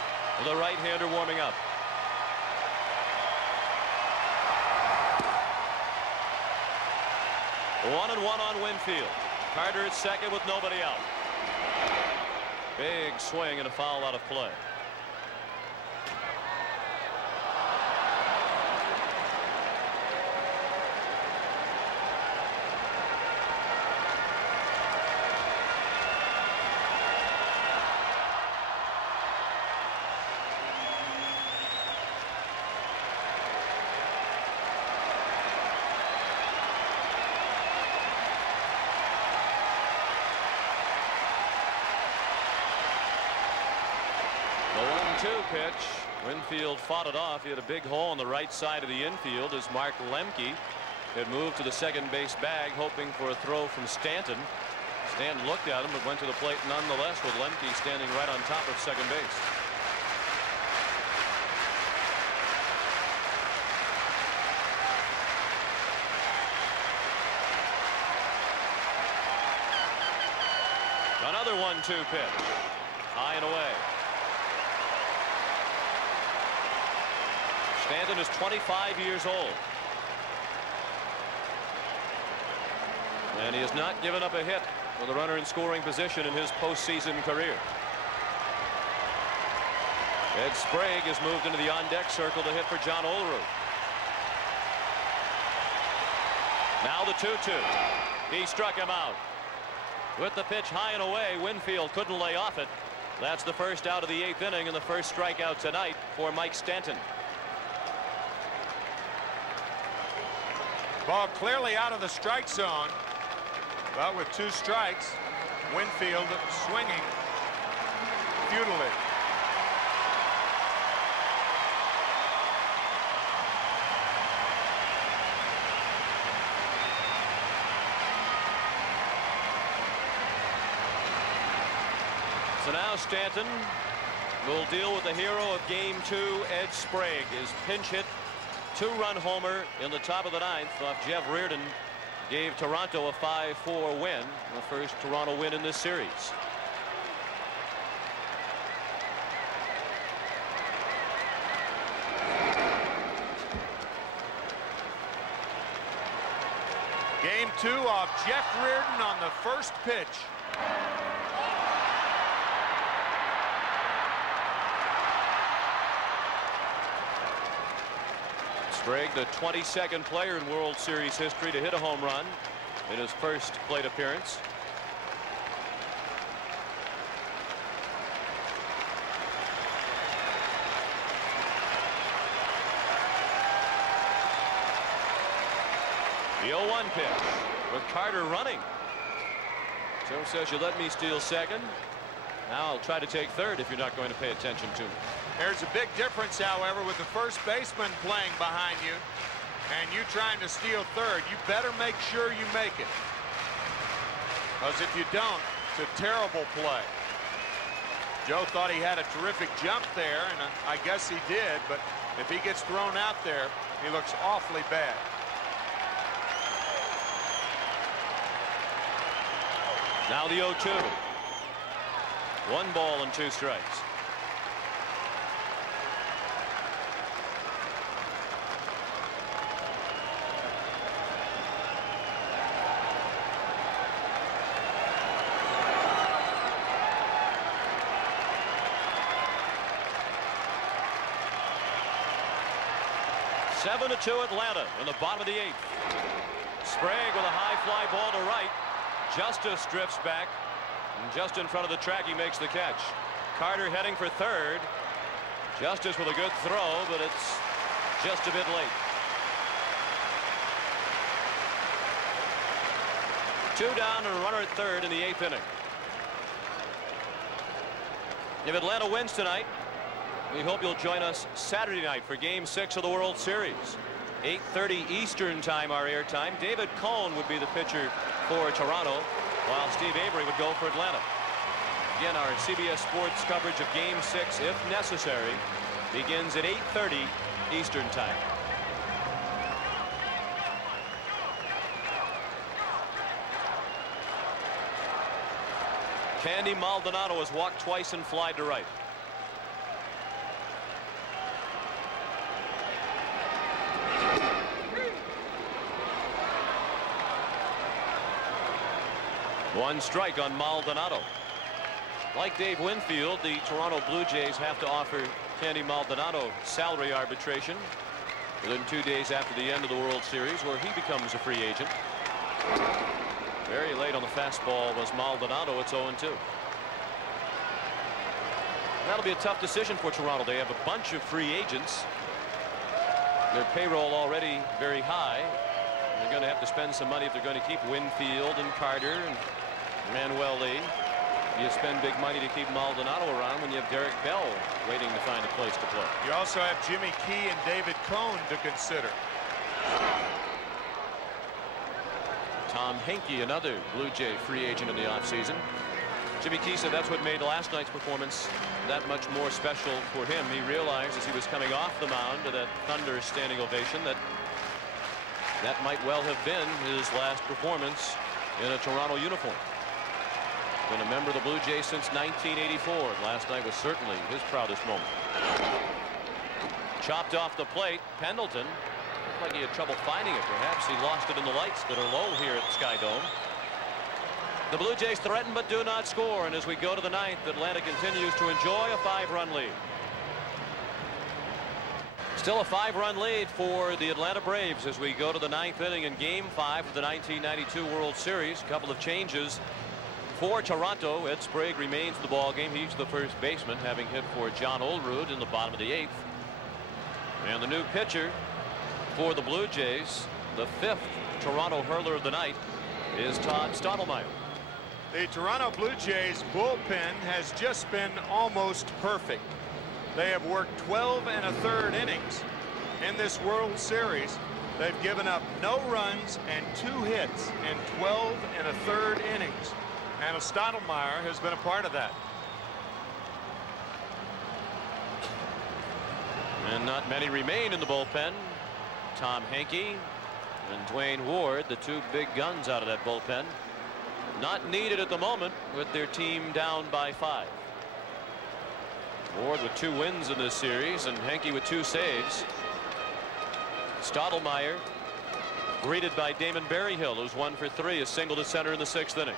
the right-hander, warming up. One and one on Winfield. Carter at second with nobody out. Big swing and a foul out of play. Pitch. Winfield fought it off. He had a big hole on the right side of the infield as Mark Lemke had moved to the second base bag, hoping for a throw from Stanton. Stanton looked at him but went to the plate nonetheless, with Lemke standing right on top of second base. Another 1-2 pitch. High and away. Stanton is 25 years old. And he has not given up a hit with a runner in scoring position in his postseason career. Ed Sprague has moved into the on-deck circle to hit for John Olerud. Now the 2-2. He struck him out. With the pitch high and away, Winfield couldn't lay off it. That's the first out of the 8th inning and the first strikeout tonight for Mike Stanton. Ball clearly out of the strike zone. But with 2 strikes, Winfield swinging futilely. So now Stanton will deal with the hero of Game 2, Ed Sprague. His pinch hit 2-run homer in the top of the 9th off Jeff Reardon gave Toronto a 5-4 win, the first Toronto win in this series. Game 2 off Jeff Reardon on the first pitch. Sprague, the 22nd player in World Series history to hit a home run in his first plate appearance. The 0-1 pitch with Carter running. Joe says, you let me steal second. Now I'll try to take third if you're not going to pay attention to me. There's a big difference, however, with the first baseman playing behind you and you trying to steal third. You better make sure you make it, because if you don't, it's a terrible play. Joe thought he had a terrific jump there, and I guess he did, but if he gets thrown out there, he looks awfully bad. Now the 0-2. 1 ball and 2 strikes. Seven to 2 Atlanta in the bottom of the 8th. Sprague with a high fly ball to right. Justice drifts back, and just in front of the track he makes the catch. Carter heading for third. Justice with a good throw, but it's just a bit late. 2 down and a runner at third in the 8th inning. If Atlanta wins tonight, we hope you'll join us Saturday night for Game 6 of the World Series. 8:30 Eastern time, our airtime. David Cohn would be the pitcher for Toronto, while Steve Avery would go for Atlanta. Again, our CBS Sports coverage of Game 6, if necessary, begins at 8:30 Eastern time. Candy Maldonado has walked twice and flied to right. One strike on Maldonado. Like Dave Winfield, the Toronto Blue Jays have to offer Candy Maldonado salary arbitration within 2 days after the end of the World Series, where he becomes a free agent. Very late on the fastball was Maldonado. It's 0-2. That'll be a tough decision for Toronto. They have a bunch of free agents. Their payroll already very high. They're going to have to spend some money if they're going to keep Winfield and Carter and Manuel Lee. You spend big money to keep Maldonado around when you have Derek Bell waiting to find a place to play. You also have Jimmy Key and David Cohn to consider. Tom Henke, another Blue Jay free agent in the offseason. Jimmy Key said that's what made last night's performance that much more special for him. He realized as he was coming off the mound to that Thunder standing ovation that might well have been his last performance in a Toronto uniform. Been a member of the Blue Jays since 1984. Last night was certainly his proudest moment. Chopped off the plate. Pendleton looked like he had trouble finding it. Perhaps he lost it in the lights that are low here at Sky Dome. The Blue Jays threaten but do not score, and as we go to the ninth, Atlanta continues to enjoy a 5-run lead. Still a 5-run lead for the Atlanta Braves as we go to the ninth inning in Game 5 of the 1992 World Series. A couple of changes for Toronto. Ed Sprague remains in the ball game. He's the first baseman, having hit for John Olerud in the bottom of the 8th. And the new pitcher for the Blue Jays, the 5th Toronto hurler of the night, is Todd Stottlemyre. The Toronto Blue Jays bullpen has just been almost perfect. They have worked 12 1/3 innings in this World Series. They've given up no runs and 2 hits in 12 1/3 innings. And Stottlemyre has been a part of that. And not many remain in the bullpen. Tom Henke and Dwayne Ward, the 2 big guns out of that bullpen. Not needed at the moment with their team down by 5. Ward with 2 wins in this series and Henke with 2 saves. Stottlemyre greeted by Damon Berryhill, who's 1 for 3, a single to center in the 6th inning.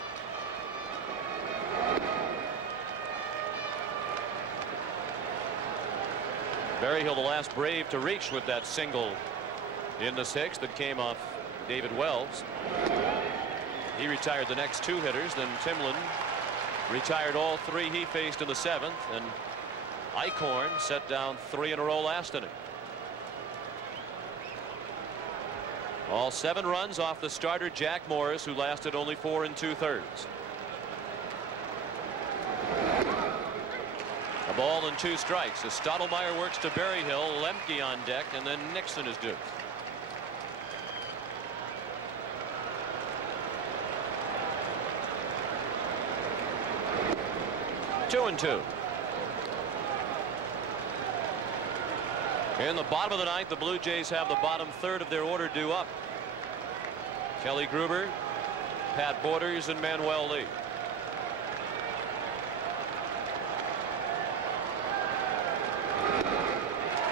Berryhill, the last Brave to reach with that single in the 6th that came off David Wells. He retired the next 2 hitters. Then Timlin retired all 3 he faced in the 7th, and Eichhorn set down 3 in a row last inning. All 7 runs off the starter Jack Morris, who lasted only 4 2/3. A ball and 2 strikes as Stottlemyre works to Berryhill, Lemke on deck, and then Nixon is due. Two and 2. In the bottom of the 9th, the Blue Jays have the bottom 1/3 of their order due up. Kelly Gruber, Pat Borders, and Manuel Lee.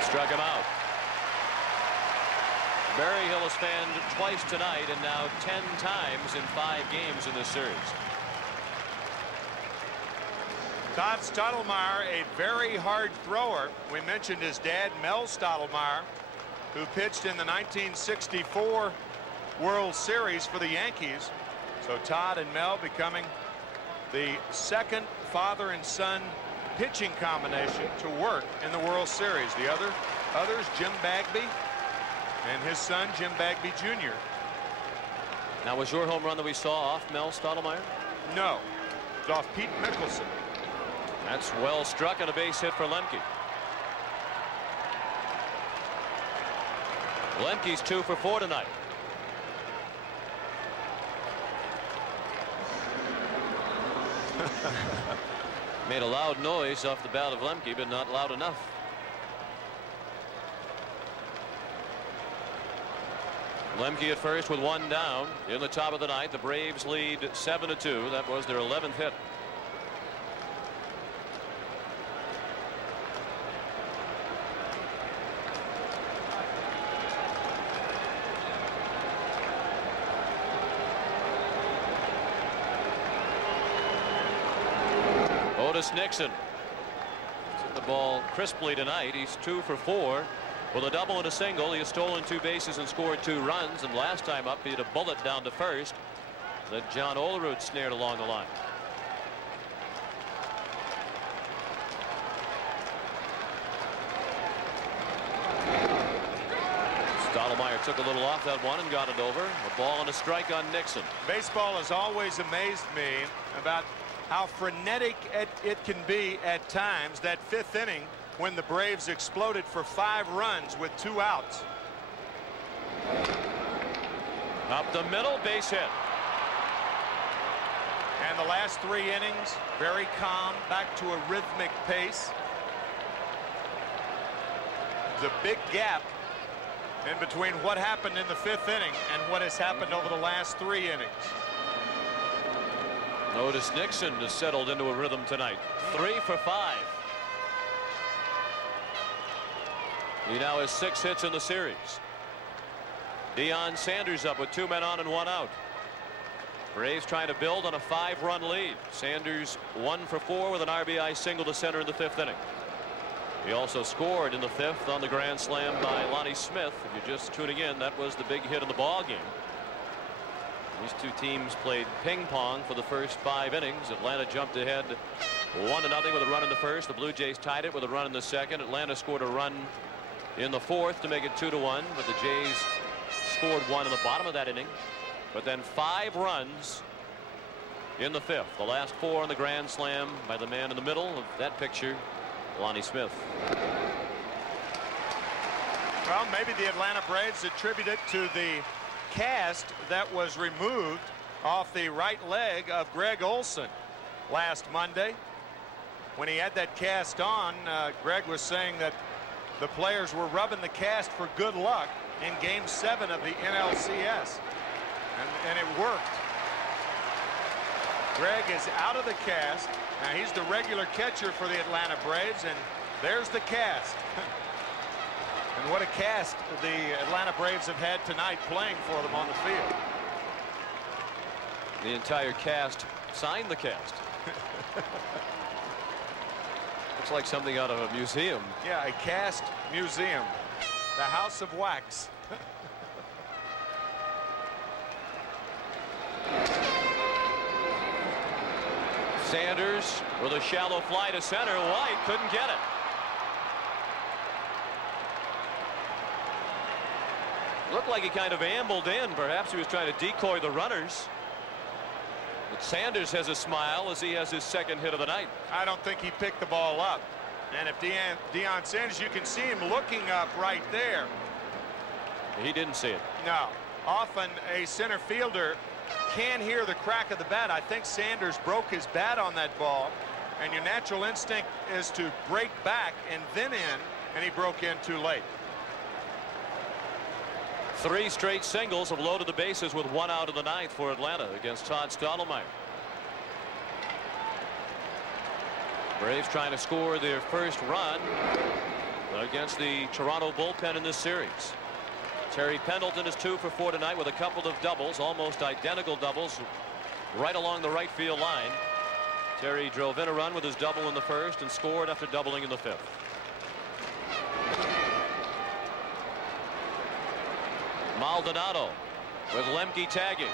Struck him out. Berryhill has fanned twice tonight and now 10 times in 5 games in this series. Todd Stottlemyre, a very hard thrower. We mentioned his dad, Mel Stottlemyre, who pitched in the 1964 World Series for the Yankees. So Todd and Mel becoming the 2nd father and son pitching combination to work in the World Series. The others, Jim Bagby and his son, Jim Bagby Jr. Now, was your home run that we saw off Mel Stottlemyre? No, it's off Pete Mickelson. That's well struck and a base hit for Lemke. Lemke's 2 for 4 tonight. Made a loud noise off the bat of Lemke, but not loud enough. Lemke at first with 1 down in the top of the 9th. The Braves lead 7-2. That was their 11th hit. Otis Nixon hit the ball crisply tonight. He's 2 for 4 with a double and a single. He has stolen 2 bases and scored 2 runs, and last time up he had a bullet down to first that John Olerud snared along the line. Stottlemyre took a little off that one and got it over. A ball and a strike on Nixon. Baseball has always amazed me about how frenetic it can be at times. That 5th inning when the Braves exploded for 5 runs with 2 outs. Up the middle, base hit. And the last 3 innings, very calm, back to a rhythmic pace. There's a big gap in between what happened in the 5th inning and what has happened over the last 3 innings. Otis Nixon has settled into a rhythm tonight. 3 for 5. He now has 6 hits in the series. Deion Sanders up with 2 men on and 1 out. Braves trying to build on a 5-run lead. Sanders 1 for 4 with an RBI single to center in the 5th inning. He also scored in the 5th on the grand slam by Lonnie Smith. If you're just tuning in, that was the big hit in the ball game. These two teams played ping pong for the first 5 innings. Atlanta jumped ahead 1-0 with a run in the first. The Blue Jays tied it with a run in the second. Atlanta scored a run in the 4th to make it 2-1, but the Jays scored 1 in the bottom of that inning. But then 5 runs in the 5th. The last 4 on the grand slam by the man in the middle of that picture, Lonnie Smith. Well, maybe the Atlanta Braves attribute it to the cast that was removed off the right leg of Greg Olson last Monday. When he had that cast on, Greg was saying that the players were rubbing the cast for good luck in Game 7 of the NLCS. And it worked. Greg is out of the cast. Now he's the regular catcher for the Atlanta Braves, and there's the cast. And what a cast the Atlanta Braves have had tonight playing for them on the field. The entire cast signed the cast. Looks like something out of a museum. Yeah, a cast museum. The House of Wax. Sanders with a shallow fly to center. White couldn't get it. Looked like he kind of ambled in. Perhaps he was trying to decoy the runners. But Sanders has a smile as he has his 2nd hit of the night. I don't think he picked the ball up. And if Deion Sanders, you can see him looking up right there. He didn't see it. No. Often a center fielder can hear the crack of the bat. I think Sanders broke his bat on that ball, and your natural instinct is to break back and then in, and he broke in too late. 3 straight singles have loaded the bases with 1 out of the 9th for Atlanta against Todd Stottlemyre. Braves trying to score their first run against the Toronto bullpen in this series. Terry Pendleton is 2 for 4 tonight with a couple of doubles, almost identical doubles, right along the right field line. Terry drove in a run with his double in the 1st and scored after doubling in the 5th. Maldonado with Lemke tagging.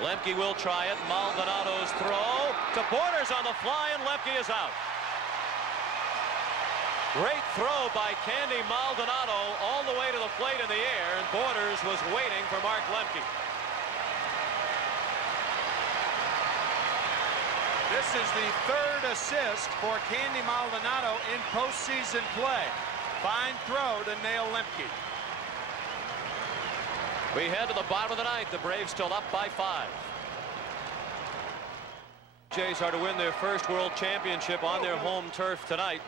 Lemke will try it. Maldonado's throw to Borders on the fly, and Lemke is out. Great throw by Candy Maldonado all the way to the plate in the air, and Borders was waiting for Mark Lemke. This is the 3rd assist for Candy Maldonado in postseason play. Fine throw to nail Lemke. We head to the bottom of the 9th. The Braves still up by 5. Jays are to win their first World Championship on their home turf tonight.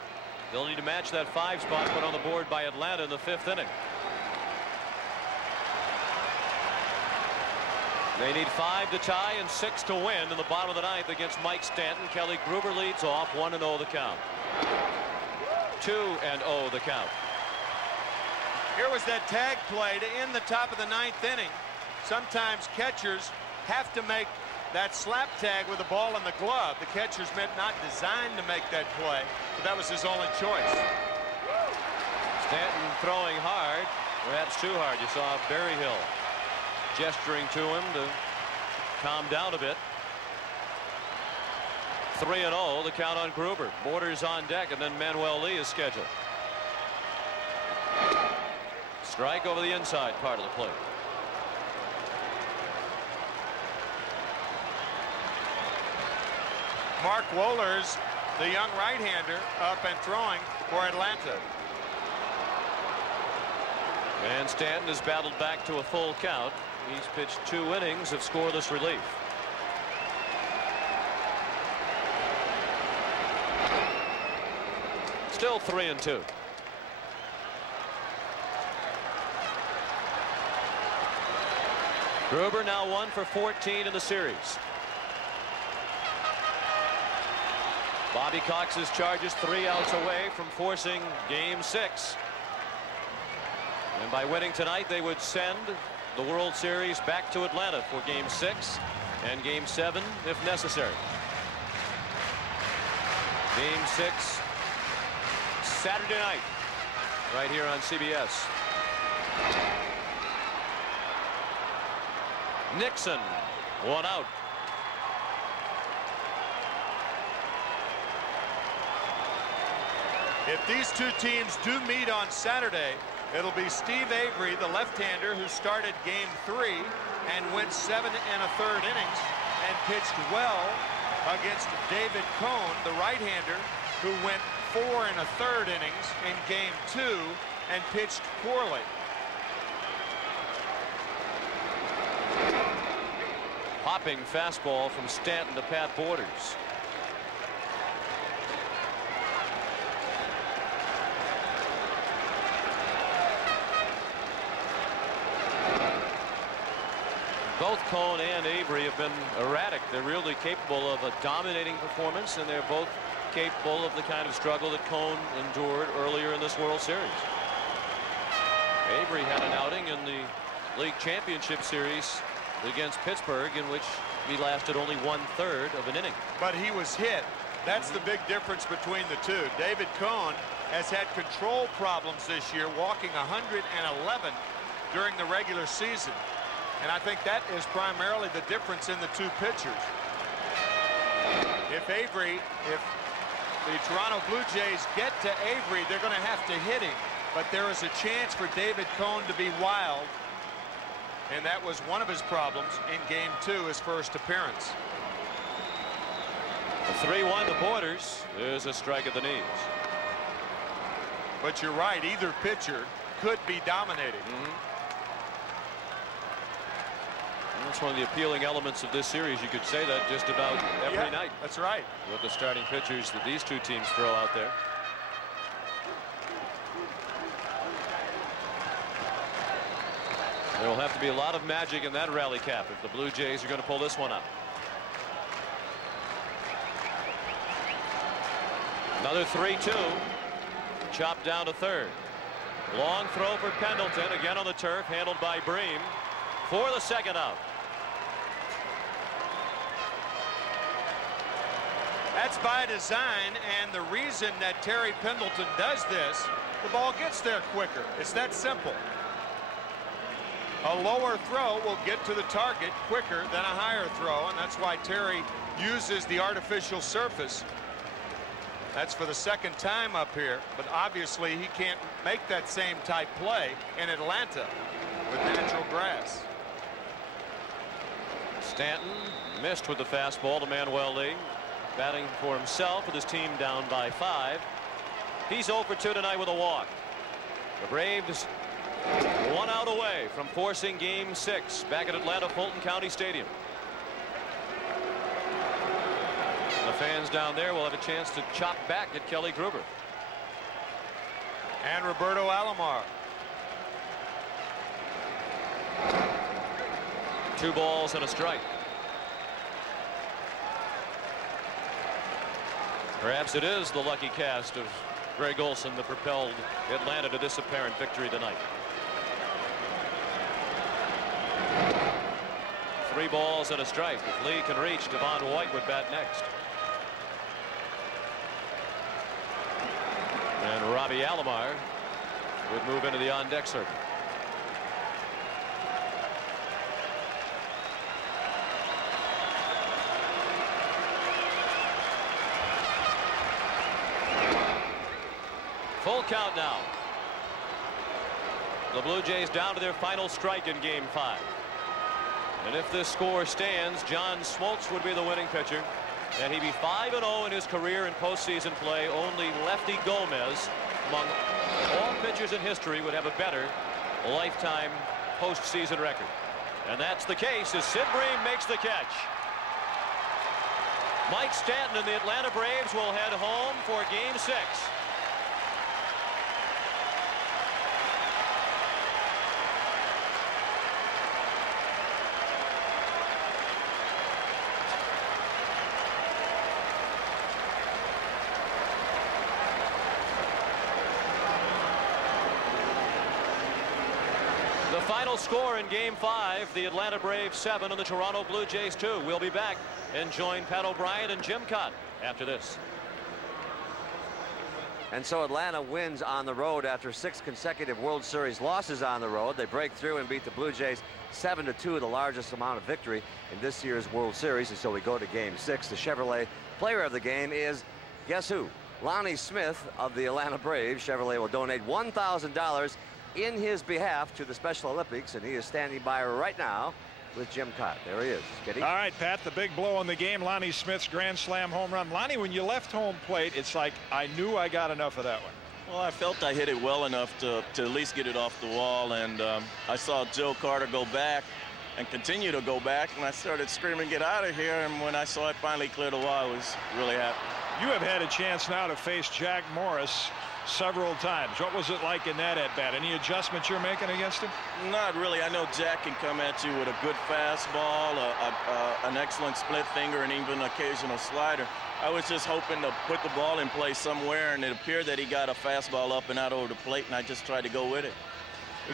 They'll need to match that 5 spot put on the board by Atlanta in the 5th inning. They need 5 to tie and 6 to win in the bottom of the 9th against Mike Stanton. Kelly Gruber leads off 1-0 the count. 2-0 the count. Here was that tag play to end the top of the 9th inning. Sometimes catchers have to make that slap tag with the ball in the glove. The catcher's not designed to make that play, but that was his only choice. Stanton throwing hard. Perhaps too hard. You saw Berryhill gesturing to him to calm down a bit. 3-0 the count on Gruber. Borders on deck, and then Manuel Lee is scheduled. Strike over the inside part of the plate. Mark Wohlers, the young right-hander, up and throwing for Atlanta. And Stanton has battled back to a full count. He's pitched 2 innings of scoreless relief. Still 3-2. Gruber now 1 for 14 in the series. Bobby Cox's Chargers 3 outs away from forcing Game 6. And by winning tonight, they would send the World Series back to Atlanta for Game 6. and Game 7 if necessary. Game 6 Saturday night right here on CBS. Nixon, 1 out. If these two teams do meet on Saturday, it'll be Steve Avery, the left-hander, who started Game 3 and went 7 1/3 innings and pitched well against David Cone, the right-hander, who went 4 1/3 innings in Game 2 and pitched poorly. Popping fastball from Stanton to Pat Borders. Both Cone and Avery have been erratic. They're really capable of a dominating performance, and they're both capable of the kind of struggle that Cone endured earlier in this World Series. Avery had an outing in the League Championship Series against Pittsburgh in which he lasted only 1/3 of an inning. But he was hit. That's the big difference between the two. David Cone has had control problems this year, walking 111 during the regular season. And I think that is primarily the difference in the two pitchers. If the Toronto Blue Jays get to Avery, they're going to have to hit him. But there is a chance for David Cone to be wild. And that was one of his problems in Game 2, his first appearance. The 3-1 to Borders is a strike at the knees. But you're right, either pitcher could be dominating. That's one of the appealing elements of this series. You could say that just about every night. That's right. With the starting pitchers that these two teams throw out there. There will have to be a lot of magic in that rally cap if the Blue Jays are going to pull this one out. Another 3-2. Chopped down to third. Long throw for Pendleton, again on the turf, handled by Bream for the second out. That's by design, and the reason that Terry Pendleton does this, the ball gets there quicker. It's that simple. A lower throw will get to the target quicker than a higher throw, and that's why Terry uses the artificial surface. That's for the second time up here, but obviously he can't make that same type play in Atlanta with natural grass. Stanton missed with the fastball to Manuel Lee, batting for himself with his team down by 5. He's 0 for 2 tonight with a walk. The Braves 1 out away from forcing Game 6 back at Atlanta Fulton County Stadium. And the fans down there will have a chance to chop back at Kelly Gruber. And Roberto Alomar. 2 balls and a strike. Perhaps it is the lucky cast of Greg Olson that propelled Atlanta to this apparent victory tonight. 3 balls and a strike. If Lee can reach, Devon White would bat next. And Robbie Alomar would move into the on-deck circle. Full count now. The Blue Jays down to their final strike in Game 5. And if this score stands, John Smoltz would be the winning pitcher, and he'd be 5-0 in his career in postseason play. Only Lefty Gomez, among all pitchers in history, would have a better lifetime postseason record. And that's the case as Sid Bream makes the catch. Mike Stanton and the Atlanta Braves will head home for Game 6. The The final score in Game 5, the Atlanta Braves 7 and the Toronto Blue Jays 2. We'll be back and join Pat O'Brien and Jim Cott after this. And so Atlanta wins on the road after 6 consecutive World Series losses on the road. They break through and beat the Blue Jays 7-2, the largest amount of victory in this year's World Series. And so we go to Game 6. The Chevrolet player of the game is, guess who? Lonnie Smith of the Atlanta Braves. Chevrolet will donate $1,000 in his behalf to the Special Olympics, and he is standing by right now with Jim Cott. There he is. Kitty. All right, Pat, the big blow in the game, Lonnie Smith's grand slam home run. Lonnie, when you left home plate, it's like I knew I got enough of that one. Well, I felt I hit it well enough to at least get it off the wall, and I saw Joe Carter go back and continue to go back, and I started screaming, get out of here, and when I saw it finally clear the wall, I was really happy. You have had a chance now to face Jack Morris several times. What was it like in that at-bat? Any adjustments you're making against him? Not really. I know Jack can come at you with a good fastball, an excellent split finger, and even an occasional slider. I was just hoping to put the ball in play somewhere, and it appeared that he got a fastball up and out over the plate, and I just tried to go with it.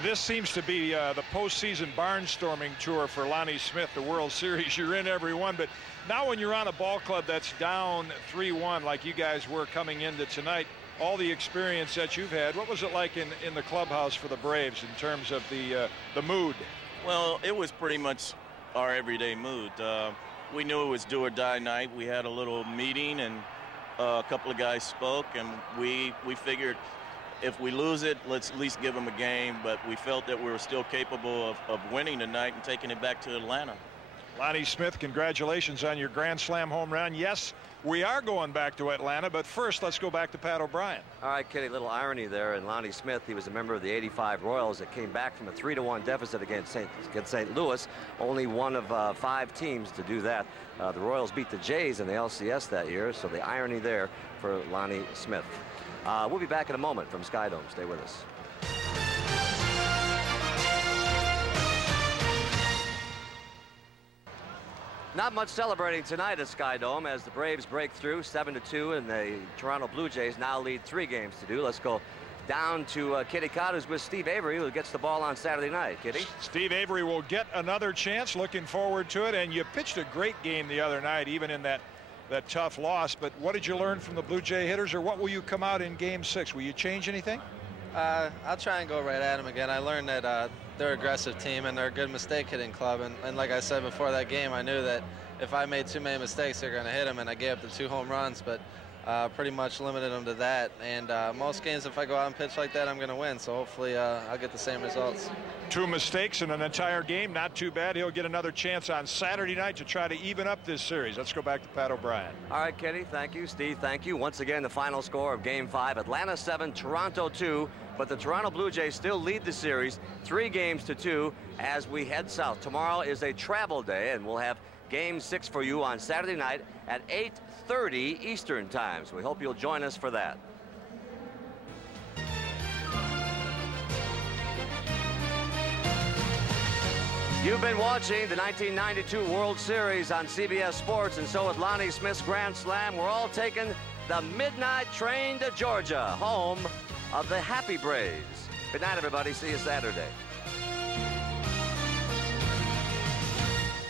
This seems to be the postseason barnstorming tour for Lonnie Smith, the World Series. You're in every one, but now when you're on a ball club that's down 3-1 like you guys were coming into tonight, all the experience that you've had, what was it like in the clubhouse for the Braves in terms of the mood? Well, it was pretty much our everyday mood. We knew it was do or die night. We had a little meeting, and a couple of guys spoke, and we figured if we lose it, let's at least give them a game. But we felt that we were still capable of winning tonight and taking it back to Atlanta. Lonnie Smith, congratulations on your grand slam home run. Yes, we are going back to Atlanta, but first let's go back to Pat O'Brien. All right, Kitty, little irony there. And Lonnie Smith, he was a member of the '85 Royals that came back from a 3-1 deficit against St. Louis. Only one of 5 teams to do that. The Royals beat the Jays in the LCS that year, so the irony there for Lonnie Smith. We'll be back in a moment from Skydome. Stay with us. Not much celebrating tonight at Skydome as the Braves break through 7-2, and the Toronto Blue Jays now lead 3 games to do. Let's go down to Kitty Cott, who's with Steve Avery, who gets the ball on Saturday night. Kitty. Steve Avery will get another chance. Looking forward to it. And you pitched a great game the other night, even in that tough loss. But what did you learn from the Blue Jay hitters, or what will you come out in Game 6? Will you change anything? I'll try and go right at them again. I learned that they're an aggressive team and they're a good mistake hitting club. And like I said before that game, I knew that if I made too many mistakes, they're going to hit them. And I gave up the 2 home runs, but pretty much limited them to that. And most games, if I go out and pitch like that, I'm going to win. So hopefully I'll get the same results. 2 mistakes in an entire game, not too bad. He'll get another chance on Saturday night to try to even up this series. Let's go back to Pat O'Brien. All right, Kitty, thank you. Steve, thank you. Once again, the final score of Game 5, Atlanta 7, Toronto 2. But the Toronto Blue Jays still lead the series 3-2 as we head south. Tomorrow is a travel day, and we'll have Game 6 for you on Saturday night at 8:30 Eastern time. So we hope you'll join us for that. You've been watching the 1992 World Series on CBS Sports, and so with Lonnie Smith's grand slam, we're all taking the midnight train to Georgia, home of the Happy Braves. Good night, everybody. See you Saturday.